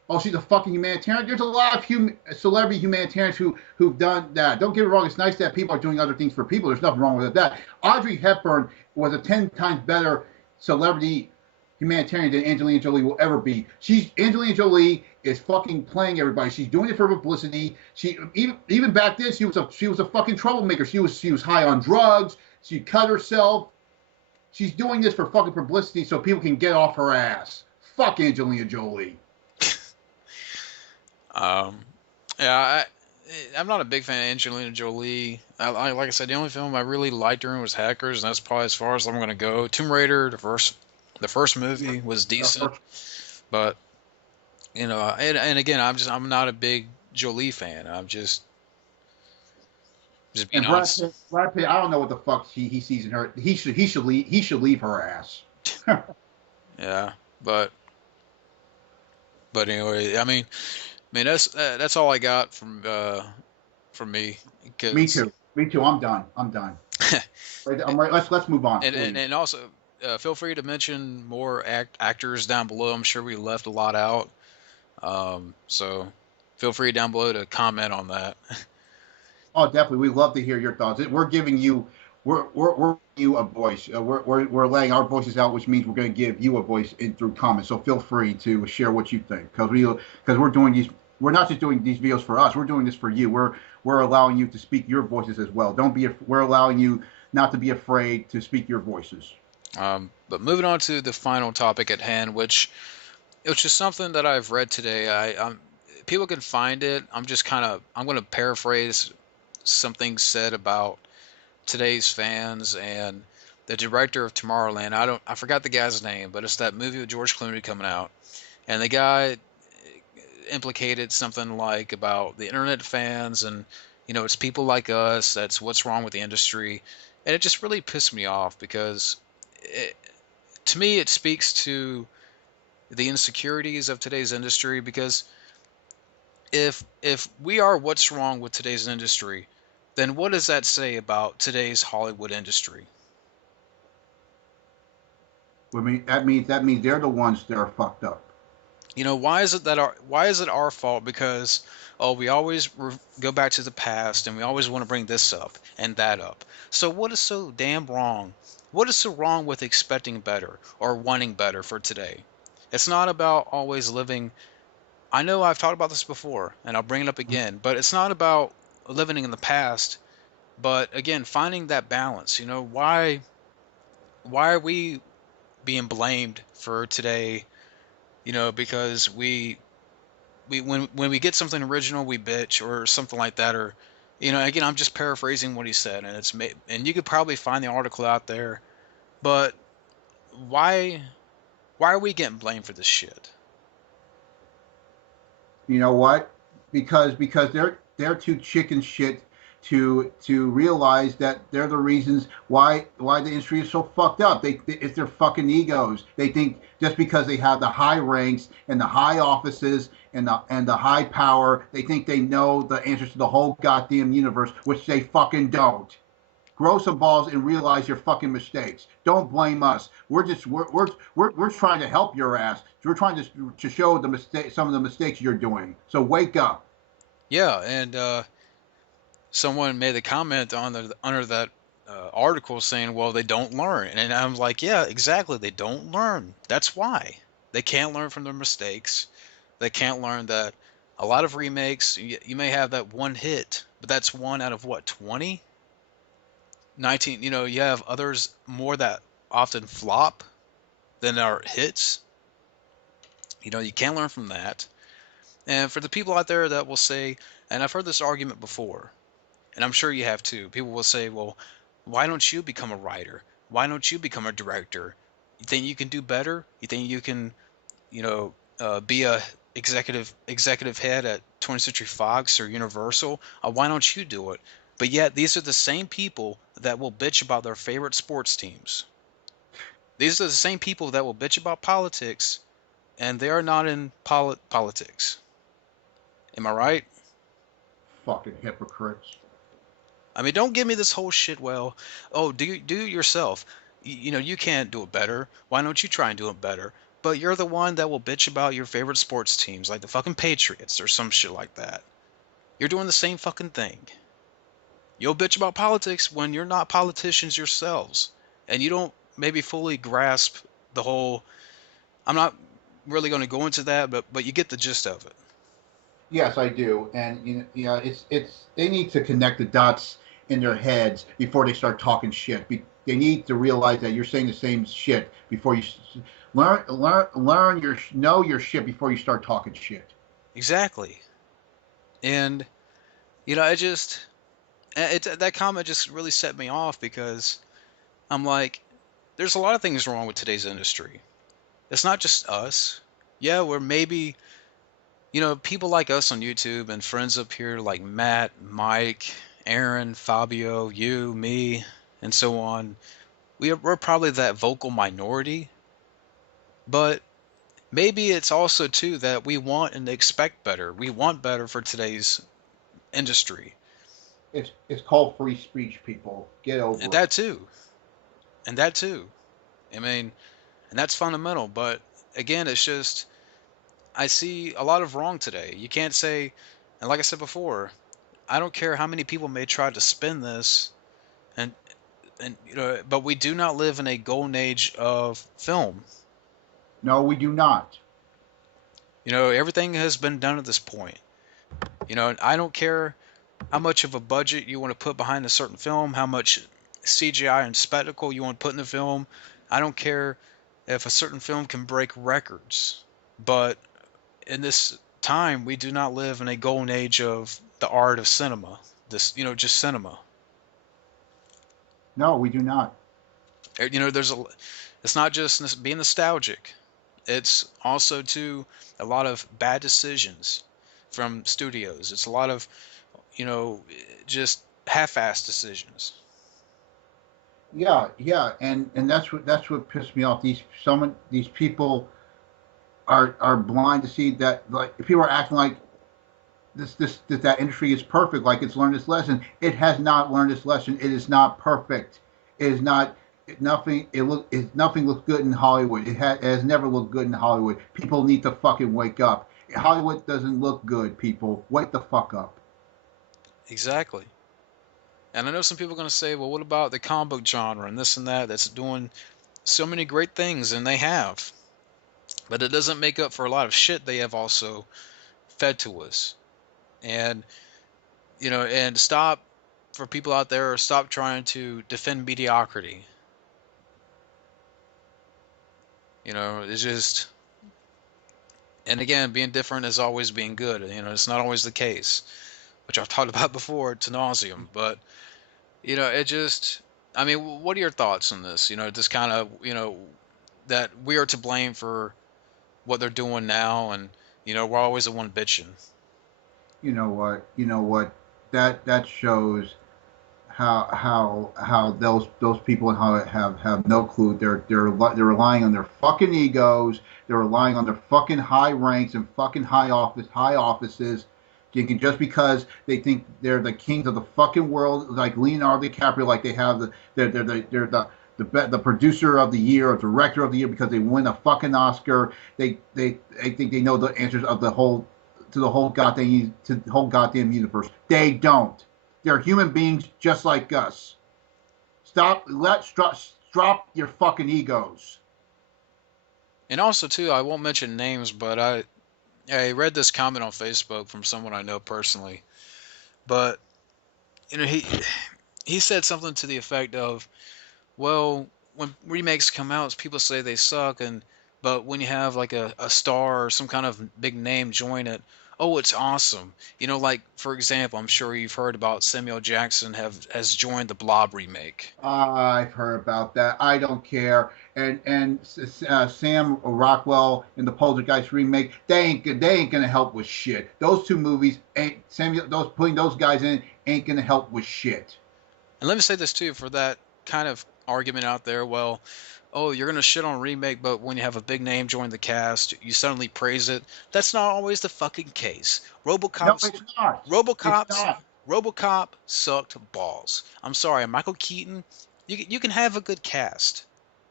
oh, she's a fucking humanitarian. There's a lot of celebrity humanitarians who've done that. Don't get me wrong. It's nice that people are doing other things for people. There's nothing wrong with that. Audrey Hepburn was a 10 times better celebrity humanitarian than Angelina Jolie will ever be. Angelina Jolie is fucking playing everybody. She's doing it for publicity. She even back then she was a fucking troublemaker. She was high on drugs. She cut herself. She's doing this for fucking publicity so people can get off her ass. Fuck Angelina Jolie. Yeah, I'm not a big fan of Angelina Jolie. Like I said, the only film I really liked her in was Hackers, and that's probably as far as I'm gonna go. Tomb Raider, the first movie was decent, but and again, I'm not a big Jolie fan. I'm just being honest. Brad Pitt, I don't know what the fuck he sees in her. He should leave her ass. Yeah, but anyway, I mean that's all I got from me. Me too. I'm done. Let's move on. And also, feel free to mention more actors down below. I'm sure we left a lot out. So feel free down below to comment on that. Oh, definitely. We'd love to hear your thoughts. We're giving you a voice. We're laying our voices out, which means we're going to give you a voice through comments. So feel free to share what you think, because we're doing these. We're not just doing these videos for us. We're doing this for you. We're allowing you to speak your voices as well. We're allowing you not to be afraid to speak your voices. But moving on to the final topic at hand, which is something that I've read today. People can find it. I'm going to paraphrase something said about today's fans and the director of Tomorrowland. I forgot the guy's name, but it's that movie with George Clooney coming out, and the guy implicated something like about the internet fans and it's people like us, that's what's wrong with the industry. And it just really pissed me off because to me it speaks to the insecurities of today's industry, because if we are what's wrong with today's industry, then what does that say about today's Hollywood industry? I mean, that means they're the ones that are fucked up. Why is it our fault? Because we always go back to the past and we always want to bring this up and that up. So what is so damn wrong? What is so wrong with expecting better or wanting better for today? It's not about always living. I know I've talked about this before and I'll bring it up again, but it's not about living in the past, but again, finding that balance. Why are we being blamed for today? Because we when we get something original, we bitch or something like that, or again, I'm just paraphrasing what he said, and you could probably find the article out there, but why are we getting blamed for this shit? You know what? Because they're too chicken shit to realize that they're the reasons why the industry is so fucked up. It's their fucking egos. They think just because they have the high ranks and the high offices and the high power, they think they know the answers to the whole goddamn universe, which they fucking don't. Grow some balls and realize your fucking mistakes. Don't blame us. We're trying to help your ass. We're trying to show some of the mistakes you're doing. So wake up. Yeah, and someone made a comment under that article saying, well, they don't learn. And I'm like, yeah, exactly. They don't learn. That's why. They can't learn from their mistakes. They can't learn that a lot of remakes, you may have that one hit, but that's one out of what, 20? 19, you have others more that often flop than are hits. You can't learn from that. And for the people out there that will say, and I've heard this argument before, and I'm sure you have too. People will say, well, why don't you become a writer? Why don't you become a director? You think you can do better? You think you can, be a executive head at 20th Century Fox or Universal? Why don't you do it? But yet these are the same people that will bitch about their favorite sports teams. These are the same people that will bitch about politics, and they are not in politics. Am I right? Fucking hypocrites. I mean, don't give me this whole shit. Well, oh, do it yourself. You can't do it better. Why don't you try and do it better? but you're the one that will bitch about your favorite sports teams, like the fucking Patriots or some shit like that. You're doing the same fucking thing. You'll bitch about politics when you're not politicians yourselves, and you don't maybe fully grasp the whole. I'm not really going to go into that, but you get the gist of it. Yes, I do, and yeah, it's they need to connect the dots in their heads before they start talking shit. They need to realize that you're saying the same shit before you learn your know your shit before you start talking shit. Exactly. And I just that comment just really set me off because I'm like, there's a lot of things wrong with today's industry. It's not just us. Yeah, we're maybe people like us on YouTube and friends up here like Matt, Mike, Aaron, Fabio, you, me, and so on. We're probably that vocal minority, but maybe it's also too that we want and expect better. We want better for today's industry. It's called free speech, people. Get And over it. that too. And that too. I mean, and that's fundamental, but again, it's just I see a lot of wrong today. You can't say, and like I said before, I don't care how many people may try to spin this and but we do not live in a golden age of film. No, we do not. Everything has been done at this point. I don't care how much of a budget you want to put behind a certain film, how much CGI and spectacle you want to put in the film. I don't care if a certain film can break records. But in this time, we do not live in a golden age of the art of cinema. Just cinema. No, we do not. There's it's not just being nostalgic. It's also too a lot of bad decisions from studios. It's a lot of, you know, just half-assed decisions. Yeah, and that's what pissed me off. These people are blind to see that, like, if people are acting like that industry is perfect, like it's learned its lesson. It has not learned its lesson. It is not perfect. It is not nothing. Nothing looks good in Hollywood. It has never looked good in Hollywood. People need to fucking wake up. Hollywood doesn't look good. People, wake the fuck up. Exactly. And I know some people are going to say, well, what about the comic book genre and this and that that's doing so many great things, and they have. But it doesn't make up for a lot of shit they have also fed to us. And, and stop, for people out there, stop trying to defend mediocrity. It's just, and again, being different is always being good. It's not always the case, which I've talked about before to nauseum. But, it just, I mean, what are your thoughts on this? Just kind of, that we are to blame for what they're doing now, and, we're always the one bitching. You know what? You know what? That shows how those people have no clue. They're relying on their fucking egos. They're relying on their fucking high ranks and fucking high offices. Thinking just because they think they're the kings of the fucking world, like Leonardo DiCaprio, like they have they're the producer of the year or director of the year because they win a fucking Oscar. I think they know the answers of the whole goddamn universe. They don't. They're human beings just like us. Drop your fucking egos. And also, too, I won't mention names, but I read this comment on Facebook from someone I know personally. But he said something to the effect of, well, when remakes come out, people say they suck, but when you have like a star or some kind of big name join it, oh, it's awesome. Like for example, I'm sure you've heard about Samuel Jackson has joined the Blob remake. I've heard about that. I don't care. And Sam Rockwell in the Poltergeist remake, they ain't gonna help with shit. Those two movies ain't Samuel. Those putting those guys in ain't gonna help with shit. And let me say this too, for that kind of argument out there, well, oh, you're gonna shit on a remake, but when you have a big name join the cast, you suddenly praise it. That's not always the fucking case. No, it's not. It's RoboCop's not. RoboCop sucked balls. I'm sorry, Michael Keaton. You can have a good cast,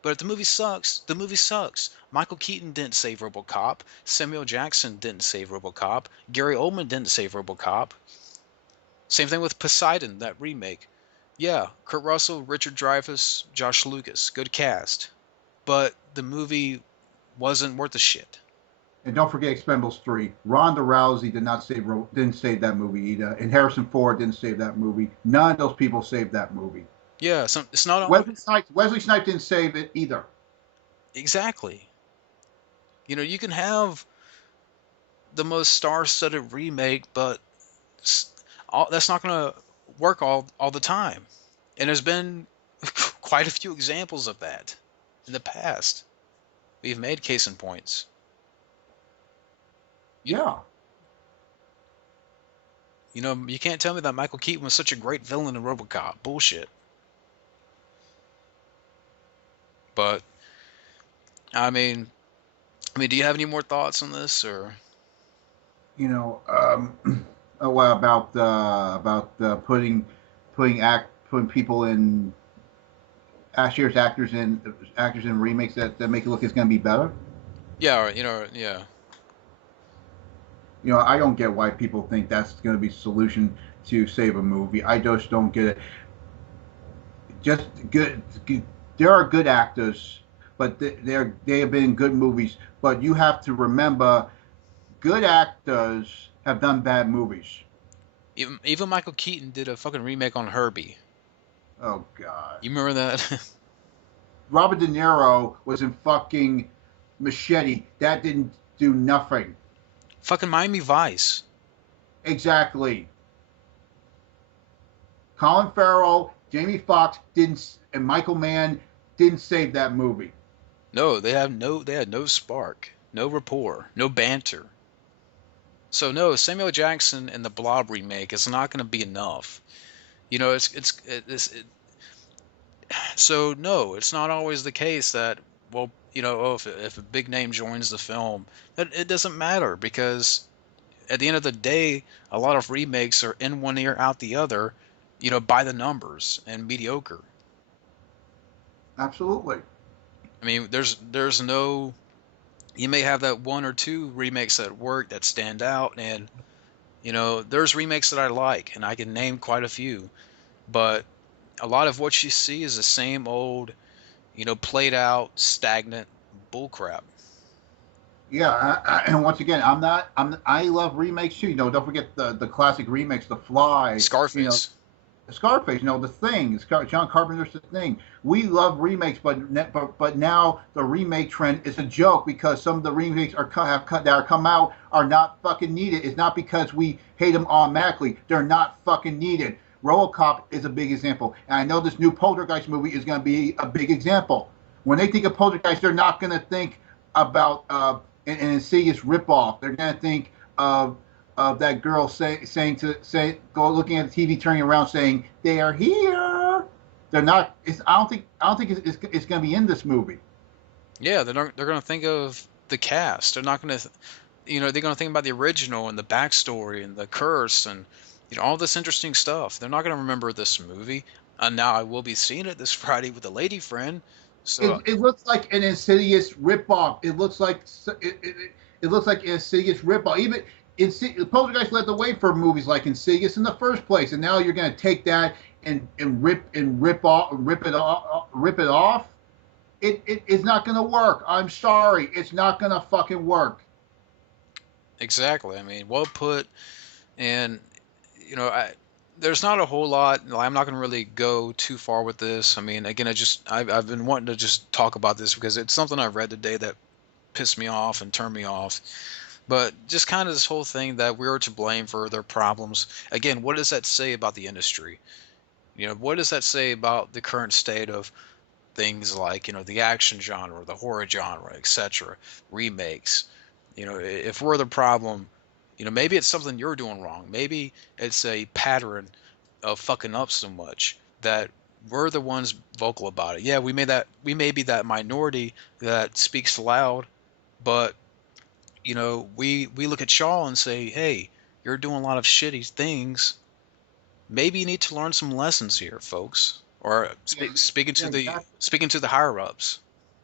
But if the movie sucks, the movie sucks. Michael Keaton didn't save RoboCop. Samuel Jackson didn't save RoboCop. Gary Oldman didn't save RoboCop. Same thing with Poseidon, that remake. Yeah, Kurt Russell, Richard Dreyfuss, Josh Lucas, good cast. But the movie wasn't worth a shit. And don't forget Expendables 3. Ronda Rousey didn't save that movie either, and Harrison Ford didn't save that movie. None of those people saved that movie. Yeah, so it's not all Wesley Snipes didn't save it either. exactly. You can have the most star-studded remake, but that's not going to work all the time. And there's been quite a few examples of that in the past. We've made case in points. Yeah. You can't tell me that Michael Keaton was such a great villain in RoboCop. Bullshit. But I mean, do you have any more thoughts on this, or? You know, what about putting people in actors in remakes that make it look it's going to be better? Yeah, yeah. I don't get why people think that's going to be the solution to save a movie. I just don't get it. Just good. There are good actors, but they have been in good movies. But you have to remember, good actors have done bad movies. Even Michael Keaton did a fucking remake on Herbie. Oh God. You remember that? Robert De Niro was in fucking Machete. That didn't do nothing. Fucking Miami Vice. Exactly. Colin Farrell, Jamie Foxx and Michael Mann didn't save that movie. No, they had no spark, no rapport, no banter. So no, Samuel Jackson in the Blob remake is not going to be enough. So no, it's not always the case that, well, if a big name joins the film, that it doesn't matter, because at the end of the day, a lot of remakes are in one ear out the other, by the numbers and mediocre. Absolutely. I mean, there's no, you may have that one or two remakes that work, that stand out, and there's remakes that I like, and I can name quite a few, but a lot of what you see is the same old, played out, stagnant bullcrap. Yeah, and once again, I love remakes too. Don't forget the classic remakes, The Fly. Scarface. Scarface. The Thing. John Carpenter's The Thing. We love remakes, but now the remake trend is a joke, because some of the remakes that are come out are not fucking needed. It's not because we hate them automatically. They're not fucking needed. RoboCop is a big example, and I know this new Poltergeist movie is going to be a big example. When they think of Poltergeist, they're not going to think about an insidious ripoff. They're going to think of that girl looking at the TV, turning around, saying, "They are here." They're not. I don't think it's going to be in this movie. Yeah, they're going to think of the cast. They're not going to, they're going to think about the original and the backstory and the curse and all this interesting stuff. They're not going to remember this movie. And now I will be seeing it this Friday with a lady friend. So It looks like an insidious ripoff. It looks like an insidious ripoff. Even Poltergeist led the way for movies like Insidious in the first place, and now you're going to take that and rip it off. It's not going to work. I'm sorry, it's not going to fucking work. exactly. I mean, well put. And there's not a whole lot. I'm not going to really go too far with this. I mean, again, I've been wanting to just talk about this because it's something I read today that pissed me off and turned me off. But just kind of this whole thing that we're to blame for their problems. Again, what does that say about the industry? What does that say about the current state of things like, the action genre, the horror genre, etc., remakes? If we're the problem, maybe it's something you're doing wrong. Maybe it's a pattern of fucking up so much that we're the ones vocal about it. Yeah, we may be that minority that speaks loud, but we look at y'all and say, hey, you're doing a lot of shitty things. Maybe you need to learn some lessons here, folks. Or speaking to the higher ups.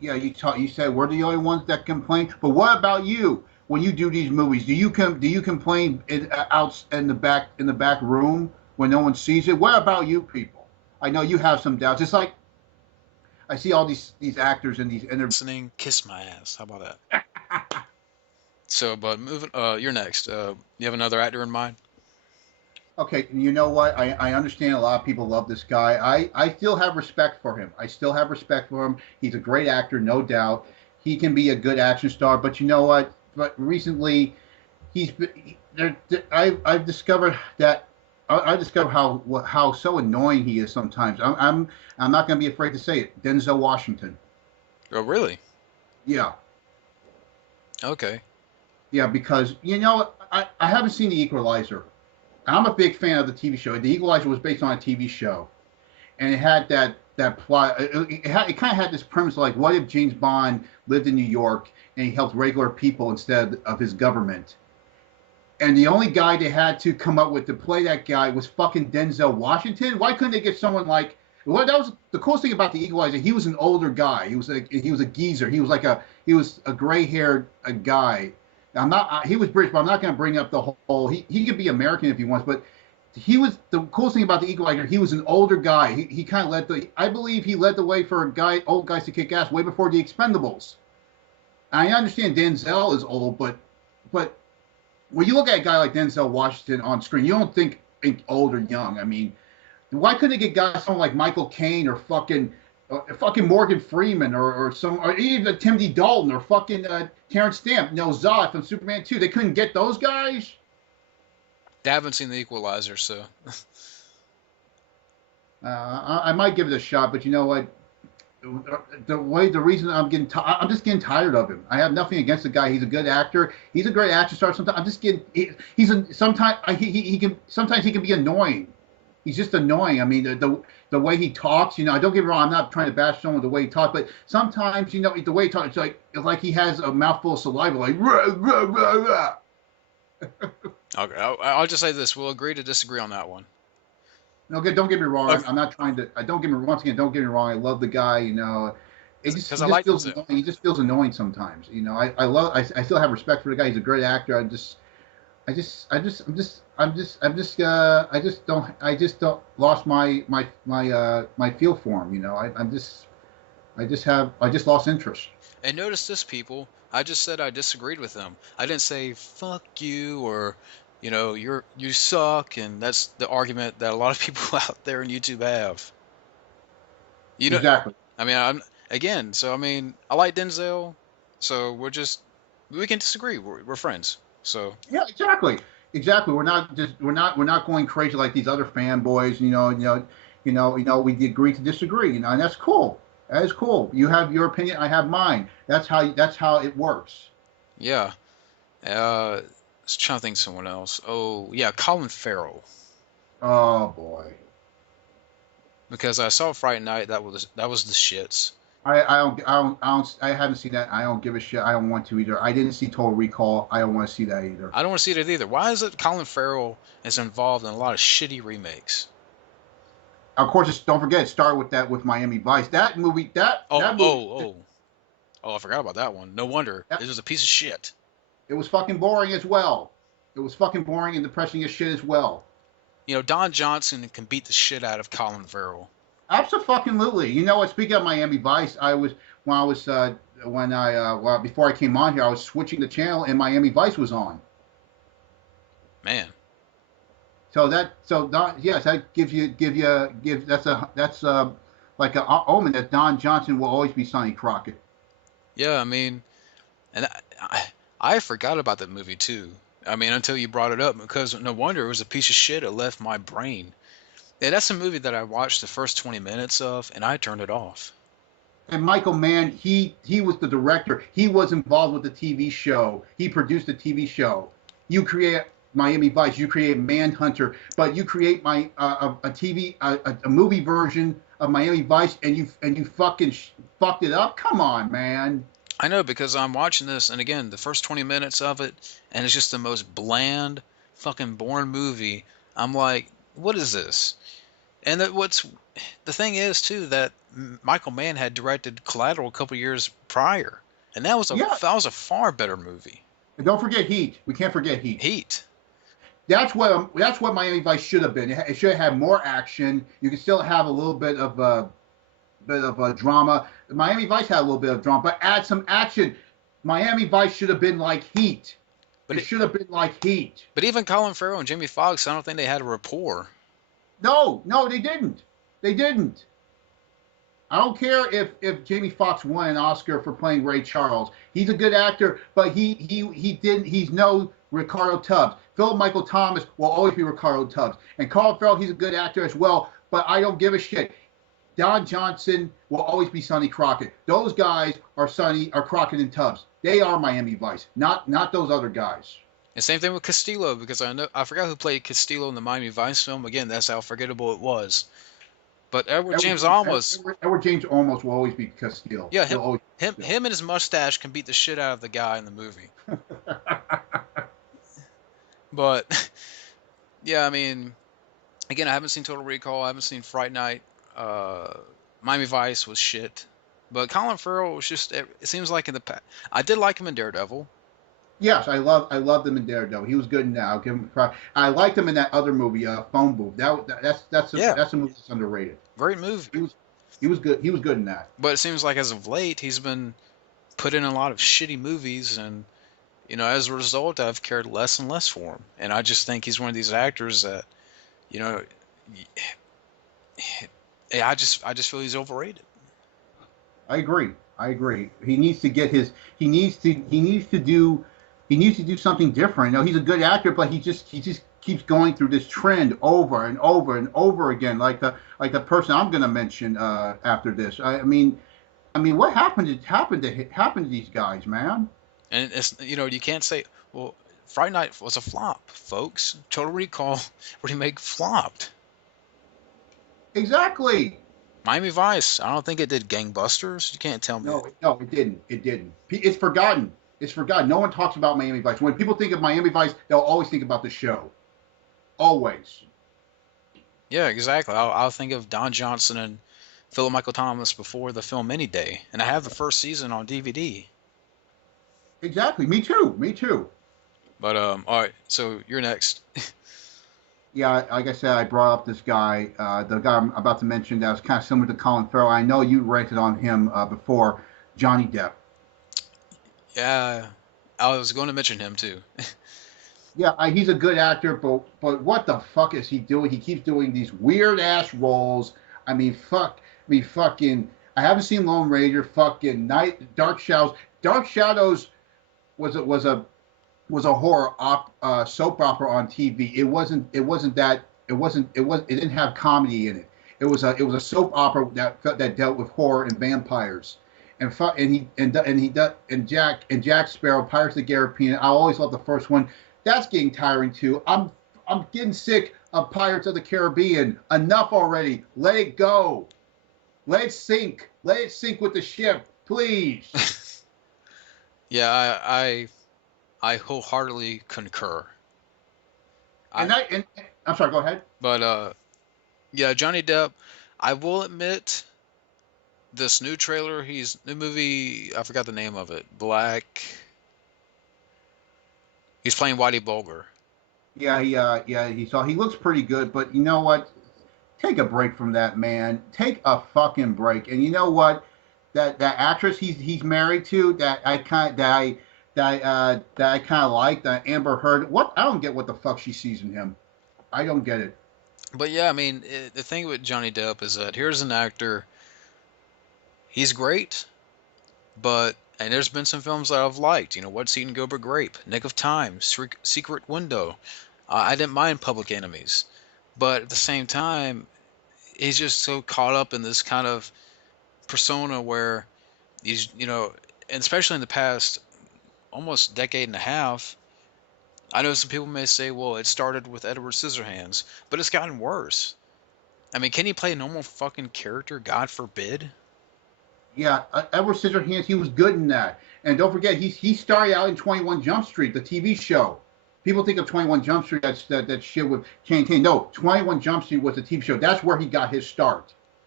Yeah, you said we're the only ones that complain. But what about you? When you do these movies, do you complain out in the back room when no one sees it? What about you people? I know you have some doubts. It's like I see all these actors in these interviews. Listening, kiss my ass. How about that? So, but moving, you're next. You have another actor in mind? Okay, you know what? I understand a lot of people love this guy. I still have respect for him. I still have respect for him. He's a great actor, no doubt. He can be a good action star, but you know what? But recently, he's been, I've discovered that I discovered how so annoying he is sometimes. I'm not going to be afraid to say it. Denzel Washington. Oh, really? Yeah, Okay. yeah, because you know I haven't seen The Equalizer. I'm a big fan of the TV show. The Equalizer was based on a TV show, and it had that plot. It kind of had this premise like, what if James Bond lived in New York and he helped regular people instead of his government? And the only guy they had to come up with to play that guy was fucking Denzel Washington. Why couldn't they get someone like? Well, that was the coolest thing about the Equalizer. He was an older guy. He was a geezer. He was a gray haired guy. I'm not. He was British, but I'm not going to bring up the whole. He could be American if he wants, but he was the coolest thing about the Equalizer. He was an older guy. He kind of led the. I believe he led the way for old guys to kick ass way before the Expendables. I understand Denzel is old, but when you look at a guy like Denzel Washington on screen, you don't think old or young. I mean, why couldn't they get guys someone like Michael Caine or fucking Morgan Freeman or even Timothy Dalton or fucking Terrence Stamp, no Zod from Superman 2? They couldn't get those guys. I haven't seen The Equalizer, so I might give it a shot, but you know what? The reason I'm just getting tired of him. I have nothing against the guy. He's a good actor. He's a great action star. Sometimes I'm just getting. Sometimes he can be annoying. He's just annoying. I mean, the way he talks. You know, don't get me wrong. I'm not trying to bash someone the way he talks, but sometimes you know the way he talks, it's like he has a mouthful of saliva, like rah, rah, rah, rah. okay. I'll just say this: we'll agree to disagree on that one. Okay, don't get me wrong. Okay. I'm not trying to. I don't get me once again. Don't get me wrong. I love the guy. You know, Because he I just like feels Denzel. annoying. He just feels annoying sometimes. You know, I still have respect for the guy. He's a great actor. I just don't lost my feel for him. You know, I just lost interest. And notice this, people. I just said I disagreed with them. I didn't say fuck you or you suck, and that's the argument that a lot of people out there on YouTube have. You know, Exactly. I mean, I'm again. So I mean, I like Denzel. So we can disagree. We're friends. So Yeah, exactly. Exactly. We're not going crazy like these other fanboys. We agree to disagree. You know, and that's cool. That is cool. You have your opinion. I have mine. That's how it works. yeah. I was trying to think of someone else. Oh yeah, Colin Farrell. Oh boy. Because I saw Fright Night. That was the shits. I haven't seen that. I don't give a shit. I don't want to either. I didn't see Total Recall. I don't want to see that either. I don't want to see it either. Why is it Colin Farrell is involved in a lot of shitty remakes? Of course, don't forget it started with Miami Vice. That movie, Oh, that movie, oh, oh. Oh, I forgot about that one. No wonder. that, It was a piece of shit. it was fucking boring as well. It was fucking boring and depressing as shit as well. You know, Don Johnson can beat the shit out of Colin Farrell. Absolutely. You know what? Speaking of Miami Vice, before I came on here, I was switching the channel and Miami Vice was on. Man. Yes, that that's like an omen that Don Johnson will always be Sonny Crockett. Yeah, I mean, and I forgot about that movie too. I mean, until you brought it up, because no wonder it was a piece of shit. It left my brain. Yeah, that's a movie that I watched the first 20 minutes of, and I turned it off. And Michael Mann, he was the director. He was involved with the TV show. He produced the TV show. You create Miami Vice, you create Manhunter, but you create a movie version of Miami Vice, and you fucking fucked it up. Come on, man. I know because I'm watching this, and again, the first 20 minutes of it, and it's just the most bland, fucking boring movie. I'm like, what is this? And what's the thing is too that Michael Mann had directed Collateral a couple years prior, and Yeah, that was a far better movie. and don't forget Heat. We can't forget Heat. Heat. That's what Miami Vice should have been. It should have had more action. You can still have a little bit of drama. Miami Vice had a little bit of drama, but add some action. Miami Vice should have been like Heat. But It should have been like Heat. but even Colin Farrell and Jamie Foxx, I don't think they had a rapport. No, no, they didn't. They didn't. I don't care if Jamie Foxx won an Oscar for playing Ray Charles. He's a good actor, but he didn't. He's no Ricardo Tubbs. Philip Michael Thomas will always be Ricardo Tubbs, and Colin Farrell, he's a good actor as well. But I don't give a shit. Don Johnson will always be Sonny Crockett. Those guys are Crockett and Tubbs. They are Miami Vice, not those other guys. And same thing with Castillo, because I forgot who played Castillo in the Miami Vice film. Again, that's how forgettable it was. But Edward James Olmos will always be Castillo. yeah, He'll always be him Castillo. and his mustache can beat the shit out of the guy in the movie. But yeah, I mean, again, I haven't seen Total Recall. I haven't seen Fright Night. Miami Vice was shit. But Colin Farrell was just. It seems like in the past, I did like him in Daredevil. Yes, I loved him in Daredevil. He was good in that. I'll give him credit. I liked him in that other movie, Phone Booth. That's Yeah, a movie that's underrated. great movie. He was good. He was good in that. But it seems like as of late, he's been put in a lot of shitty movies, and as a result, I've cared less and less for him. And I just think he's one of these actors that, you know, I just feel he's overrated. I agree. I agree. He needs to get his. He needs to do something different. He's a good actor, but he just keeps going through this trend over and over and over again, like the person I'm going to mention after this. I mean, what happened to these guys, man? And it's you can't say, well, Friday Night was a flop, folks. Total Recall remake flopped. Exactly. Miami Vice, I don't think it did gangbusters. You can't tell me. No, no, it didn't. It didn't. It's forgotten. It's forgotten. No one talks about Miami Vice. When people think of Miami Vice, they'll always think about the show. Always. Yeah, exactly. I'll think of Don Johnson and Philip Michael Thomas before the film any day, and I have the first season on DVD. Exactly. Me too. Me too. But all right, so you're next. Yeah, like I said, I brought up this guy, the guy I'm about to mention that was kind of similar to Colin Farrell. I know you ranted on him before, Johnny Depp. Yeah, I was going to mention him too. Yeah, he's a good actor, but what the fuck is he doing? He keeps doing these weird ass roles. I mean, fucking. I haven't seen Lone Ranger. Fucking Dark Shadows. Dark Shadows was a soap opera on TV. It didn't have comedy in it. It was a soap opera that dealt with horror and vampires. And Jack Sparrow, Pirates of the Caribbean. I always love the first one. That's getting tiring too. I'm getting sick of Pirates of the Caribbean. Enough already. Let it go. Let it sink. Let it sink with the ship, please. Yeah, I wholeheartedly concur. And I'm sorry. Go ahead. But yeah, Johnny Depp. I will admit, this new trailer, new movie. I forgot the name of it. Black. He's playing Whitey Bulger. Yeah, he looks pretty good, but you know what? Take a break from that man. Take a fucking break. And you know what? That actress he's married to, that I kind of like, that Amber Heard. What? I don't get what the fuck she sees in him. I don't get it. But yeah, I mean, the thing with Johnny Depp is that here's an actor. He's great, and there's been some films that I've liked. What's Eating Gilbert Grape, Nick of Time, Secret Window. I didn't mind Public Enemies, but at the same time, he's just so caught up in this kind of persona where he's, and especially in the past almost decade and a half, I know some people may say, well, it started with Edward Scissorhands, but it's gotten worse. I mean, can he play a normal fucking character? God forbid. Yeah, Edward Scissorhands, he was good in that. And don't forget, he started out in 21 Jump Street, the TV show. People think of 21 Jump Street, that shit with Channing Tatum. No, 21 Jump Street was the TV show. That's where he got his start.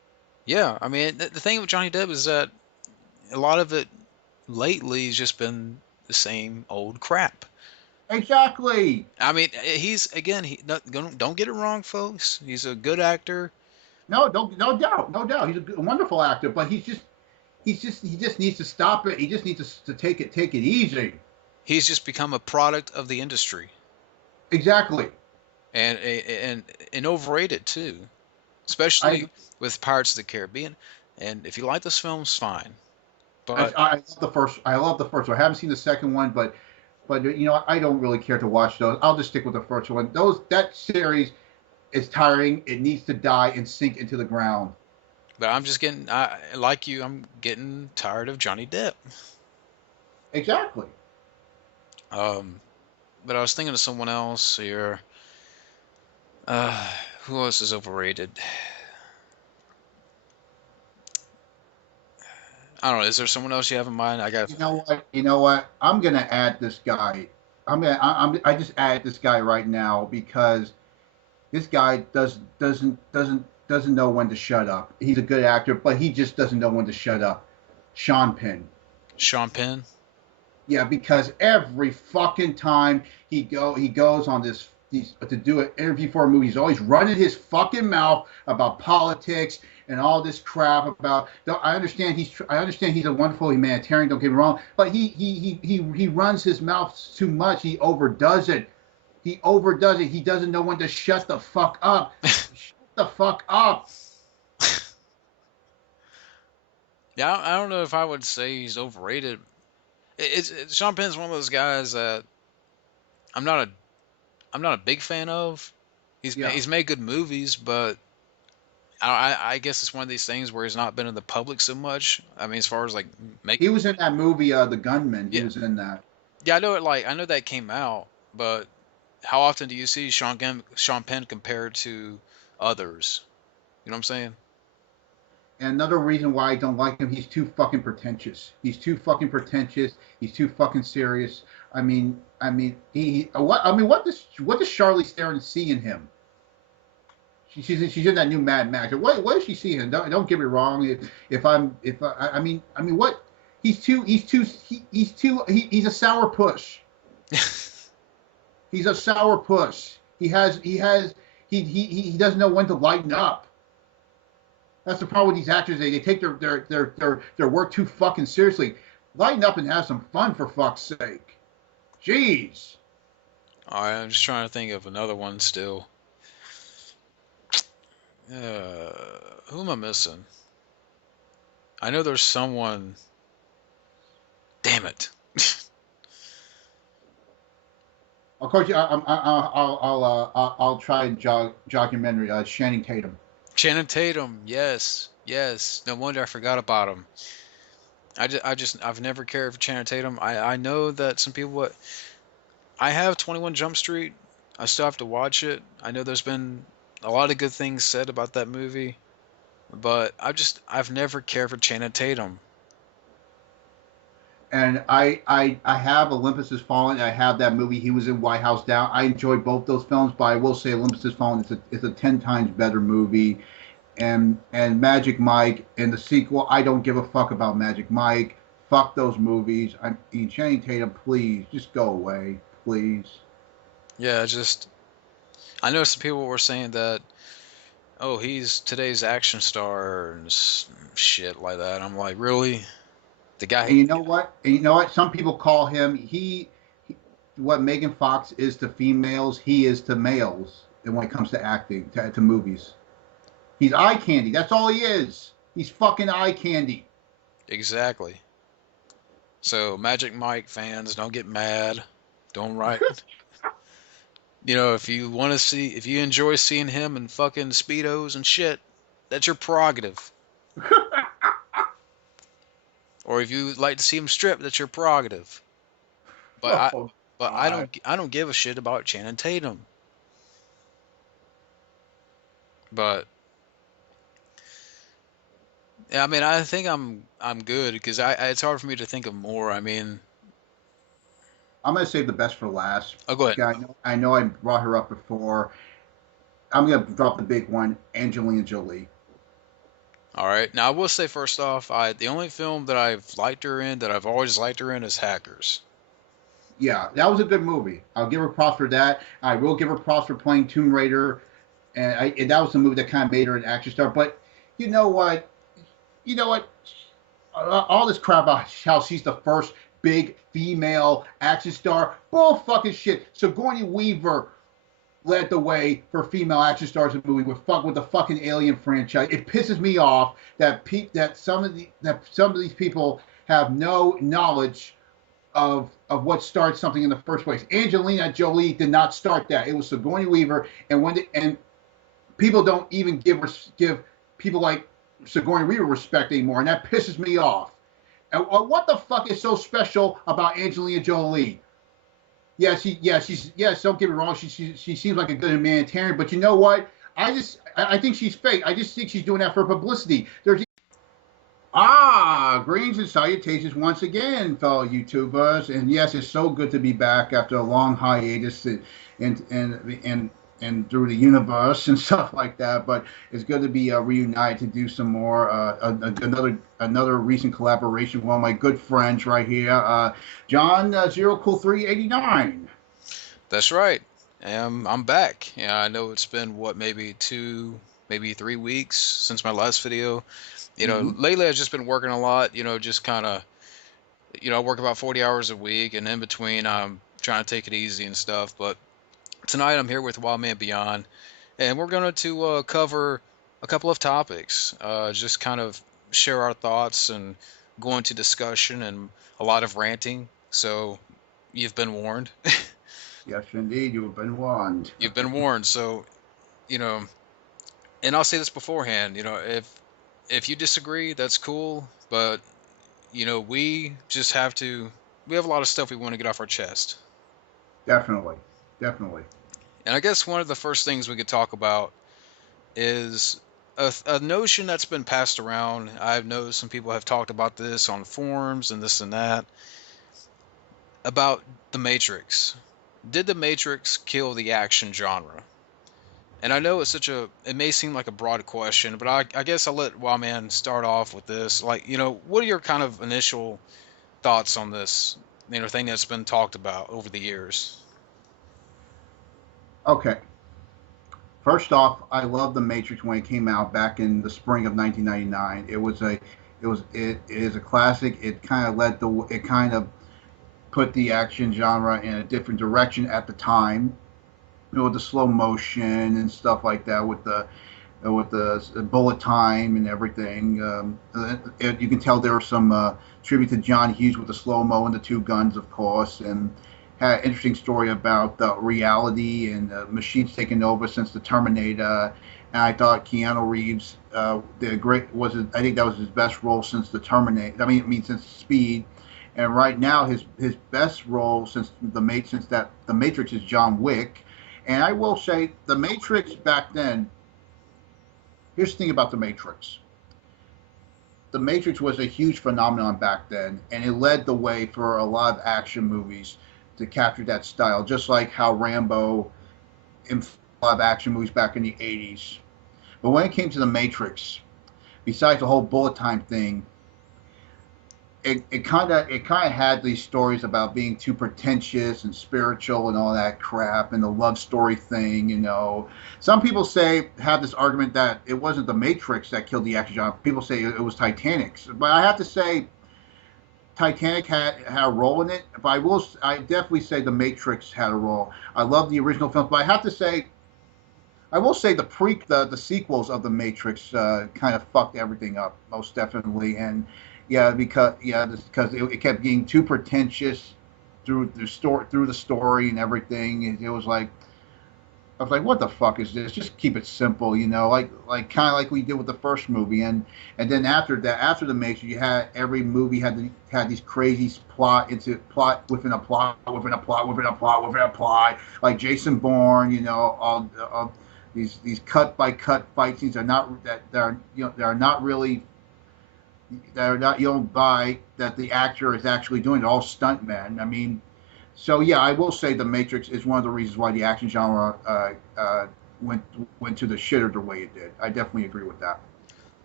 Yeah, I mean, the thing with Johnny Depp is that a lot of it lately has just been the same old crap. Exactly. I mean, he's again, don't get it wrong, folks. He's a good actor. No, don't, no doubt, no doubt. He's a wonderful actor, but he just needs to stop it. He just needs to take it easy. He's just become a product of the industry, Exactly. and overrated too, I especially with Pirates of the Caribbean. And if you like those films, fine. I, But I love the first. I love the first one. I haven't seen the second one, but you know I don't really care to watch those. I'll just stick with the first one. That series is tiring. It needs to die and sink into the ground. I'm just getting, I like you. I'm getting tired of Johnny Depp. Exactly. Um, but I was thinking of someone else here. Uh, who else is overrated? I don't know. Is there someone else you have in mind? I got. You know what? You know what? I'm gonna add this guy. I just add this guy right now because this guy doesn't know when to shut up. He's a good actor, but he just doesn't know when to shut up. Sean Penn. Sean Penn. Yeah, because every fucking time he goes on this to do an interview for a movie, he's always running his fucking mouth about politics and all this crap about. I understand he's a wonderful humanitarian. Don't get me wrong, but he runs his mouth too much. He overdoes it. He overdoes it. He doesn't know when to shut the fuck up. Shut the fuck up. Yeah, I don't know if I would say he's overrated. Sean Penn's one of those guys that I'm not a I'm not a big fan of. Yeah. He's made good movies, but I guess it's one of these things where he's not been in the public so much. I mean, as far as like He making, was in that movie, The Gunman. He yeah, was in that. yeah, I know it. Like I know that came out, but how often do you see Sean Penn compared to others? You know what I'm saying? And another reason why I don't like him, he's too fucking pretentious. He's too fucking pretentious. He's too fucking serious. What does Charlize Theron see in him? She's in that new Mad Max. What does she see in him? Don't get me wrong. I mean what? He's a sour puss. He's a sour puss. He doesn't know when to lighten up. That's the problem with these actors. They take their work too fucking seriously. Lighten up and have some fun, for fuck's sake. Jeez. All right, I'm just trying to think of another one still. Who am I missing? I know there's someone. Damn it. Of course, I'll try and jog your memory. Channing Tatum. Channing Tatum, yes, yes. No wonder I forgot about him. I've never cared for Channing Tatum. I know that some people, I have 21 Jump Street. I still have to watch it. I know there's been a lot of good things said about that movie, but I've never cared for Channing Tatum. And I have Olympus Has Fallen. I have that movie. He was in White House Down. I enjoyed both those films, but I will say Olympus Has Fallen is a 10 times better movie. And Magic Mike and the sequel, I don't give a fuck about Magic Mike. Fuck those movies. Channing Tatum, please just go away, please. Yeah, I know some people were saying that, oh, he's today's action star and shit like that. I'm like, really? The And guy, you know what? And you know what? Some people call him what Megan Fox is to females, he is to males. And when it comes to acting, to movies, he's eye candy. That's all he is. He's fucking eye candy. exactly. So Magic Mike fans, don't get mad. Don't write. If you want to if you enjoy seeing him in fucking speedos and shit, that's your prerogative. Or if you like to see him strip, that's your prerogative. But I, Oh but God. I don't give a shit about Channing Tatum. But yeah, I mean, I think I'm good because it's hard for me to think of more. I mean, I'm gonna save the best for last. oh, go ahead. Okay, I know I brought her up before. I'm gonna drop the big one, Angelina Jolie. All right. Now I will say first off, the only film that I've liked her in, that I've always liked her in, is Hackers. Yeah, that was a good movie. I'll give her props for that. I will give her props for playing Tomb Raider, and that was the movie that kind of made her an action star. But you know what? You know what? All this crap about how she's the first big female action star, bull fucking shit. Sigourney Weaver led the way for female action stars in the movie with the fucking Alien franchise. It pisses me off that some of these people have no knowledge of what started something in the first place. Angelina Jolie did not start that. It was Sigourney Weaver, and people don't even give people like Sigourney Weaver respect anymore, and that pisses me off. And what the fuck is so special about Angelina Jolie? Yes. Don't get me wrong. She seems like a good humanitarian, but you know what? I think she's fake. I just think she's doing that for publicity. Greetings and salutations once again, fellow YouTubers. And yes, it's so good to be back after a long hiatus and through the universe and stuff like that. But it's good to be reunited to do some more another recent collaboration with one of my good friends right here, John Zero Cool 389. That's right. I'm back. Yeah, I know it's been what, maybe 3 weeks since my last video. Mm-hmm. Lately I've just been working a lot, just kind of, I work about 40 hours a week, and in between I'm trying to take it easy and stuff. But tonight I'm here with Wildmanbeyond, and we're going to cover a couple of topics, just kind of share our thoughts and go into discussion and a lot of ranting. So you've been warned. Yes, indeed, you have been warned. You've been warned. So, you know, and I'll say this beforehand, if you disagree, that's cool, but we just we have a lot of stuff we want to get off our chest. Definitely, definitely. And I guess one of the first things we could talk about is a notion that's been passed around. I've noticed some people have talked about this on forums and this and that about the Matrix. Did the Matrix kill the action genre? And I know it may seem like a broad question, but I guess I'll let Wildman start off with this. Like, what are your kind of initial thoughts on this, thing that's been talked about over the years? Okay. First off, I love The Matrix when it came out back in the spring of 1999. It is a classic. It kind of put the action genre in a different direction at the time. With the slow motion and stuff like that, with the bullet time and everything. You can tell there was some tribute to John Hughes with the slow mo and the two guns, of course, and had an interesting story about the reality and machines taking over since the Terminator. And I thought Keanu Reeves did a great. I think that was his best role since the Terminator. Since Speed. And right now, his best role since the Matrix is John Wick. And I will say, the Matrix back then. Here's the thing about the Matrix. The Matrix was a huge phenomenon back then, and it led the way for a lot of action movies to capture that style, just like how Rambo influenced a lot of action movies back in the 80s. But when it came to the Matrix, besides the whole bullet time thing, it kind of had these stories about being too pretentious and spiritual and all that crap and the love story thing. Some people have this argument that it wasn't the Matrix that killed the action genre. People say it was Titanic, but I have to say Titanic had a role in it. But I definitely say the Matrix had a role. I love the original film, but I will say the sequels of the Matrix kind of fucked everything up, most definitely. And because it kept getting too pretentious through the story and everything. It was like, I was like, what the fuck is this? Just keep it simple, like kind of like we did with the first movie. And then after the Matrix, you had every movie had these crazy plot within a plot within a plot within a plot within a plot, like Jason Bourne. All these cut by cut fight scenes are not that they're not really that are not, you don't buy that the actor is actually doing it. All stuntmen. So yeah, I will say the Matrix is one of the reasons why the action genre went to the shitter the way it did. I definitely agree with that.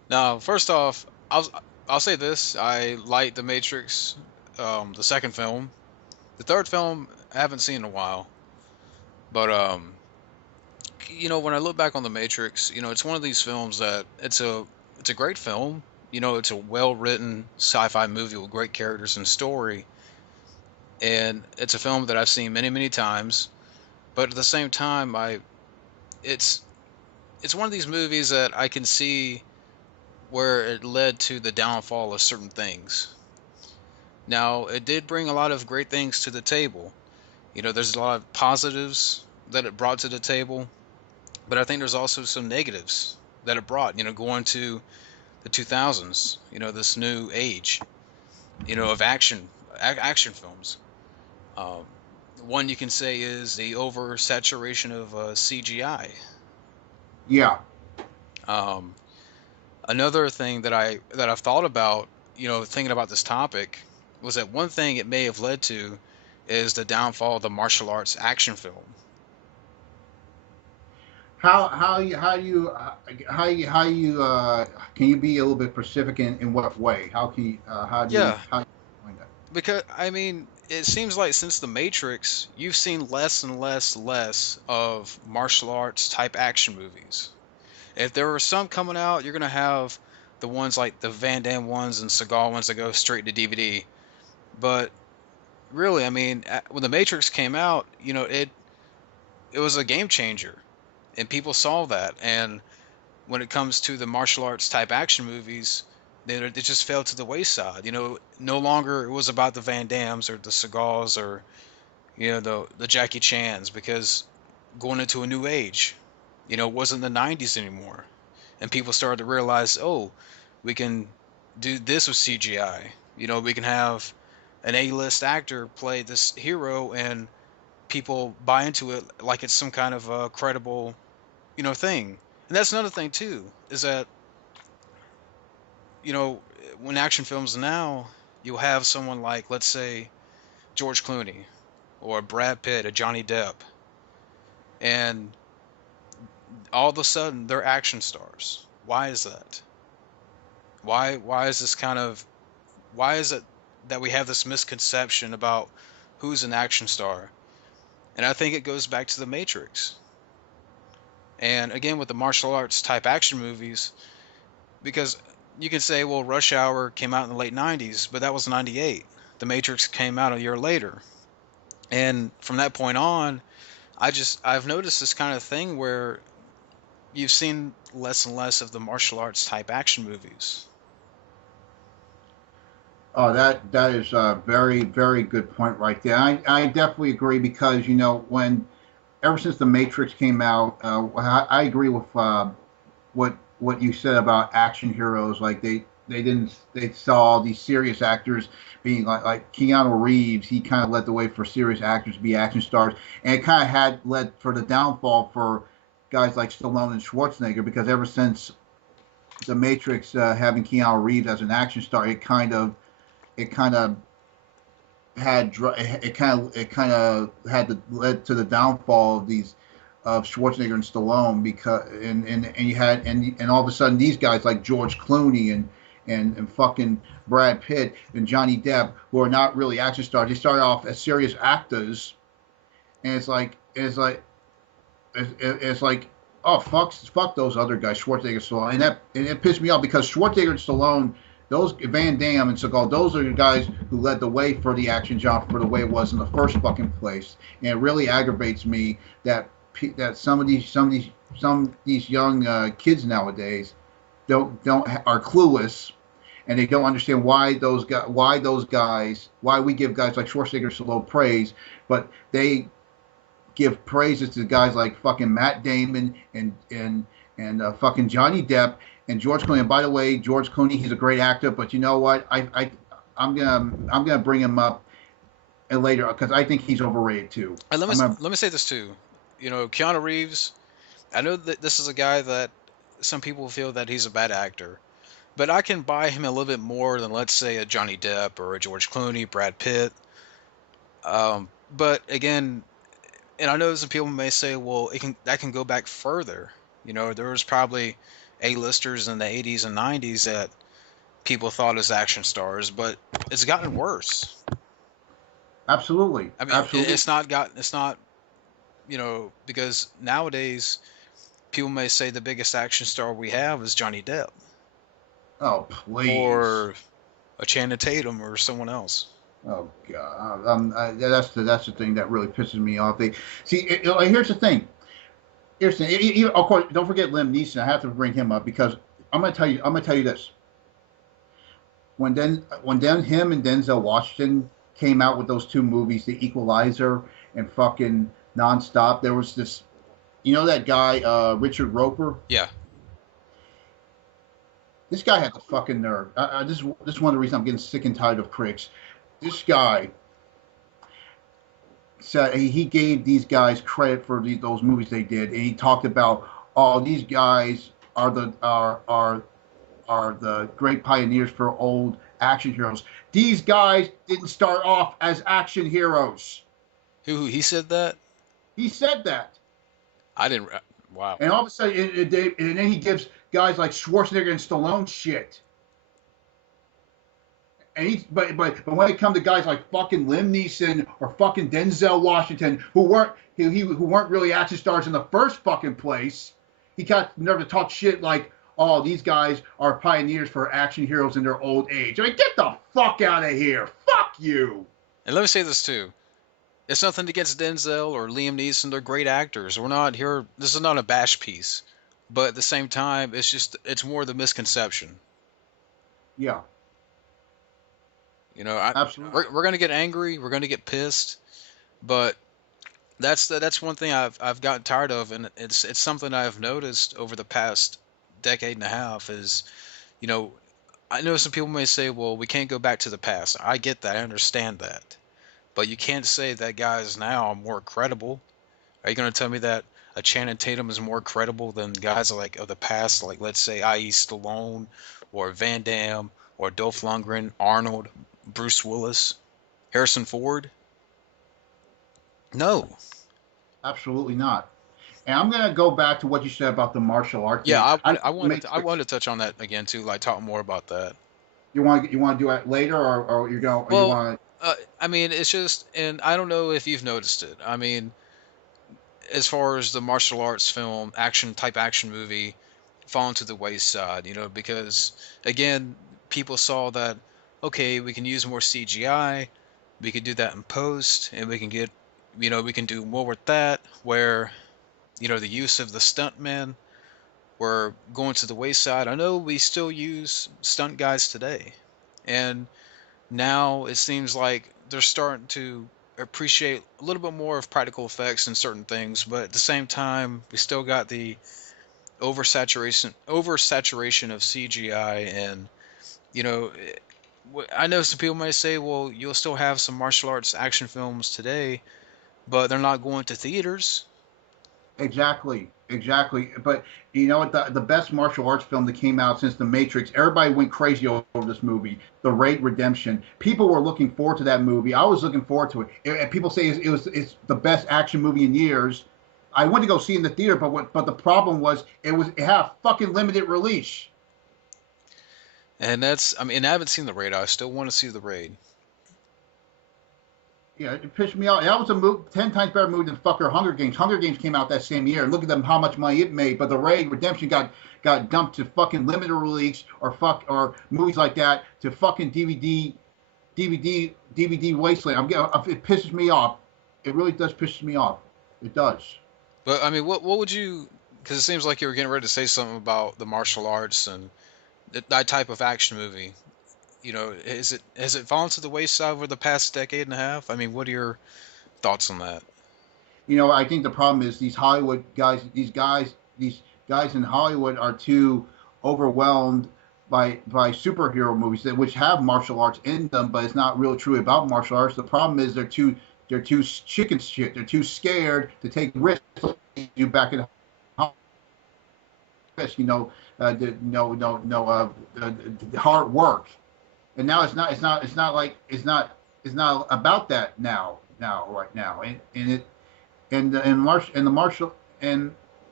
Now, first off, I'll say this: I like The Matrix, the second film. The third film I haven't seen in a while, but when I look back on The Matrix, it's one of these films that it's a great film. It's a well written sci-fi movie with great characters and story, and it's a film that I've seen many many times. But at the same time, it's it's one of these movies that I can see where it led to the downfall of certain things. Now, it did bring a lot of great things to the table. There's a lot of positives that it brought to the table, but I think there's also some negatives that it brought, going to the 2000s, this new age, of action films. Um, One you can say is the oversaturation of CGI. Yeah. Um, Another thing that I've thought about, thinking about this topic, was that one thing it may have led to is the downfall of the martial arts action film. How you can you be a little bit specific in what way? Yeah, how do you find that? because I mean, it seems like since the Matrix, you've seen less and less of martial arts type action movies. If there were some coming out, you're gonna have the ones like the Van Damme ones and Seagal ones that go straight to DVD. But really, I mean, when the Matrix came out, it was a game changer, and people saw that. And when it comes to the martial arts type action movies, they just fell to the wayside. No longer it was about the Van Dams or the Seagals or the Jackie Chans, because going into a new age, it wasn't the 90s anymore, and people started to realize, oh, we can do this with CGI. We can have an A-list actor play this hero, and people buy into it like it's some kind of a credible, thing. And that's another thing too, is that, when action films now, you'll have someone like, let's say, George Clooney or Brad Pitt or Johnny Depp, and all of a sudden they're action stars. Why is that? Why is this kind of why is it that we have this misconception about who's an action star? And I think it goes back to the Matrix. And again, with the martial arts type action movies, because you can say, well, Rush Hour came out in the late 90s, but that was 98. The Matrix came out a year later. And from that point on, I've noticed this kind of thing where you've seen less and less of the martial arts type action movies. Oh, that is a very very good point right there. I definitely agree because when ever since the Matrix came out, I agree with what you said about action heroes. Like they saw these serious actors being like Keanu Reeves. He kind of led the way for serious actors to be action stars, and it kind of had led for the downfall for guys like Stallone and Schwarzenegger because ever since the Matrix, having Keanu Reeves as an action star, it kind of it kind of had led to the downfall of these of Schwarzenegger and Stallone because and you had and all of a sudden these guys like George Clooney and fucking Brad Pitt and Johnny Depp who are not really action stars. They started off as serious actors, and it's like oh fuck those other guys Schwarzenegger and Stallone, and it pissed me off because Schwarzenegger and Stallone, those Van Damme and Seagal, those are the guys who led the way for the action genre for the way it was in the first fucking place. And it really aggravates me that some of these young kids nowadays don't are clueless, and they don't understand why we give guys like Schwarzenegger so low praise, but they give praises to guys like fucking Matt Damon and fucking Johnny Depp and George Clooney. And by the way, George Clooney, he's a great actor, but you know what? I'm gonna bring him up later because I think he's overrated too. And I'm gonna, let me say this too. Keanu Reeves. I know that this is a guy that some people feel that he's a bad actor, but I can buy him a little bit more than, let's say, a Johnny Depp or a George Clooney, Brad Pitt. But again, and I know some people may say, well, that can go back further. You know, there was probably A-listers in the 80s and 90s that people thought as action stars, but it's gotten worse. Absolutely, I mean, absolutely. it's not, you know, because nowadays people may say the biggest action star we have is Johnny Depp Oh, please. or a Channing Tatum or someone else. Oh God, that's the thing that really pisses me off. They see. Here's the thing. Here's the thing. Of course, don't forget Liam Neeson. I have to bring him up because I'm gonna tell you. I'm gonna tell you this. When him and Denzel Washington came out with those two movies, The Equalizer and fucking Nonstop, there was this. You know that guy, Richard Roper. Yeah. This guy had the fucking nerve. This is one of the reasons I'm getting sick and tired of critics. This guy said he gave these guys credit for those movies they did, and he talked about, oh, these guys are the great pioneers for old action heroes. These guys didn't start off as action heroes. Who he said that? He said that, I didn't. Wow. and all of a sudden, and then he gives guys like Schwarzenegger and Stallone shit. And but when it comes to guys like fucking Liam Neeson or fucking Denzel Washington, who weren't really action stars in the first fucking place, he got the nerve to talk shit like, oh, these guys are pioneers for action heroes in their old age. I mean, get the fuck out of here. Fuck you. And let me say this too. It's nothing against Denzel or Liam Neeson. They're great actors. We're not here. This is not a bash piece. But at the same time, it's more the misconception. Yeah, You know, absolutely. we're gonna get angry. We're gonna get pissed. But that's one thing I've gotten tired of, and it's something I've noticed over the past decade and a half. Is, you know, I know some people may say, well, we can't go back to the past. I get that. I understand that. But you can't say that guys now are more credible. Are you going to tell me that a Channing Tatum is more credible than guys like of the past, like let's say i.e. Stallone or Van Damme or Dolph Lundgren, Arnold, Bruce Willis, Harrison Ford? No. Absolutely not. And I'm gonna go back to what you said about the martial art Yeah, thing. I know I wanted to touch on that again too, like talk more about that. you want to do it later, or you Well, want I mean, it's just, and I don't know if you've noticed it. I mean, as far as the martial arts film, action movie, falling to the wayside, you know, because again, people saw that, okay, we can use more CGI, we can do that in post, and we can get, you know, we can do more with that, where, you know, the use of the stuntmen were going to the wayside. I know we still use stunt guys today, and now it seems like they're starting to appreciate a little bit more of practical effects in certain things, but at the same time, we still got the oversaturation of CGI, and you know, I know some people might say, well, you'll still have some martial arts action films today, but they're not going to theaters. exactly, exactly. But you know what? The best martial arts film that came out since The Matrix, everybody went crazy over this movie, The Raid Redemption. People were looking forward to that movie. I was looking forward to it. And people say it's the best action movie in years. I went to go see it in the theater, but the problem was it had a fucking limited release. And that's, I mean, I haven't seen the raid. I still want to see the raid. Yeah, it pissed me off. That was a 10 times better movie than fucker Hunger Games. Hunger Games came out that same year, and look at them how much money it made. But The Raid Redemption got dumped to fucking limited release or movies like that to fucking DVD wasteland. It pisses me off. It really does piss me off. It does. But I mean, what would you? Because it seems like you were getting ready to say something about the martial arts and that type of action movie. You know, has it fallen to the wayside over the past decade and a half? I mean, what are your thoughts on that? You know, I think the problem is these Hollywood guys, these guys in Hollywood are too overwhelmed by superhero movies which have martial arts in them, but it's not really true about martial arts. The problem is they're too chicken shit. They're too scared to take risks. You back in you know, hard work. And now it's not about that now right now, and it and the martial and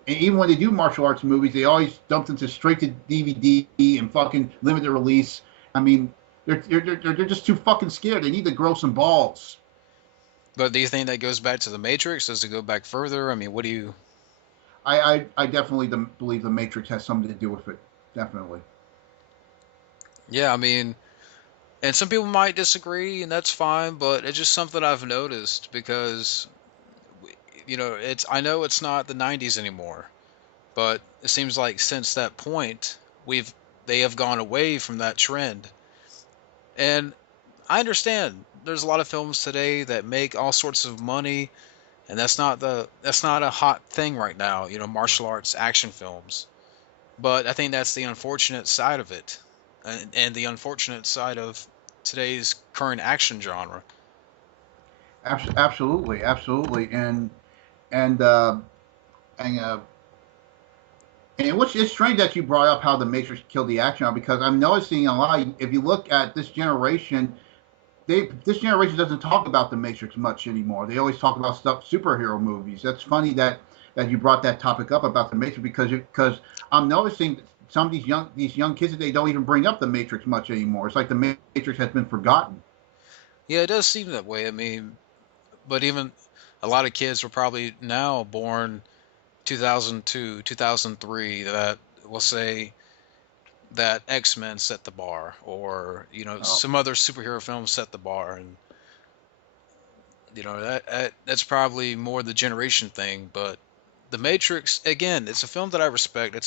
And even when they do martial arts movies, they always dump into straight to DVD and fucking limited release. I mean, they're just too fucking scared. They need to grow some balls. But do you think that goes back to the Matrix? Does it go back further? I mean, what do you? I definitely believe the Matrix has something to do with it. Definitely. Yeah, I mean, and some people might disagree, and that's fine. But it's just something I've noticed because it's. I know it's not the '90s anymore, but it seems like since that point, we've they have gone away from that trend. And I understand there's a lot of films today that make all sorts of money, and that's not a hot thing right now, martial arts action films. But I think that's the unfortunate side of it, and the unfortunate side of today's current action genre. Absolutely, absolutely, and uh, and uh, and it's strange that you brought up how the Matrix killed the action because I'm noticing a lot. If you look at this generation, this generation doesn't talk about the Matrix much anymore. They always talk about stuff superhero movies. That's funny that you brought that topic up about the Matrix because I'm noticing some of these young kids they don't even bring up the Matrix much anymore. It's like the Matrix has been forgotten. Yeah, it does seem that way. I mean, but even a lot of kids were probably now born 2002, 2003 that will say that X-Men set the bar, or Oh, some other superhero films set the bar, and that's probably more the generation thing. But The Matrix, again, it's a film that I respect. It's